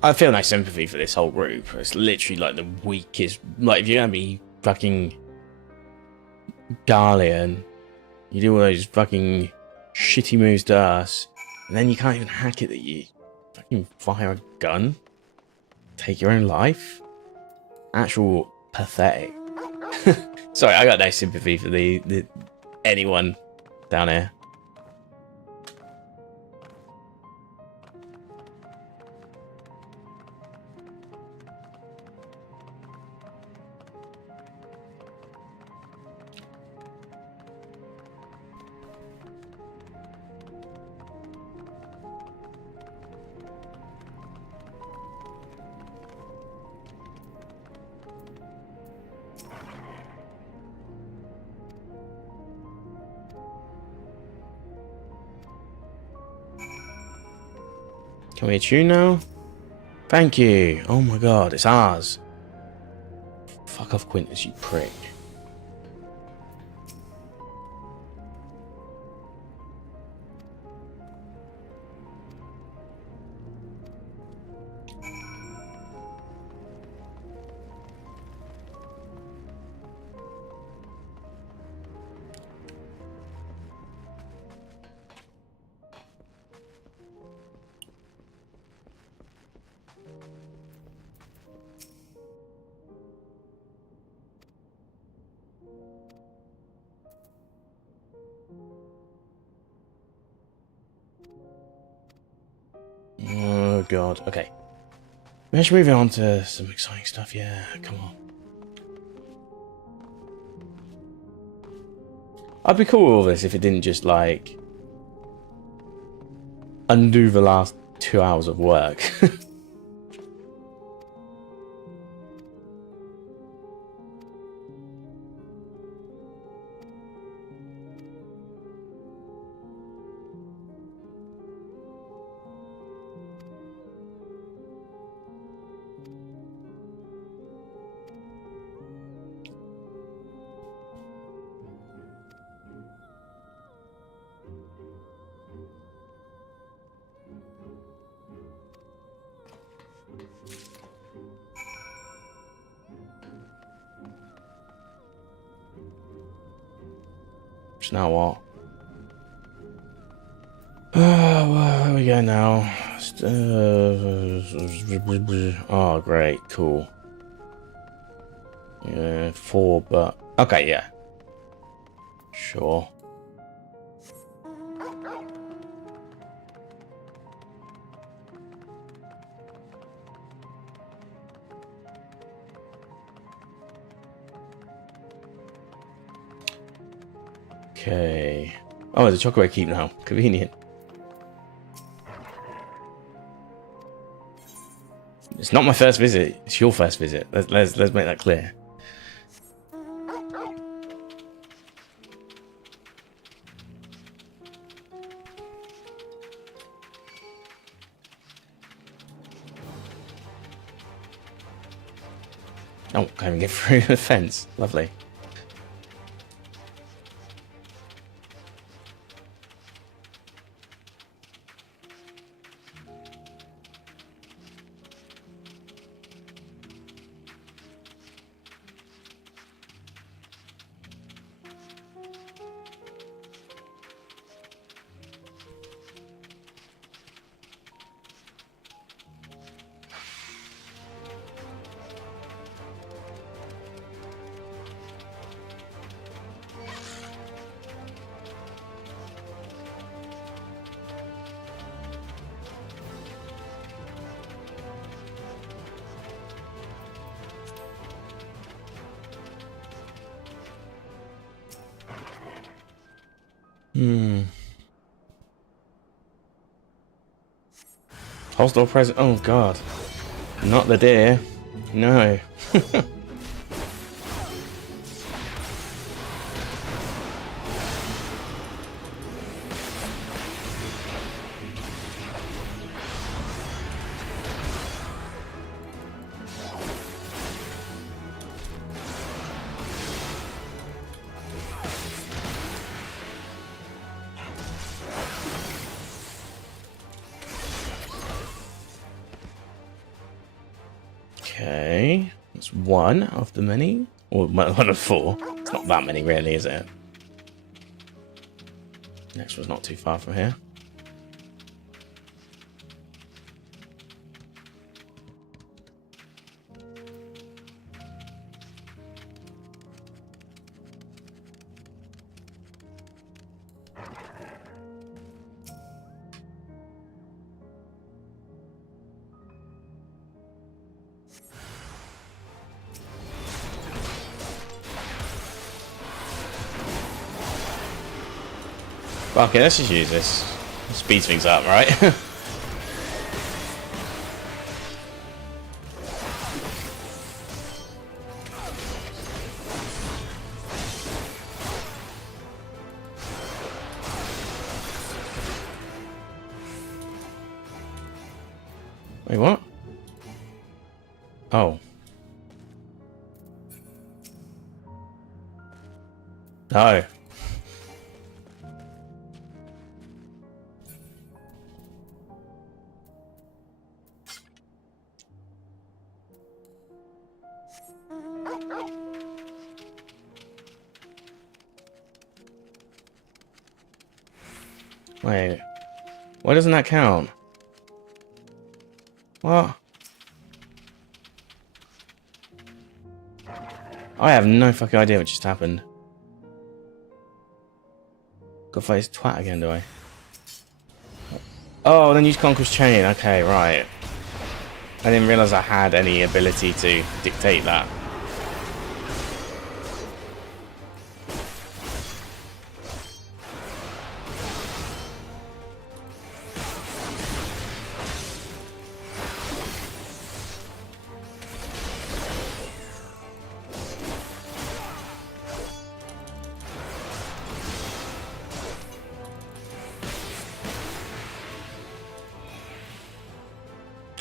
I feel no sympathy for this whole group. It's literally like the weakest. Like, if you're gonna be fucking Garlemald, you do all those fucking shitty moves to us, and then you can't even hack it that you fucking fire a gun, take your own life. Actual pathetic. Sorry, I got no sympathy for the anyone down here. Can we hit you now? Thank you. Oh my god, it's ours. Fuck off, Quintus, you prick. Oh god, okay. Let's move on to some exciting stuff, yeah, come on. I'd be cool with all this if it didn't just, like, undo the last 2 hours of work. So now what? Where we go now? Oh, great, cool. Yeah, 4, but okay, yeah, sure. Okay. Oh, it's a chocolate keep now. Convenient. It's not my first visit. It's your first visit. Let's make that clear. Oh, can't even get through the fence. Lovely. Hostile present. Oh god. Not the deer. No. Okay, that's one of the many, or one of four. It's not that many, really, is it? Next one's not too far from here. Okay, let's just use this. Speeds things up, right? Wait, what? Oh. No. Wait. Why doesn't that count? What? I have no fucking idea what just happened. Gotta fight this twat again, do I? Oh, then use Conqueror's Chain. Okay, right. I didn't realise I had any ability to dictate that.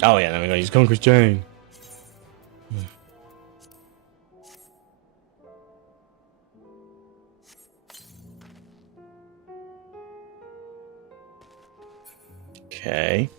Oh yeah, then we're gonna use Conqueror's Chain. Okay.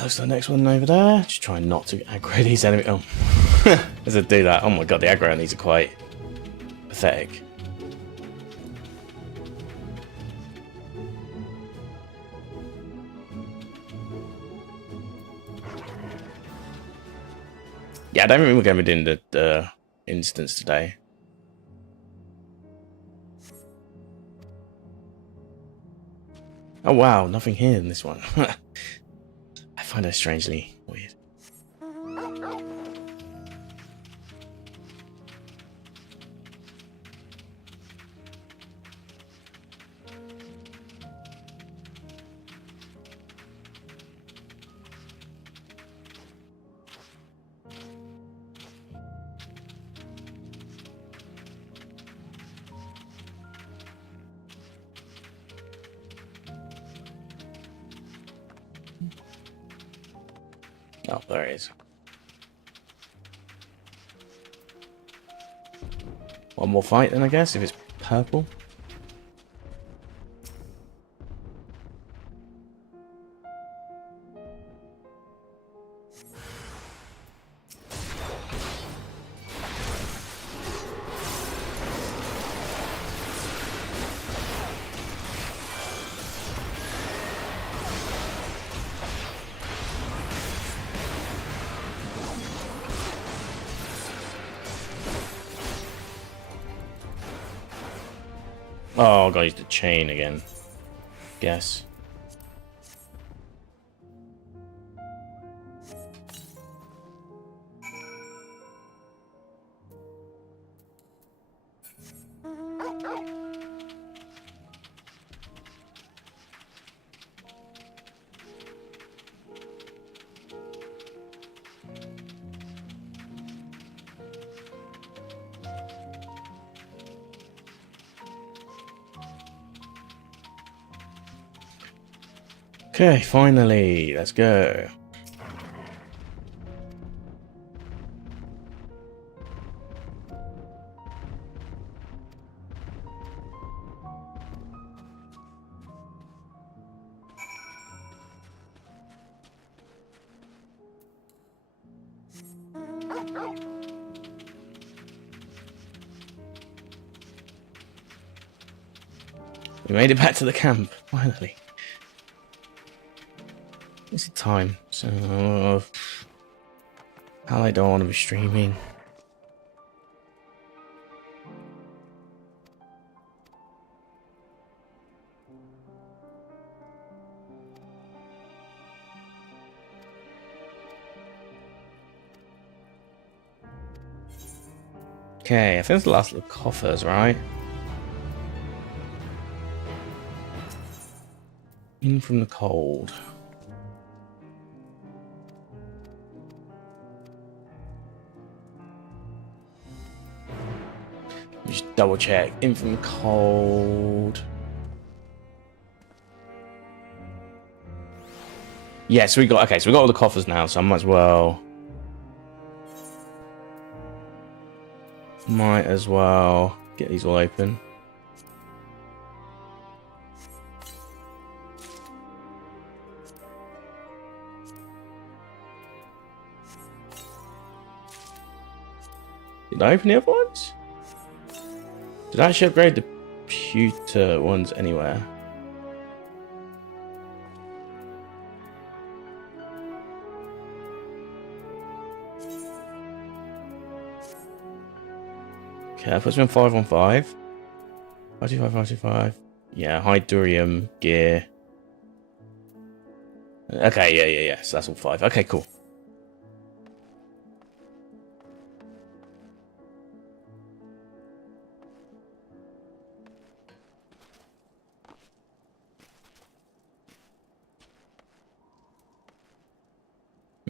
Looks like the next one over there. Just trying not to aggro these enemies. Oh, as I do that. Oh my god, the aggro on these are quite pathetic. Yeah, I don't think we're going to be doing the instance today. Oh wow, nothing here in this one. I find that strangely weird. Oh, there it is. One more fight then, I guess, if it's purple. Oh, God, use the chain again. Guess. Okay, finally, let's go. We made it back to the camp, finally. What's the time? So, how I don't want to be streaming. Okay, I think it's the last of the coffers, right? In from the cold. Just double check. In from the cold. Yes, we got okay, so we got all the coffers now, so I might as well get these all open. Did I open the other ones? Did I actually upgrade the pewter ones anywhere? Okay, that puts me on 5 on 5. 525, 525. Yeah, high durium gear. Okay, yeah. So that's all 5. Okay, cool.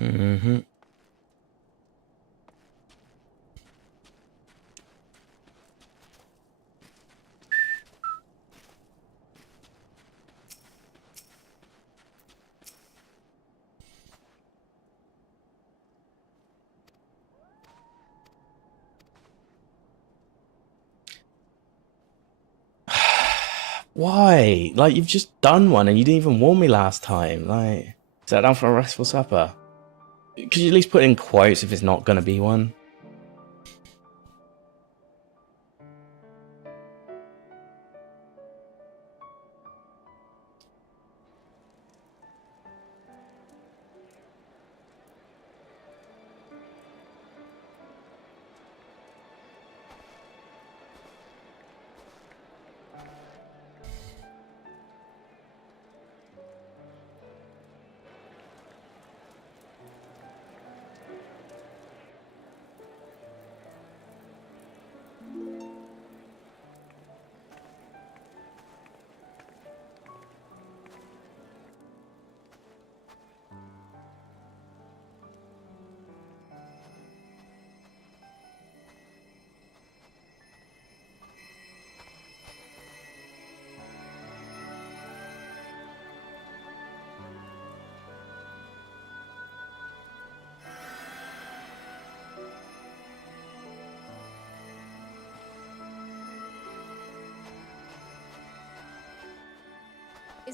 Mm-hmm. Why? Like, you've just done one and you didn't even warn me last time. Like, sat down for a restful supper. Could you at least put in quotes if it's not going to be one?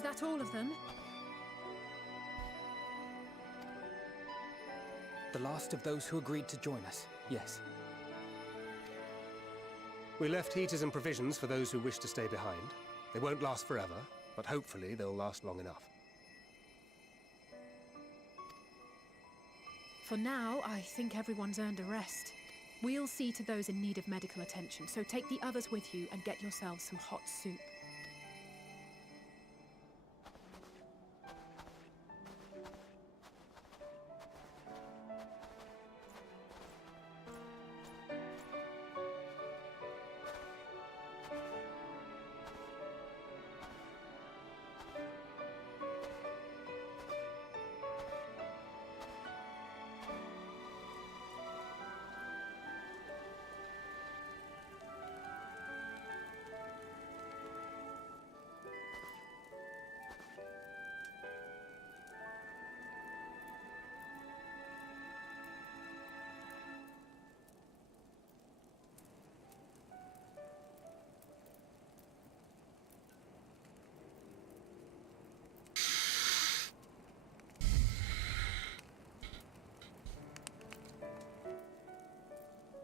that all of them? The last of those who agreed to join us, yes. We left heaters and provisions for those who wish to stay behind. They won't last forever, but hopefully they'll last long enough. For now, I think everyone's earned a rest. We'll see to those in need of medical attention, so take the others with you and get yourselves some hot soup.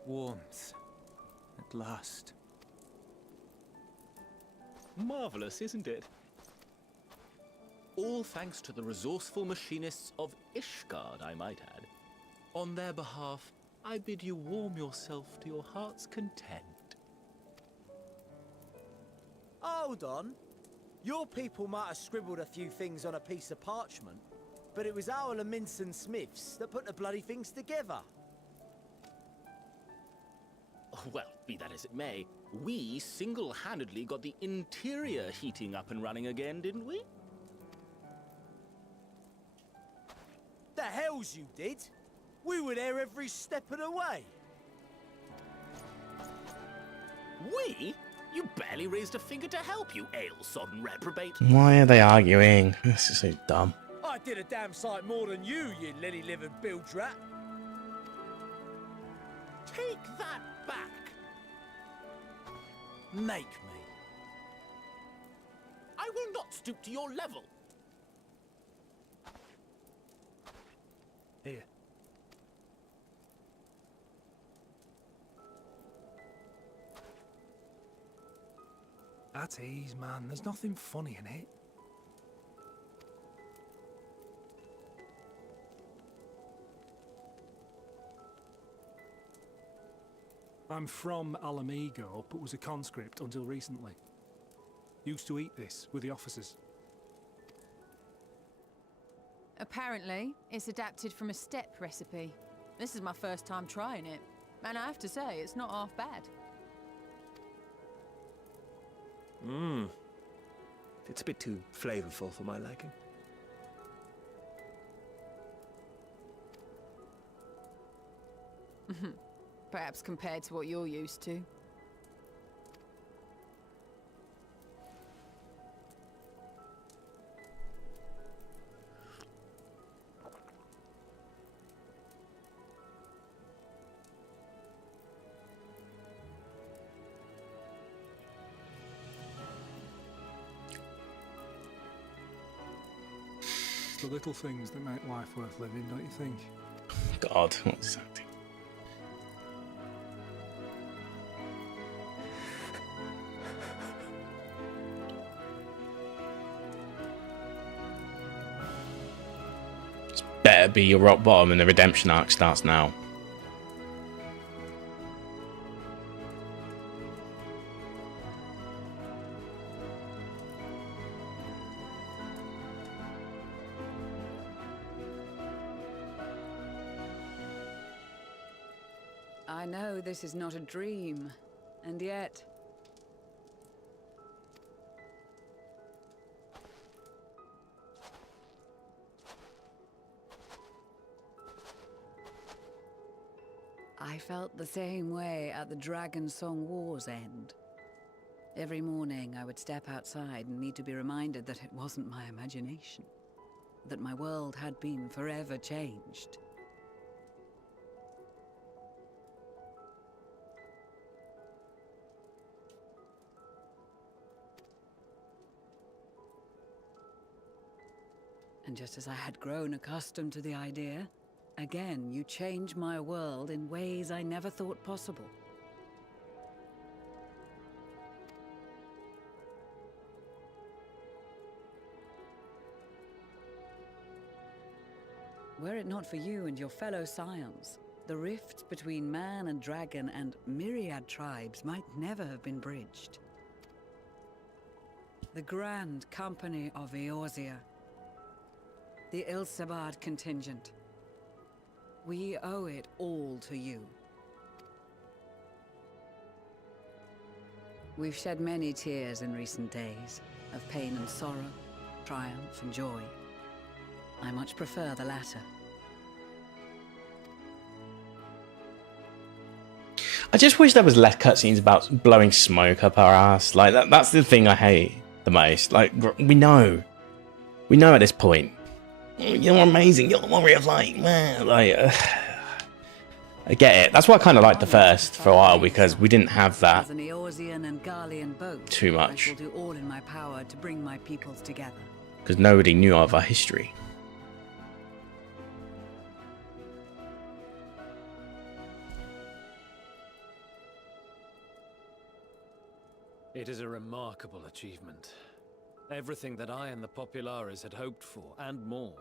Warmth. At last. Marvelous, isn't it? All thanks to the resourceful machinists of Ishgard, I might add. On their behalf, I bid you warm yourself to your heart's content. Hold on. Your people might have scribbled a few things on a piece of parchment, but it was our Minson Smiths that put the bloody things together. Well, be that as it may, we single-handedly got the interior heating up and running again, didn't we? The hells you did! We were there every step of the way. We? You barely raised a finger to help, you ale-sodden reprobate. Why are they arguing? This is so dumb. I did a damn sight more than you, you lily-livered bilge rat. Take that back. Make me. I will not stoop to your level. Here. At ease, man. There's nothing funny in it. I'm from Alamigo, but was a conscript until recently. Used to eat this with the officers. Apparently, it's adapted from a steppe recipe. This is my first time trying it, and I have to say, it's not half bad. It's a bit too flavorful for my liking. Perhaps compared to what you're used to. It's the little things that make life worth living, don't you think? God, what's that? Better be your rock bottom and the redemption arc starts now. I know this is not a dream, and yet... I felt the same way at the Dragon Song War's end. Every morning I would step outside and need to be reminded that it wasn't my imagination, that my world had been forever changed. And just as I had grown accustomed to the idea, again you change my world in ways I never thought possible. Were it not for you and your fellow scions, the rift between man and dragon and myriad tribes might never have been bridged. The Grand Company of Eorzea, the Ilsabard contingent. We owe it all to you. We've shed many tears in recent days, of pain and sorrow, triumph and joy. I much prefer the latter. I just wish there was less cutscenes about blowing smoke up our ass. Like, that's the thing I hate the most. Like, we know at this point. You're amazing. You're the warrior of light, man. Like, I get it. That's why I kind of liked the first for a while, because we didn't have that As an Eorzean and Garlean both, too much. I will do all in my power to bring my peoples together. Because nobody knew of our history. It is a remarkable achievement. Everything that I and the Populares had hoped for, and more.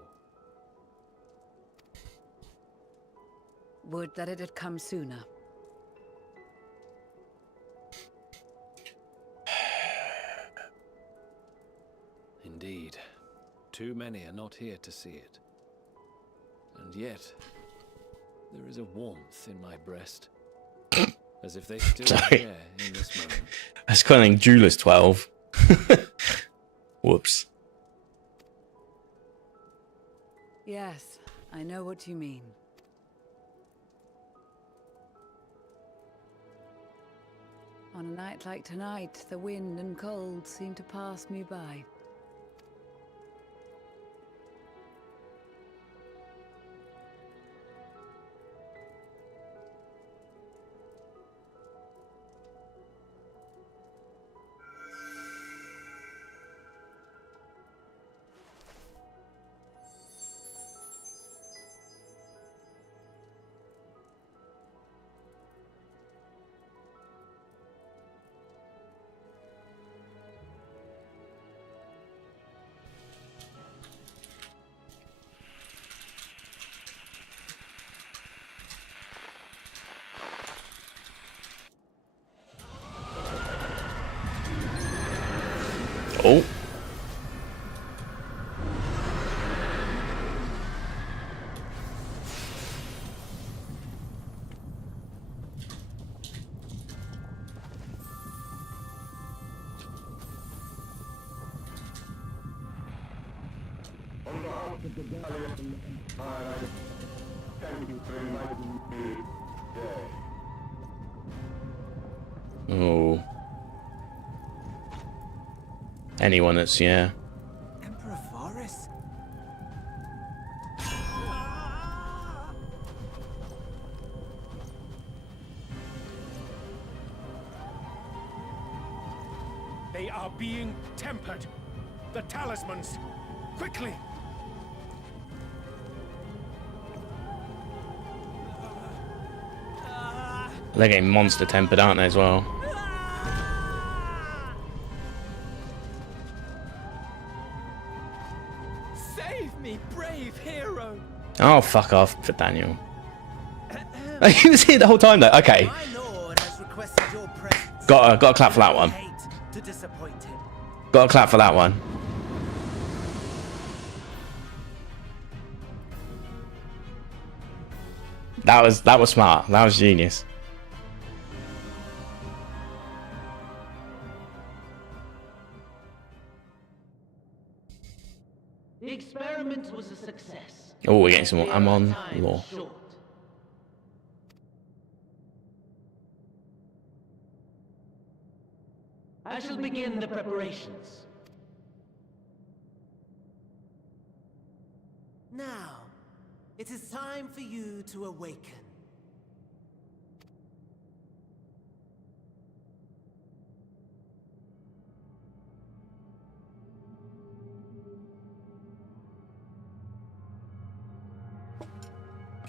Would that it had come sooner. Indeed. Too many are not here to see it. And yet, there is a warmth in my breast. As if they still care in this moment. I was calling Jewelers 12. Whoops. Yes, I know what you mean. On a night like tonight, the wind and cold seem to pass me by. Oh. On behalf of the Garlemald, thank you for inviting me today. Oh. Anyone that's, yeah. Emperor Varus? They are being tempered. The talismans. Quickly! They're getting monster tempered, aren't they, as well? Save me, brave hero! Oh, fuck off for Daniel. He was here the whole time, though. Okay. My lord has requested your presence. Got a clap for that one. Hate to disappoint him. Got a clap for that one. That was smart. That was genius. The experiment was a success. Oh, we're getting some more Amon lore. I shall begin the preparations. Now, it is time for you to awaken.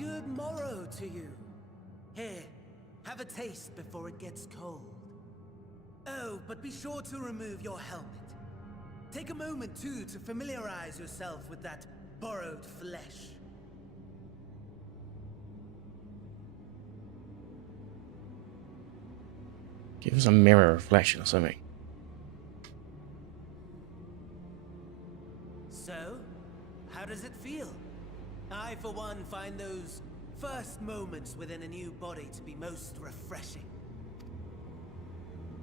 good morrow to you. Here, have a taste before it gets cold. Oh, but be sure to remove your helmet. Take a moment, too, to familiarize yourself with that borrowed flesh. Give us a mirror reflection or something. So, how does it feel? I, for one, find those first moments within a new body to be most refreshing.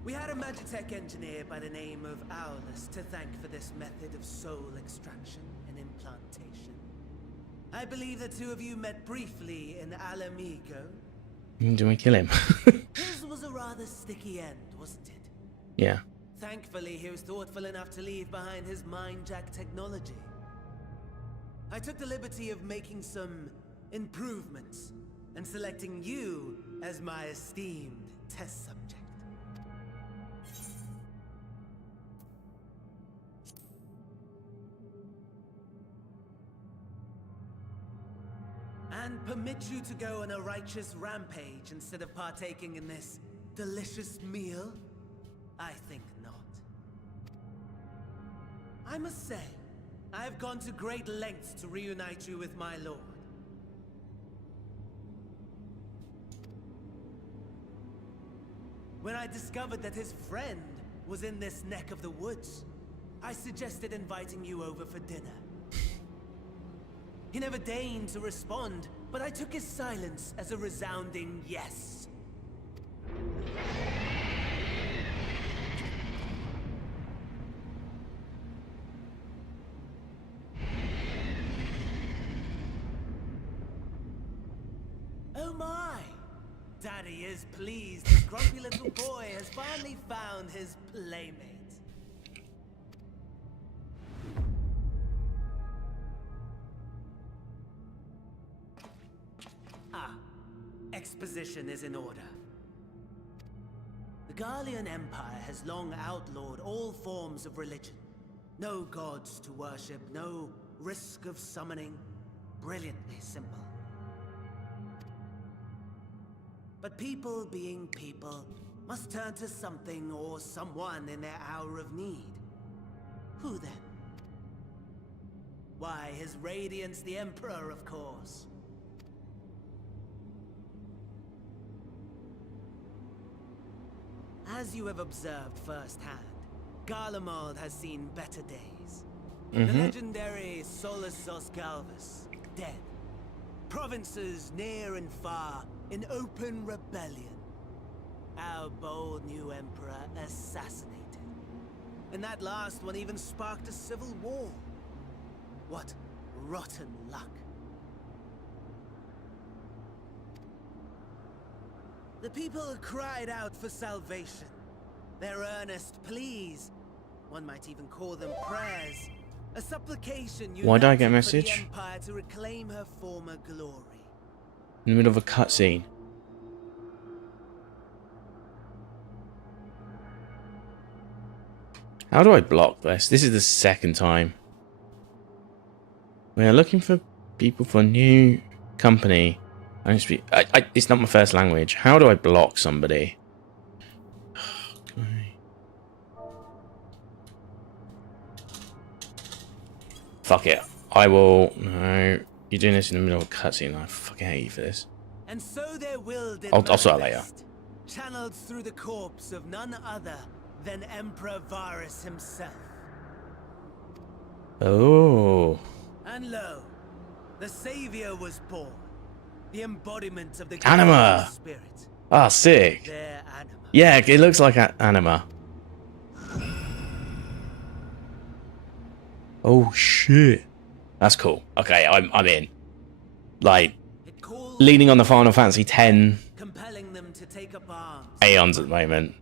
We had a Magitech engineer by the name of Aulus to thank for this method of soul extraction and implantation. I believe the two of you met briefly in Alamigo. Do we kill him? His was a rather sticky end, wasn't it? Yeah. Thankfully, he was thoughtful enough to leave behind his mind-jack technology. I took the liberty of making some improvements and selecting you as my esteemed test subject. And permit you to go on a righteous rampage instead of partaking in this delicious meal? I think not. I must say, I have gone to great lengths to reunite you with my lord. When I discovered that his friend was in this neck of the woods, I suggested inviting you over for dinner. He never deigned to respond, but I took his silence as a resounding yes. Oh my! Daddy is pleased his grumpy little boy has finally found his playmate. Exposition is in order. The Garlean Empire has long outlawed all forms of religion. No gods to worship, no risk of summoning. Brilliantly simple. But people being people must turn to something or someone in their hour of need. Who then? Why, His Radiance the Emperor, of course. As you have observed firsthand, Garlemald has seen better days. The legendary Solusos Galvus, dead. Provinces near and far in open rebellion. Our bold new emperor assassinated. And that last one even sparked a civil war. What rotten luck. The people cried out for salvation. Their earnest pleas, one might even call them prayers, a supplication. Why did I get a for the message? Empire to reclaim her former glory. In the middle of a cutscene. How do I block this? This is the second time. We are looking for people for new company. I don't speak. It's not my first language. How do I block somebody? Okay. Fuck it. I will. No. You're doing this in the middle of a cutscene. I fucking hate you for this. And so their will did I'll sort it later. channeled through the corpse of none other than Emperor Varus himself. Oh. And lo, the savior was born. The embodiment of the Anima. Garlean spirit. Ah, sick. Their anima. Yeah, it looks like anima. Oh shit. That's cool. Okay, I'm in. Like, leaning on the Final Fantasy X compelling them to take up arms. Aeons at the moment.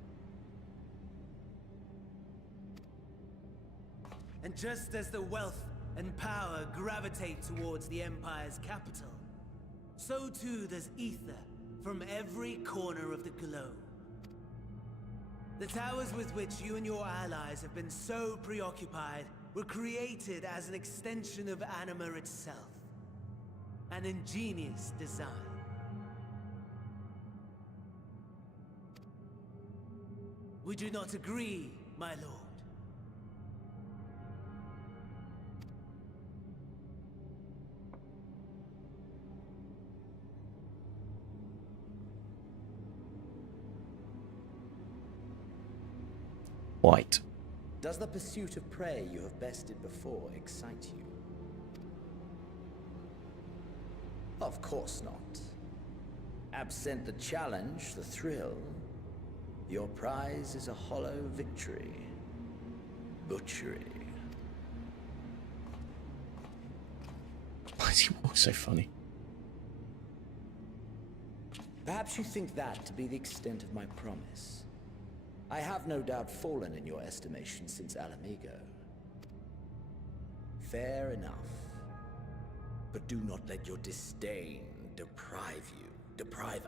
And just as the wealth and power gravitate towards the Empire's capital, so too does ether from every corner of the globe. The towers with which you and your allies have been so preoccupied were created as an extension of anima itself. An ingenious design. Would you not agree, my lord? White. Does the pursuit of prey you have bested before excite you? Of course not. Absent the challenge, the thrill, your prize is a hollow victory. Butchery. Why is he always so funny? Perhaps you think that to be the extent of my promise. I have no doubt fallen in your estimation since Alamigo. Fair enough. But do not let your disdain deprive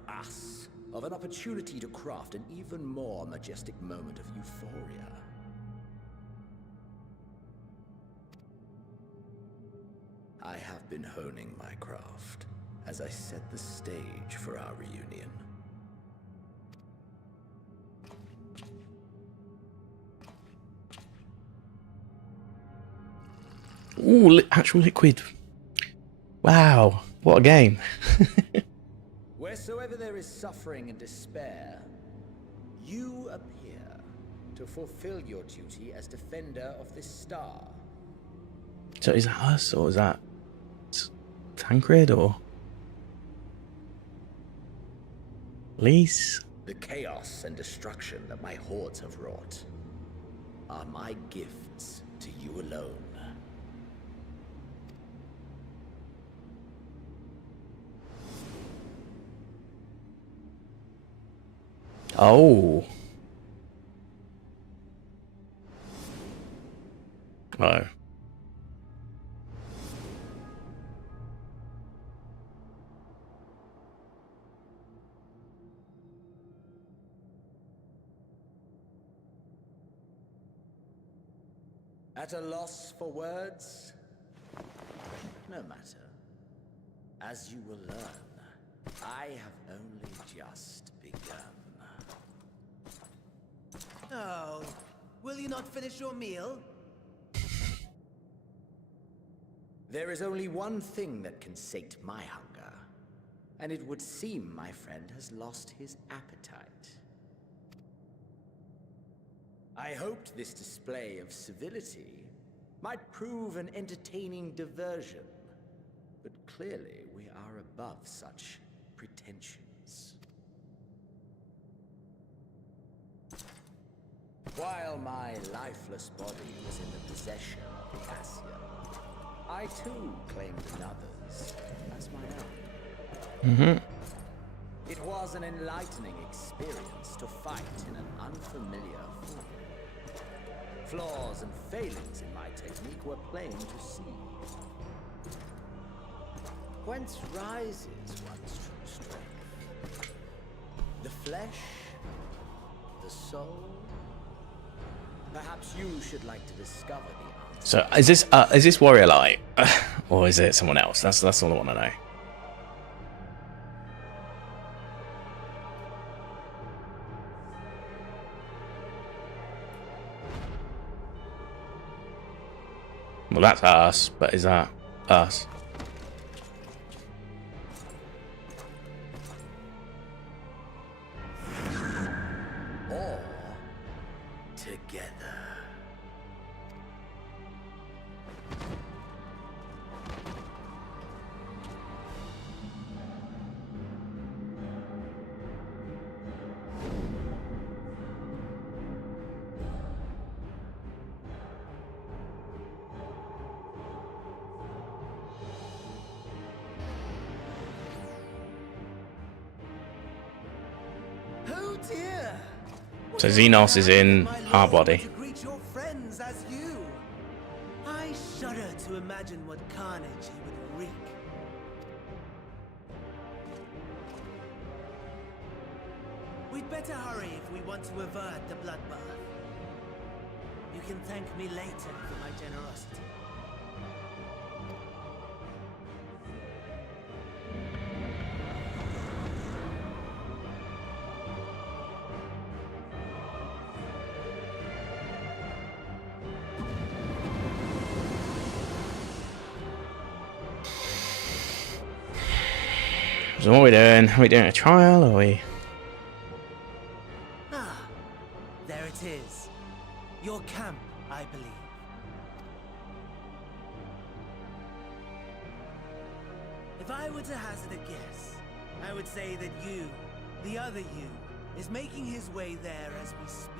us, of an opportunity to craft an even more majestic moment of euphoria. I have been honing my craft as I set the stage for our reunion. Ooh, actual liquid. Wow, what a game. Wheresoever there is suffering and despair, you appear to fulfill your duty as defender of this star. So is that us, or is that Tancred, or Lise? The chaos and destruction that my hordes have wrought are my gifts to you alone. Oh. Oh. At a loss for words? No matter. As you will learn, I have only just begun. Oh, will you not finish your meal? There is only one thing that can sate my hunger, and it would seem my friend has lost his appetite. I hoped this display of civility might prove an entertaining diversion, but clearly we are above such pretensions. While my lifeless body was in the possession of the Assia, I too claimed another's as my own. It was an enlightening experience to fight in an unfamiliar form. Flaws and failings in my technique were plain to see. Whence rises one's true strength? The flesh? The soul? Perhaps you should like to discover the answer. So is this Warrior Light, or is it someone else? That's all I want to know. Well, that's us, but is that us? Or together. Oh dear! So Xenos is in our body. To greet your friends as you. I shudder to imagine what carnage he would wreak. We'd better hurry if we want to avert the bloodbath. You can thank me later for my generosity. So what are we doing? Are we doing a trial, or are we? Ah, there it is. Your camp, I believe. If I were to hazard a guess, I would say that you, the other you, is making his way there as we speak.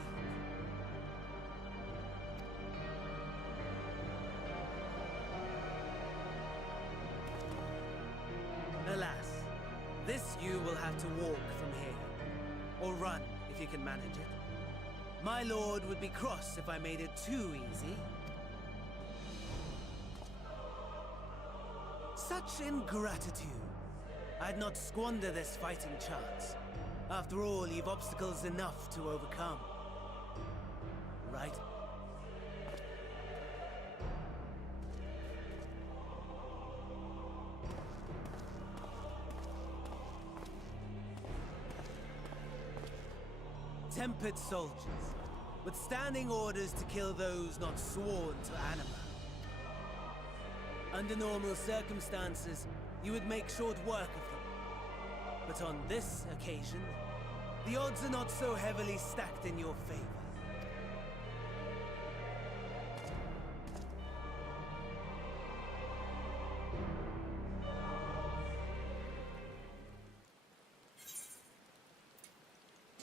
Alas, this you will have to walk from here. Or run, if you can manage it. My lord would be cross if I made it too easy. Such ingratitude. I'd not squander this fighting chance. After all, you've obstacles enough to overcome. Right? Tempered soldiers, with standing orders to kill those not sworn to anima. Under normal circumstances, you would make short work of them. But on this occasion, the odds are not so heavily stacked in your favor.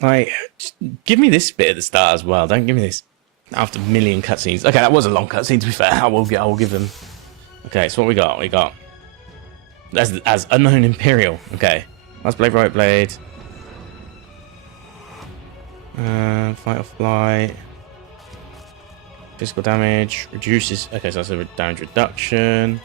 Like, just give me this bit at the start as well. Don't give me this after a million cutscenes. Okay, that was a long cutscene, to be fair. I will give them. Okay, so what we got? We got as unknown Imperial. Okay, last blade, right blade. Fight or flight. Physical damage reduces. Okay, so that's a damage reduction.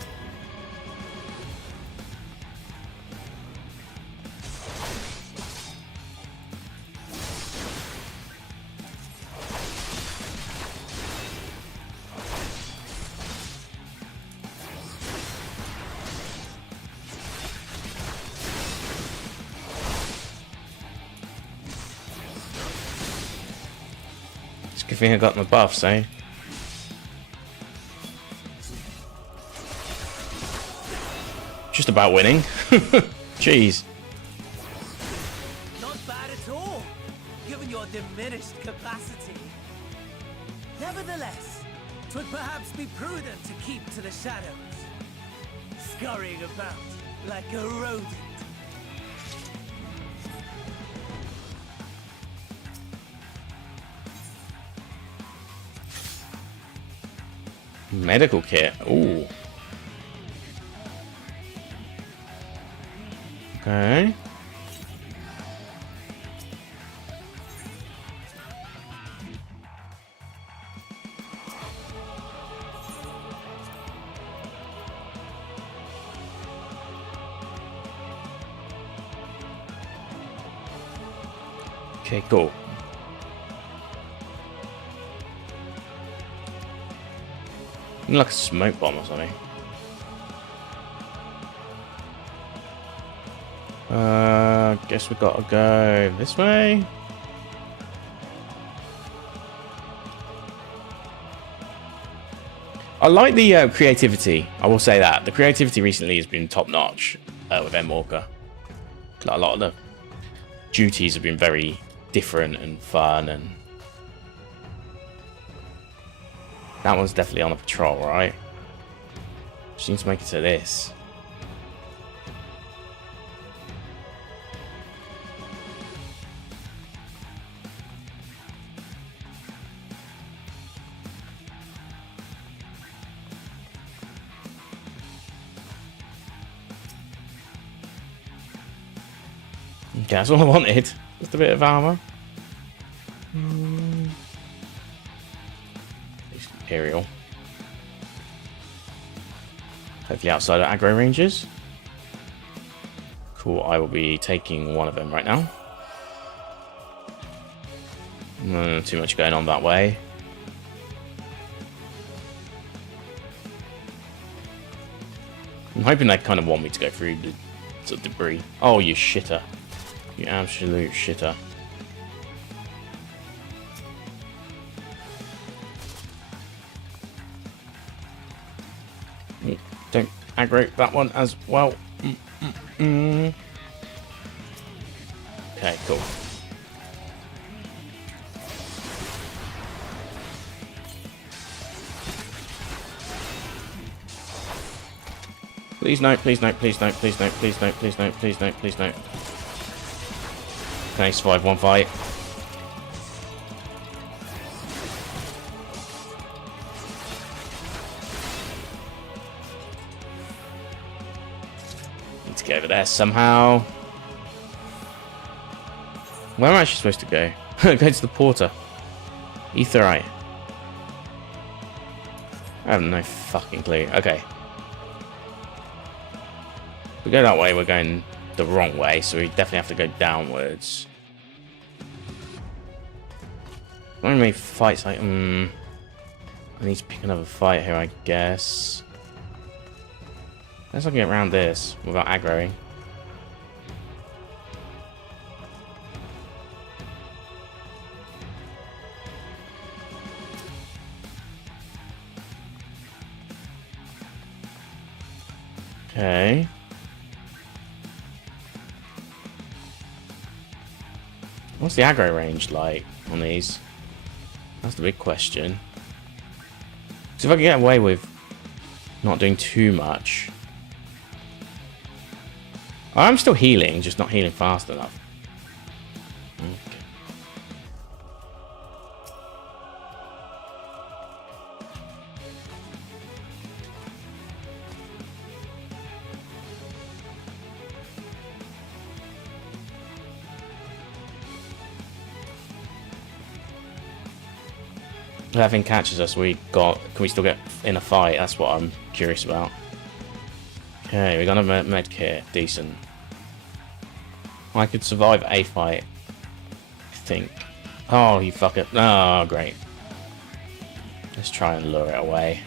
Good thing I got my buffs, eh? Just about winning. Jeez. Not bad at all, given your diminished capacity. Nevertheless, 'twould perhaps be prudent to keep to the shadows, scurrying about like a rodent. Medical kit. Ooh. Okay. Okay, cool. Like a smoke bomb or something. Guess we gotta go this way. I like the creativity. I will say that the creativity recently has been top notch with Endwalker. Like, a lot of the duties have been very different and fun, and that one's definitely on a patrol, right? Just need to make it to this. Okay, that's all I wanted. Just a bit of armor. Imperial. Hopefully outside of aggro ranges. Cool, I will be taking one of them right now. Too much going on that way. I'm hoping they kind of want me to go through the sort of debris. Oh, you shitter. You absolute shitter. Don't aggro that one as well. Okay, cool. Please no, please no, please no, please no, please no, please no, please no, please no. Can I survive one fight? Need to get over there somehow. Where am I actually supposed to go? Go to the porter. Etherite. I have no fucking clue. Okay. If we go that way, we're going the wrong way, so we definitely have to go downwards. How many fights I need to pick another fight here, I guess. Let's not get around this without aggroing. Okay. What's the aggro range like on these? That's the big question. So if I can get away with not doing too much. I'm still healing, just not healing fast enough. Okay. If that thing catches us, can we still get in a fight? That's what I'm curious about. Okay, we got a med kit, decent. I could survive a fight, I think. Oh, you fuck it. Oh, great. Let's try and lure it away.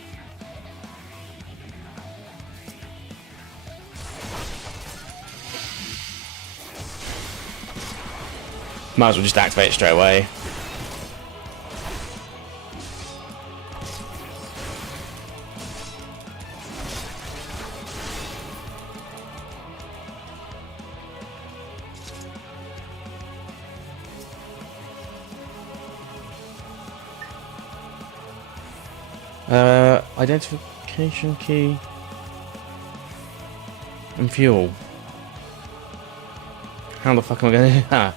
Might as well just activate it straight away. Identification key and fuel. How the fuck am I going to do that?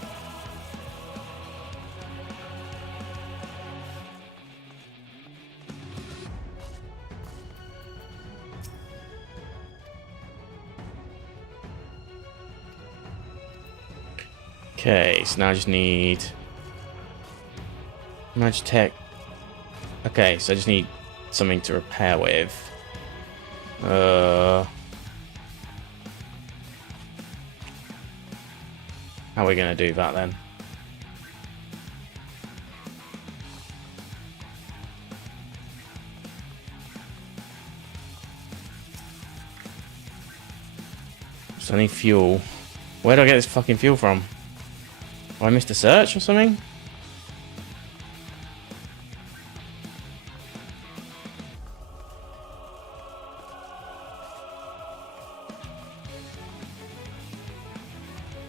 Okay, so now I just need Magitech. Okay, so I just need something to repair with. How are we going to do that then? So I need fuel. Where do I get this fucking fuel from? Oh, I missed a search or something?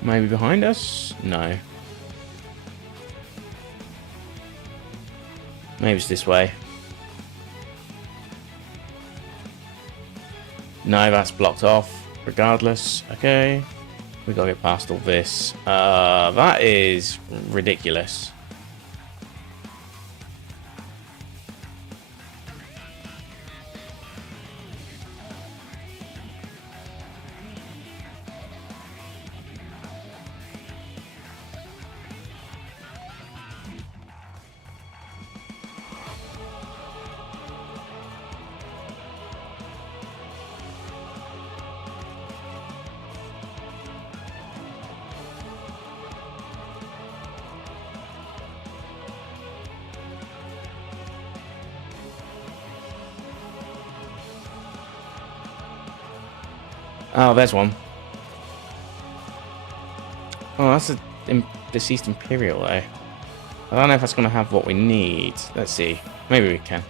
Maybe behind us? No. Maybe it's this way. No, that's blocked off. Regardless. Okay. We gotta get past all this. That is ridiculous. Oh, there's one. Oh, that's a deceased Imperial, though. I don't know if that's going to have what we need. Let's see. Maybe we can.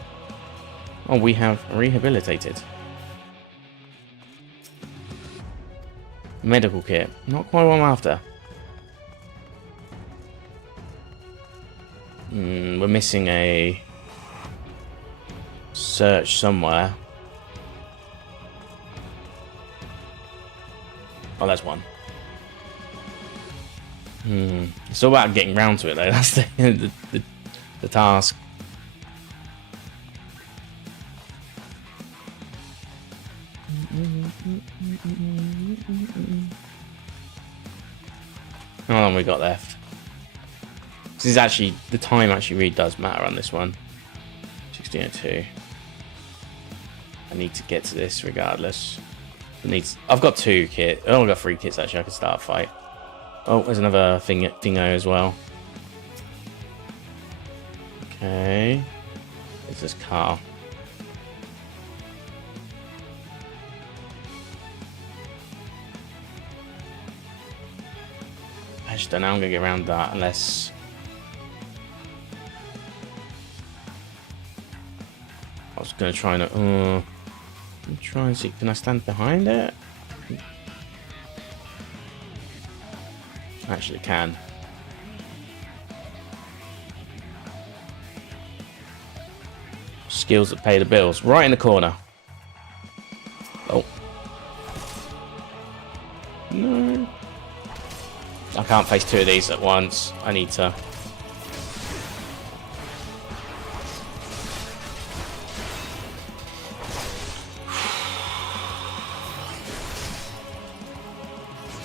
Oh, we have rehabilitated. Medical kit. Not quite what I'm after. We're missing a search somewhere. Oh, there's one. It's all about getting round to it, though. That's the task. How long we got left? This is actually, the time actually really does matter on this one. 16:02. I need to get to this regardless. I've got 2 kits. Oh, I've got 3 kits actually. I can start a fight. Oh, there's another thingo as well. Okay. It's this car. I just don't know how I'm gonna get around that unless. I was gonna try and try and see, can I stand behind it? Actually can. Skills that pay the bills. Right in the corner. Oh. No. I can't face 2 of these at once. I need to.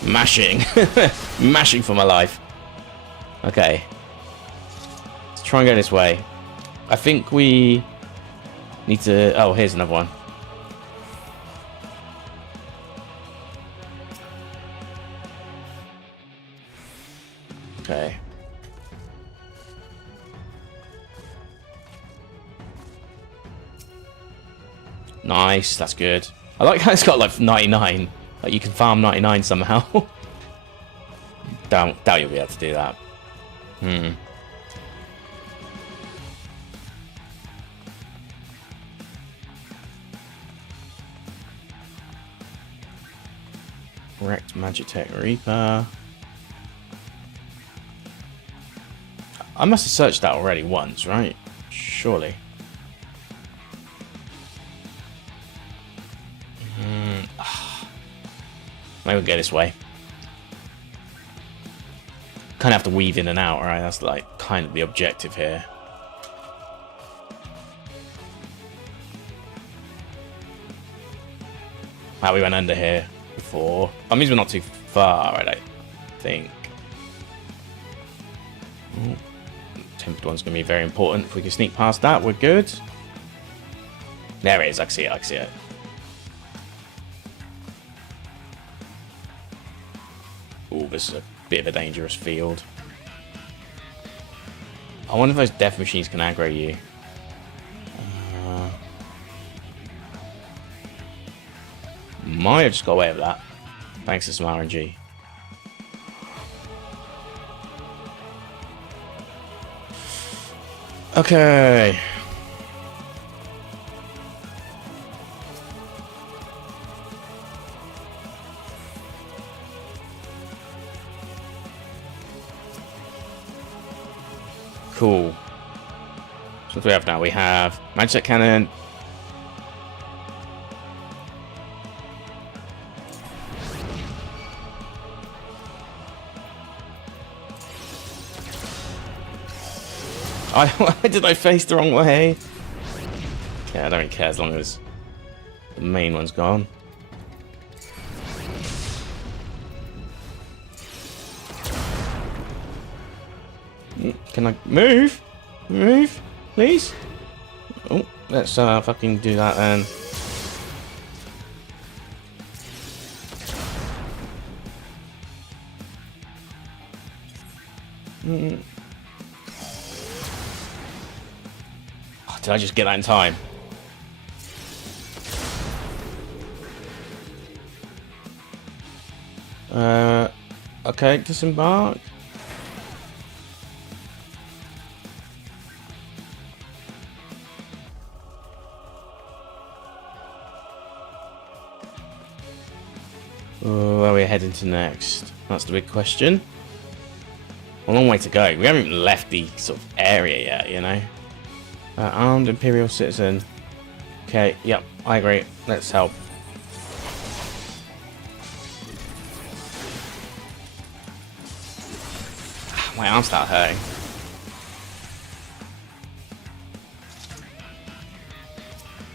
Mashing. Mashing for my life. Okay. Let's try and go this way. I think we need to... Oh, here's another one. Okay. Nice, that's good. I like how it's got like 99. Like you can farm 99 somehow. doubt you'll be able to do that. Wrecked Magitech Reaper. I must have searched that already once, right? Surely. Maybe we'll go this way. Kind of have to weave in and out, right? That's like kind of the objective here. Wow, we went under here before. That means we're not too far, I don't think. Ooh. Tempered one's going to be very important. If we can sneak past that, we're good. There it is. I can see it. I can see it. Oh, this is a bit of a dangerous field. I wonder if those death machines can aggro you. Might have just got away with that. Thanks to some RNG. Okay. Cool. So what do we have now? We have Magic Cannon. Why did I face the wrong way? Yeah, I don't really care as long as the main one's gone. Can I move? Move, please? Oh, let's fucking do that then. Oh, did I just get that in time? Okay, disembark. Where are we heading to next? That's the big question. A long way to go. We haven't even left the sort of area yet, you know. Armed Imperial citizen. Okay, yep, I agree. Let's help. My arm started hurting.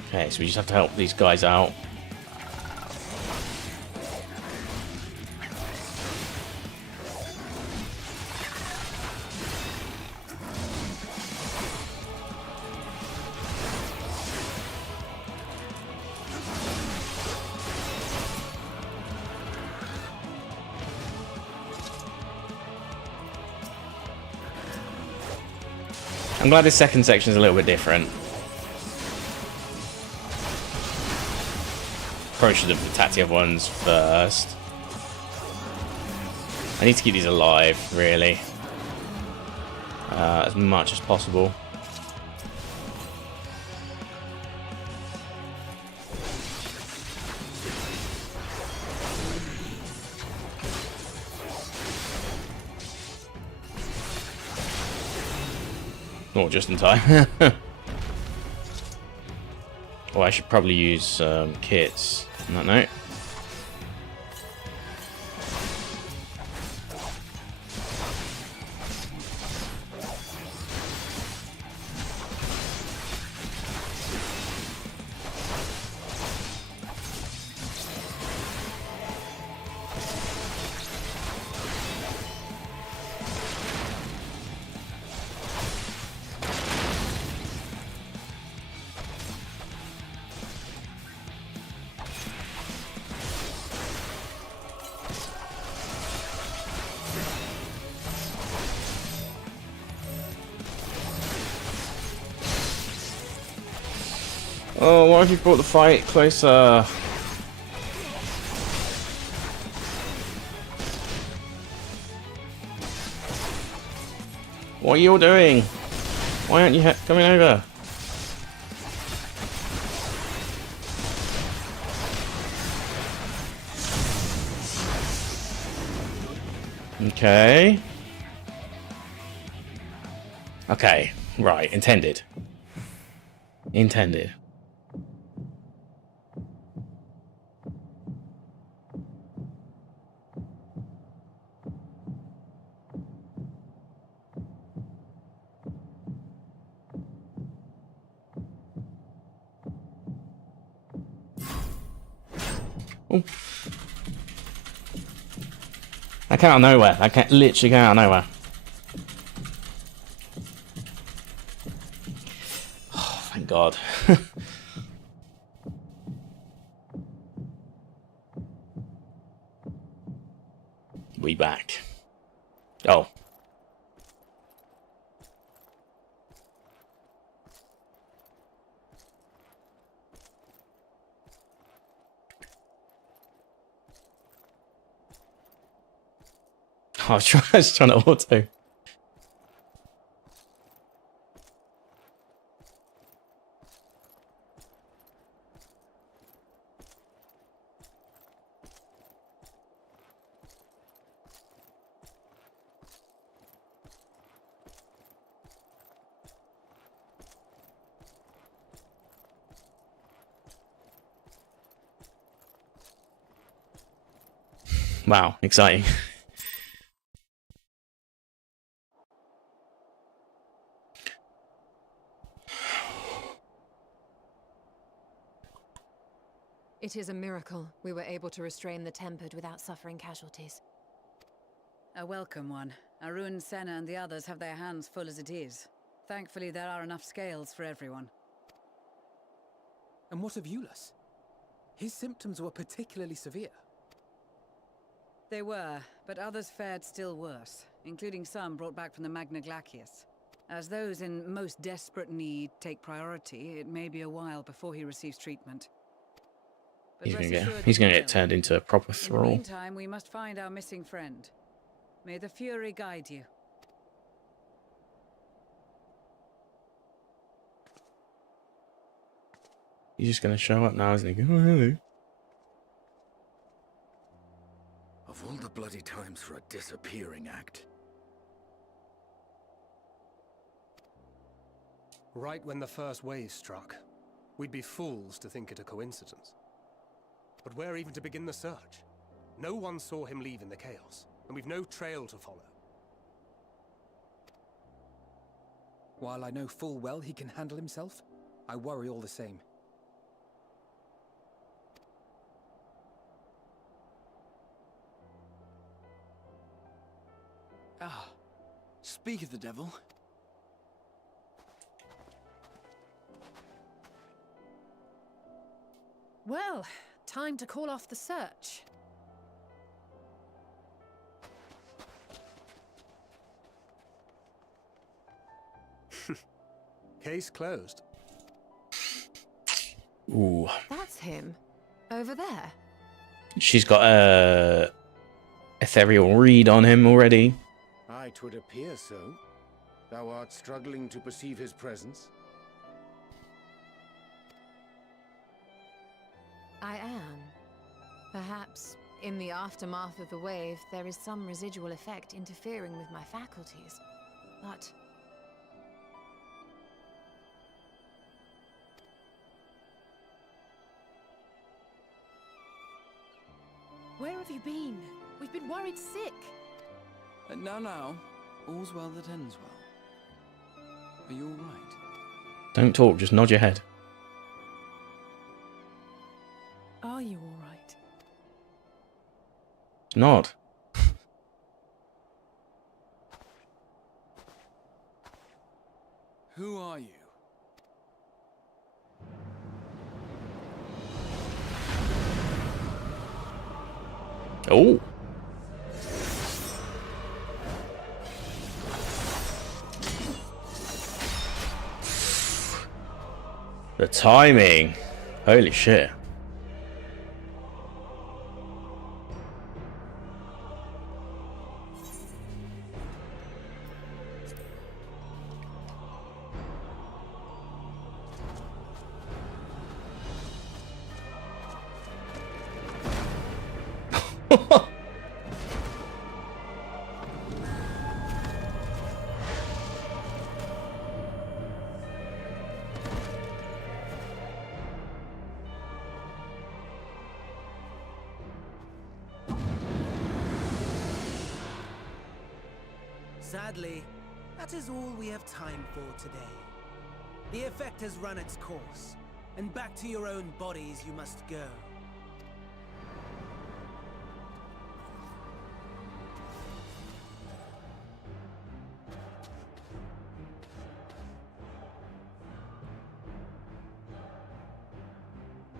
Okay, so we just have to help these guys out. I'm glad this second section is a little bit different. Probably should have attacked the other ones first. I need to keep these alive, really. As much as possible. Oh, just in time. Oh, I should probably use kits on that note. Oh, why have you brought the fight closer? What are you all doing? Why aren't you coming over? Okay. Okay, right, intended. Intended. Oh. That came out of nowhere. That literally came out of nowhere. Oh, thank God. We back. Oh. I was trying to auto. Wow, exciting. It is a miracle we were able to restrain the Tempered without suffering casualties. A welcome one. Arun, Senna and the others have their hands full as it is. Thankfully, there are enough scales for everyone. And what of Eulus? His symptoms were particularly severe. They were, but others fared still worse, including some brought back from the Magna Glacius. As those in most desperate need take priority, it may be a while before he receives treatment. But He's gonna get turned into a proper In the thrall. meantime, we must find our missing friend. May the Fury guide you. He's just gonna show up now, isn't he? Oh, hello. Of all the bloody times for a disappearing act. Right when the first wave struck, we'd be fools to think it a coincidence. But where even to begin the search? No one saw him leave in the chaos, and we've no trail to follow. While I know full well he can handle himself, I worry all the same. Ah, speak of the devil. Well, time to call off the search. Case closed. Ooh. That's him. Over there. She's got a ethereal read on him already. Aye, 'twould appear so. Thou art struggling to perceive his presence? I am. Perhaps, in the aftermath of the wave, there is some residual effect interfering with my faculties. But... Where have you been? We've been worried sick. Now, all's well that ends well. Are you all right? Don't talk, just nod your head. Are you all right? Nod. Who are you? Oh. The timing. Holy shit. Sadly, that is all we have time for today. The effect has run its course, and back to your own bodies you must go.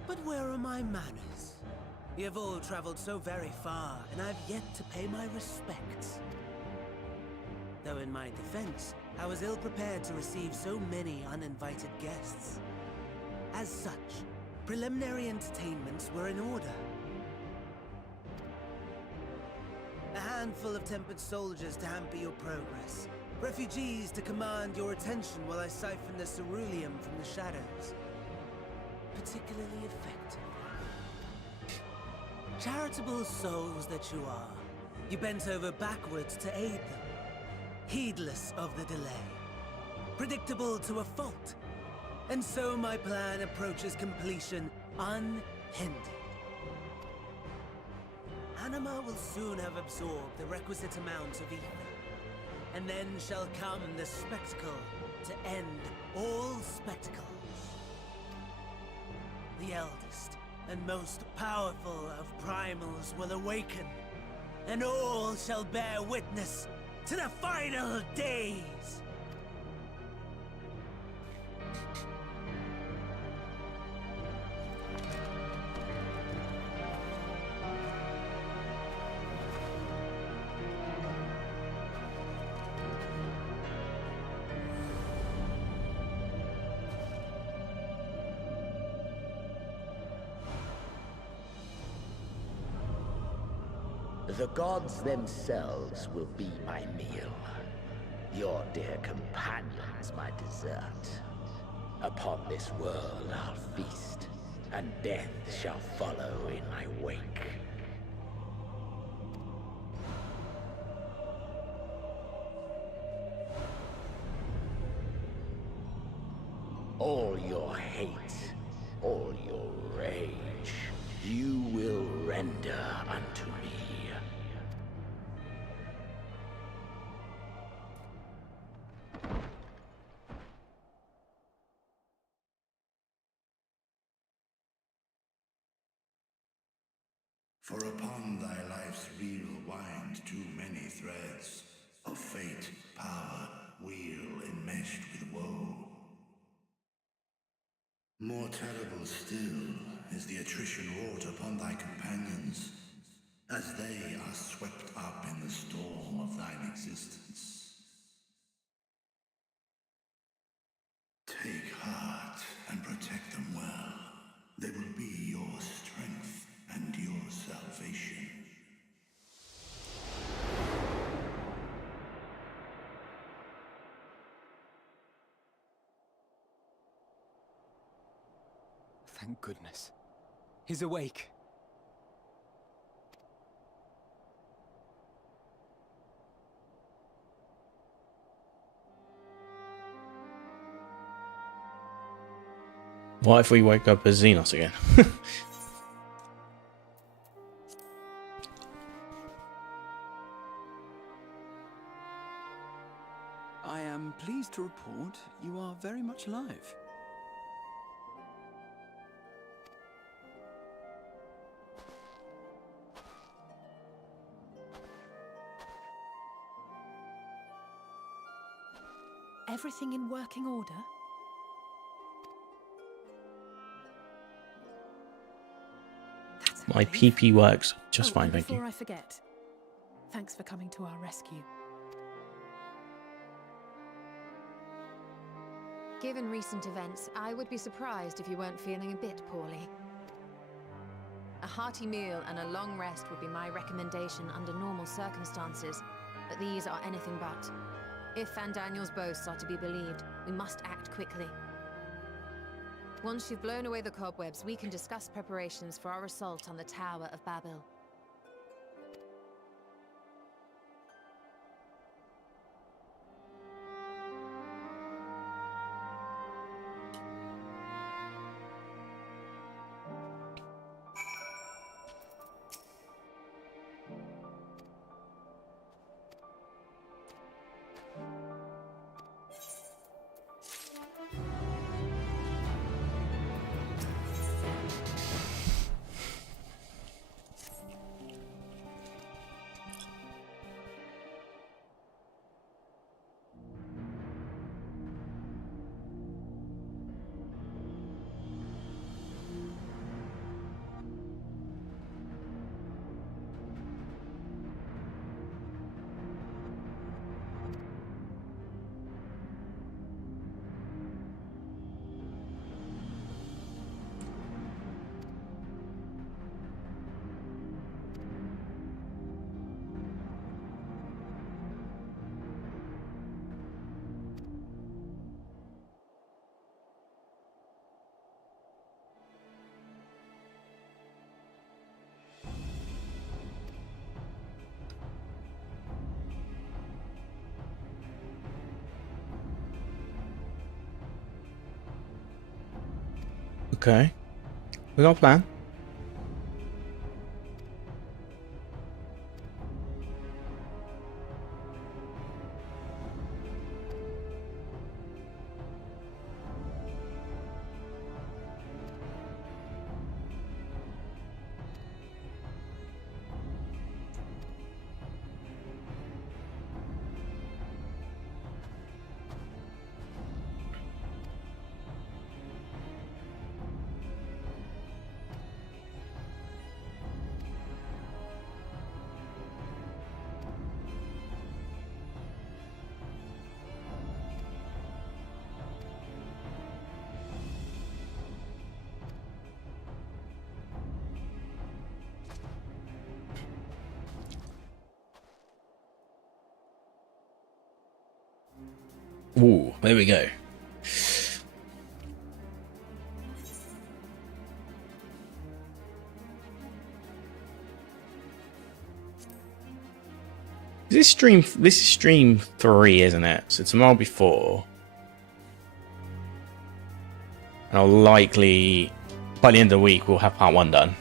But where are my manners? You have all traveled so very far, and I've yet to pay my respects. Though in my defense, I was ill-prepared to receive so many uninvited guests. As such, preliminary entertainments were in order. A handful of tempered soldiers to hamper your progress. Refugees to command your attention while I siphon the ceruleum from the shadows. Particularly effective. Charitable souls that you are, you bent over backwards to aid them. Heedless of the delay. Predictable to a fault. And so my plan approaches completion unhindered. Anima will soon have absorbed the requisite amount of ether. And then shall come the spectacle to end all spectacles. The eldest and most powerful of primals will awaken, and all shall bear witness to the final days! The gods themselves will be my meal. Your dear companions my dessert. Upon this world I'll feast, and death shall follow in my wake. All your hate, all your rage, you will render unto me. For upon thy life's reel wind too many threads of fate, power, weal enmeshed with woe. More terrible still is the attrition wrought upon thy companions, as they are swept up in the storm of thine existence. Take heart and protect them well. They will be your strength and your salvation. Thank goodness. He's awake. What if we wake up as Xenos again? I am pleased to report you are very much alive. Everything in working order? My PP works just fine, thank Before you. I forget, thanks for coming to our rescue. Given recent events, I would be surprised if you weren't feeling a bit poorly. A hearty meal and a long rest would be my recommendation under normal circumstances, but these are anything but. If Van Daniel's boasts are to be believed, we must act quickly. Once you've blown away the cobwebs, we can discuss preparations for our assault on the Tower of Babel. Okay. We got a plan. Ooh, there we go. This is stream 3, isn't it? So tomorrow before. And I'll likely, by the end of the week, we'll have part 1 done.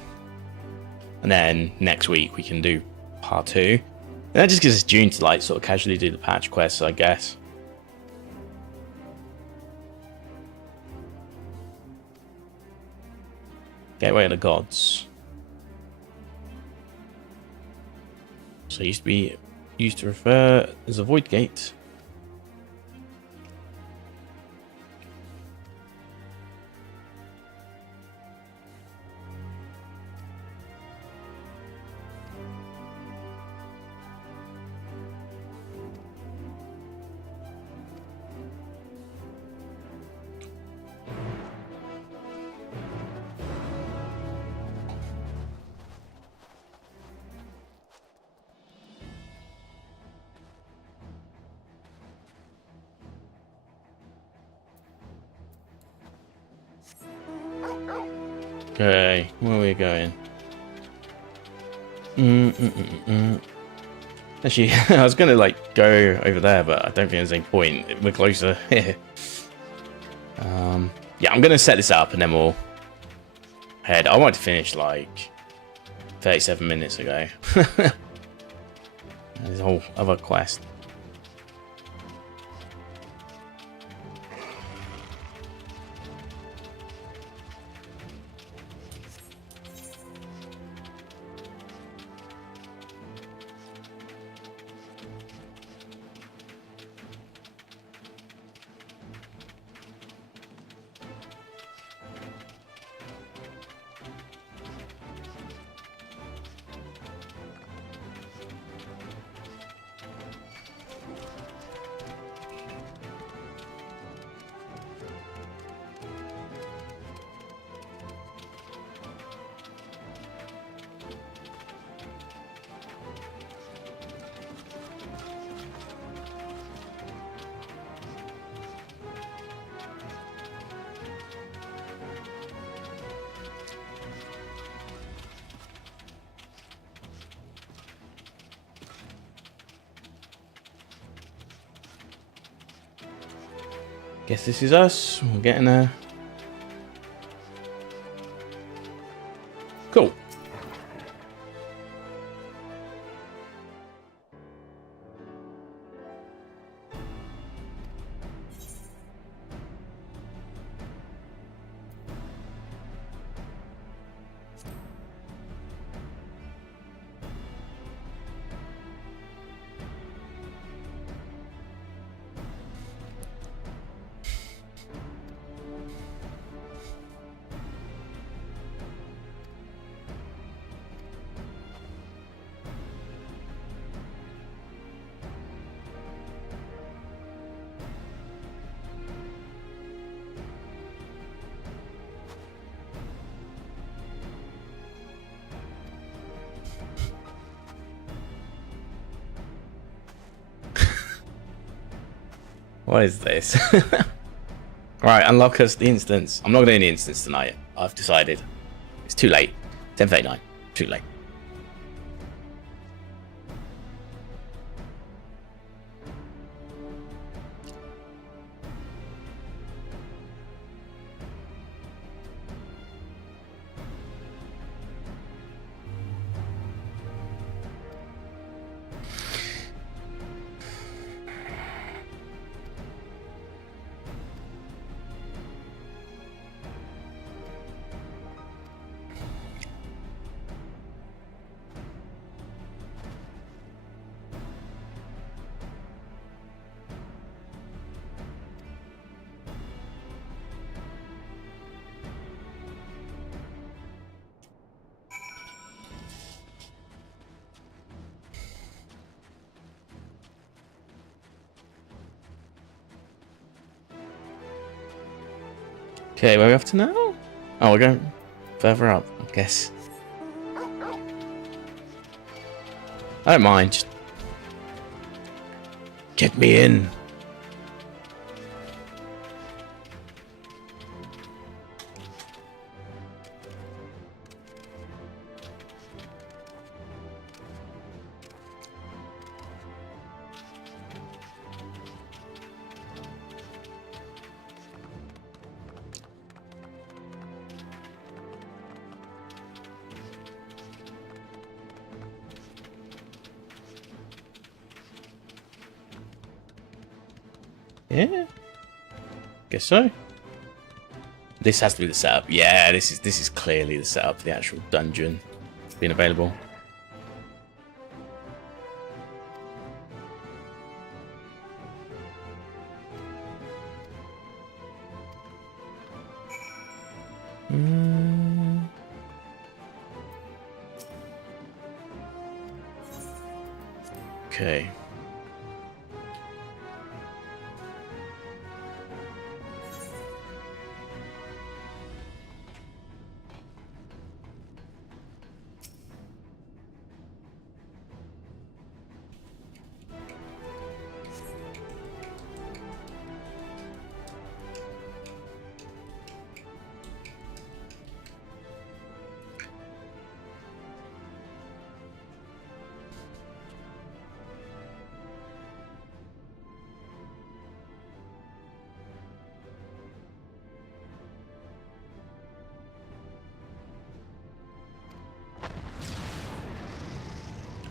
And then next week we can do part 2. And that just gives us June to like sort of casually do the patch quests, I guess. Gateway of the Gods. So it used to refer as a Void Gate. Okay, where are we going? Actually, I was gonna like go over there, but I don't think there's any point. We're closer here. Yeah, I'm gonna set this up and then we'll head. I wanted to finish like 37 minutes ago. There's a whole other quest. Guess this is us. We're getting there. Cool. What is this? Right, unlock us the instance. I'm not doing the instance tonight. I've decided. It's too late. 10:39. Too late. Okay, where are we off to now? Oh, we're going further up, I guess. I don't mind. Just get me in. Yeah. Guess so. This has to be the setup. Yeah, this is clearly the setup for the actual dungeon being available. Okay.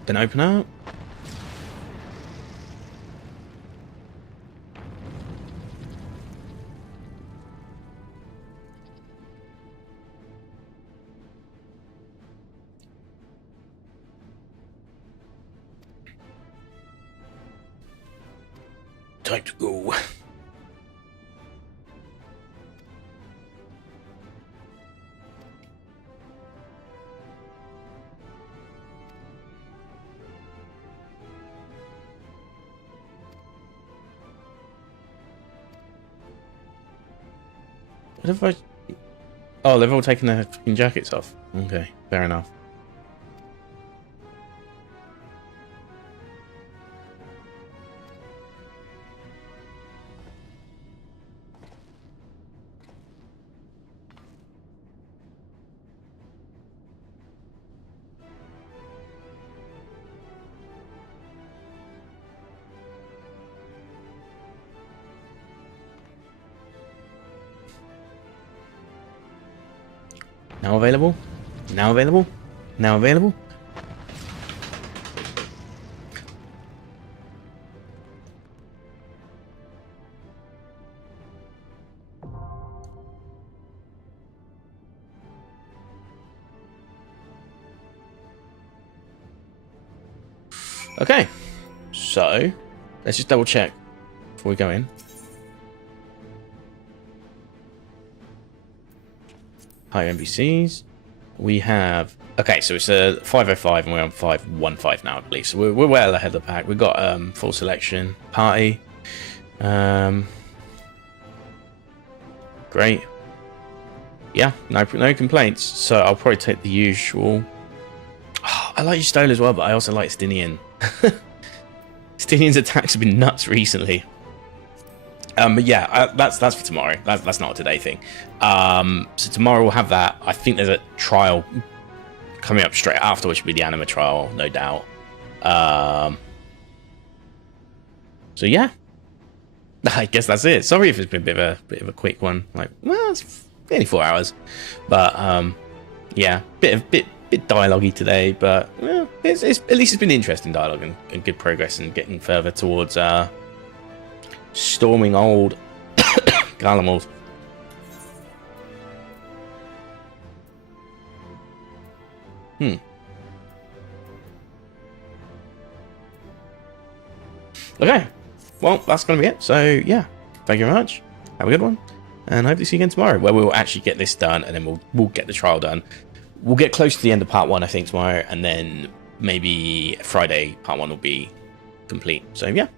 Then open up. Time to go. What if I... Oh, they've all taken their fucking jackets off. Okay, fair enough. Now available? Now available? Now available? Okay, so let's just double check before we go in. High NPCs. We have... Okay, so it's a 505 and we're on 515 now, I believe. So we're well ahead of the pack. We've got full selection. Party. Great. Yeah, no complaints. So I'll probably take the usual... Oh, I like Stola as well, but I also like Stinian. Stinian's attacks have been nuts recently. But yeah, that's for tomorrow. That's not a today thing. So tomorrow we'll have that. I think there's a trial coming up straight after, which will be the anima trial, no doubt. So yeah, I guess that's it. Sorry if it's been a bit of a quick one. Like, well, it's only 4 hours, but yeah, bit dialogue-y today. But well, it's at least it's been interesting dialogue and good progress and getting further towards storming old Garlemald. Okay, well, that's going to be it. So yeah, thank you very much. Have a good one, and hopefully see you again tomorrow, where we'll actually get this done, and then we'll get the trial done. We'll get close to the end of part 1, I think, tomorrow, and then maybe Friday part 1 will be complete. So yeah.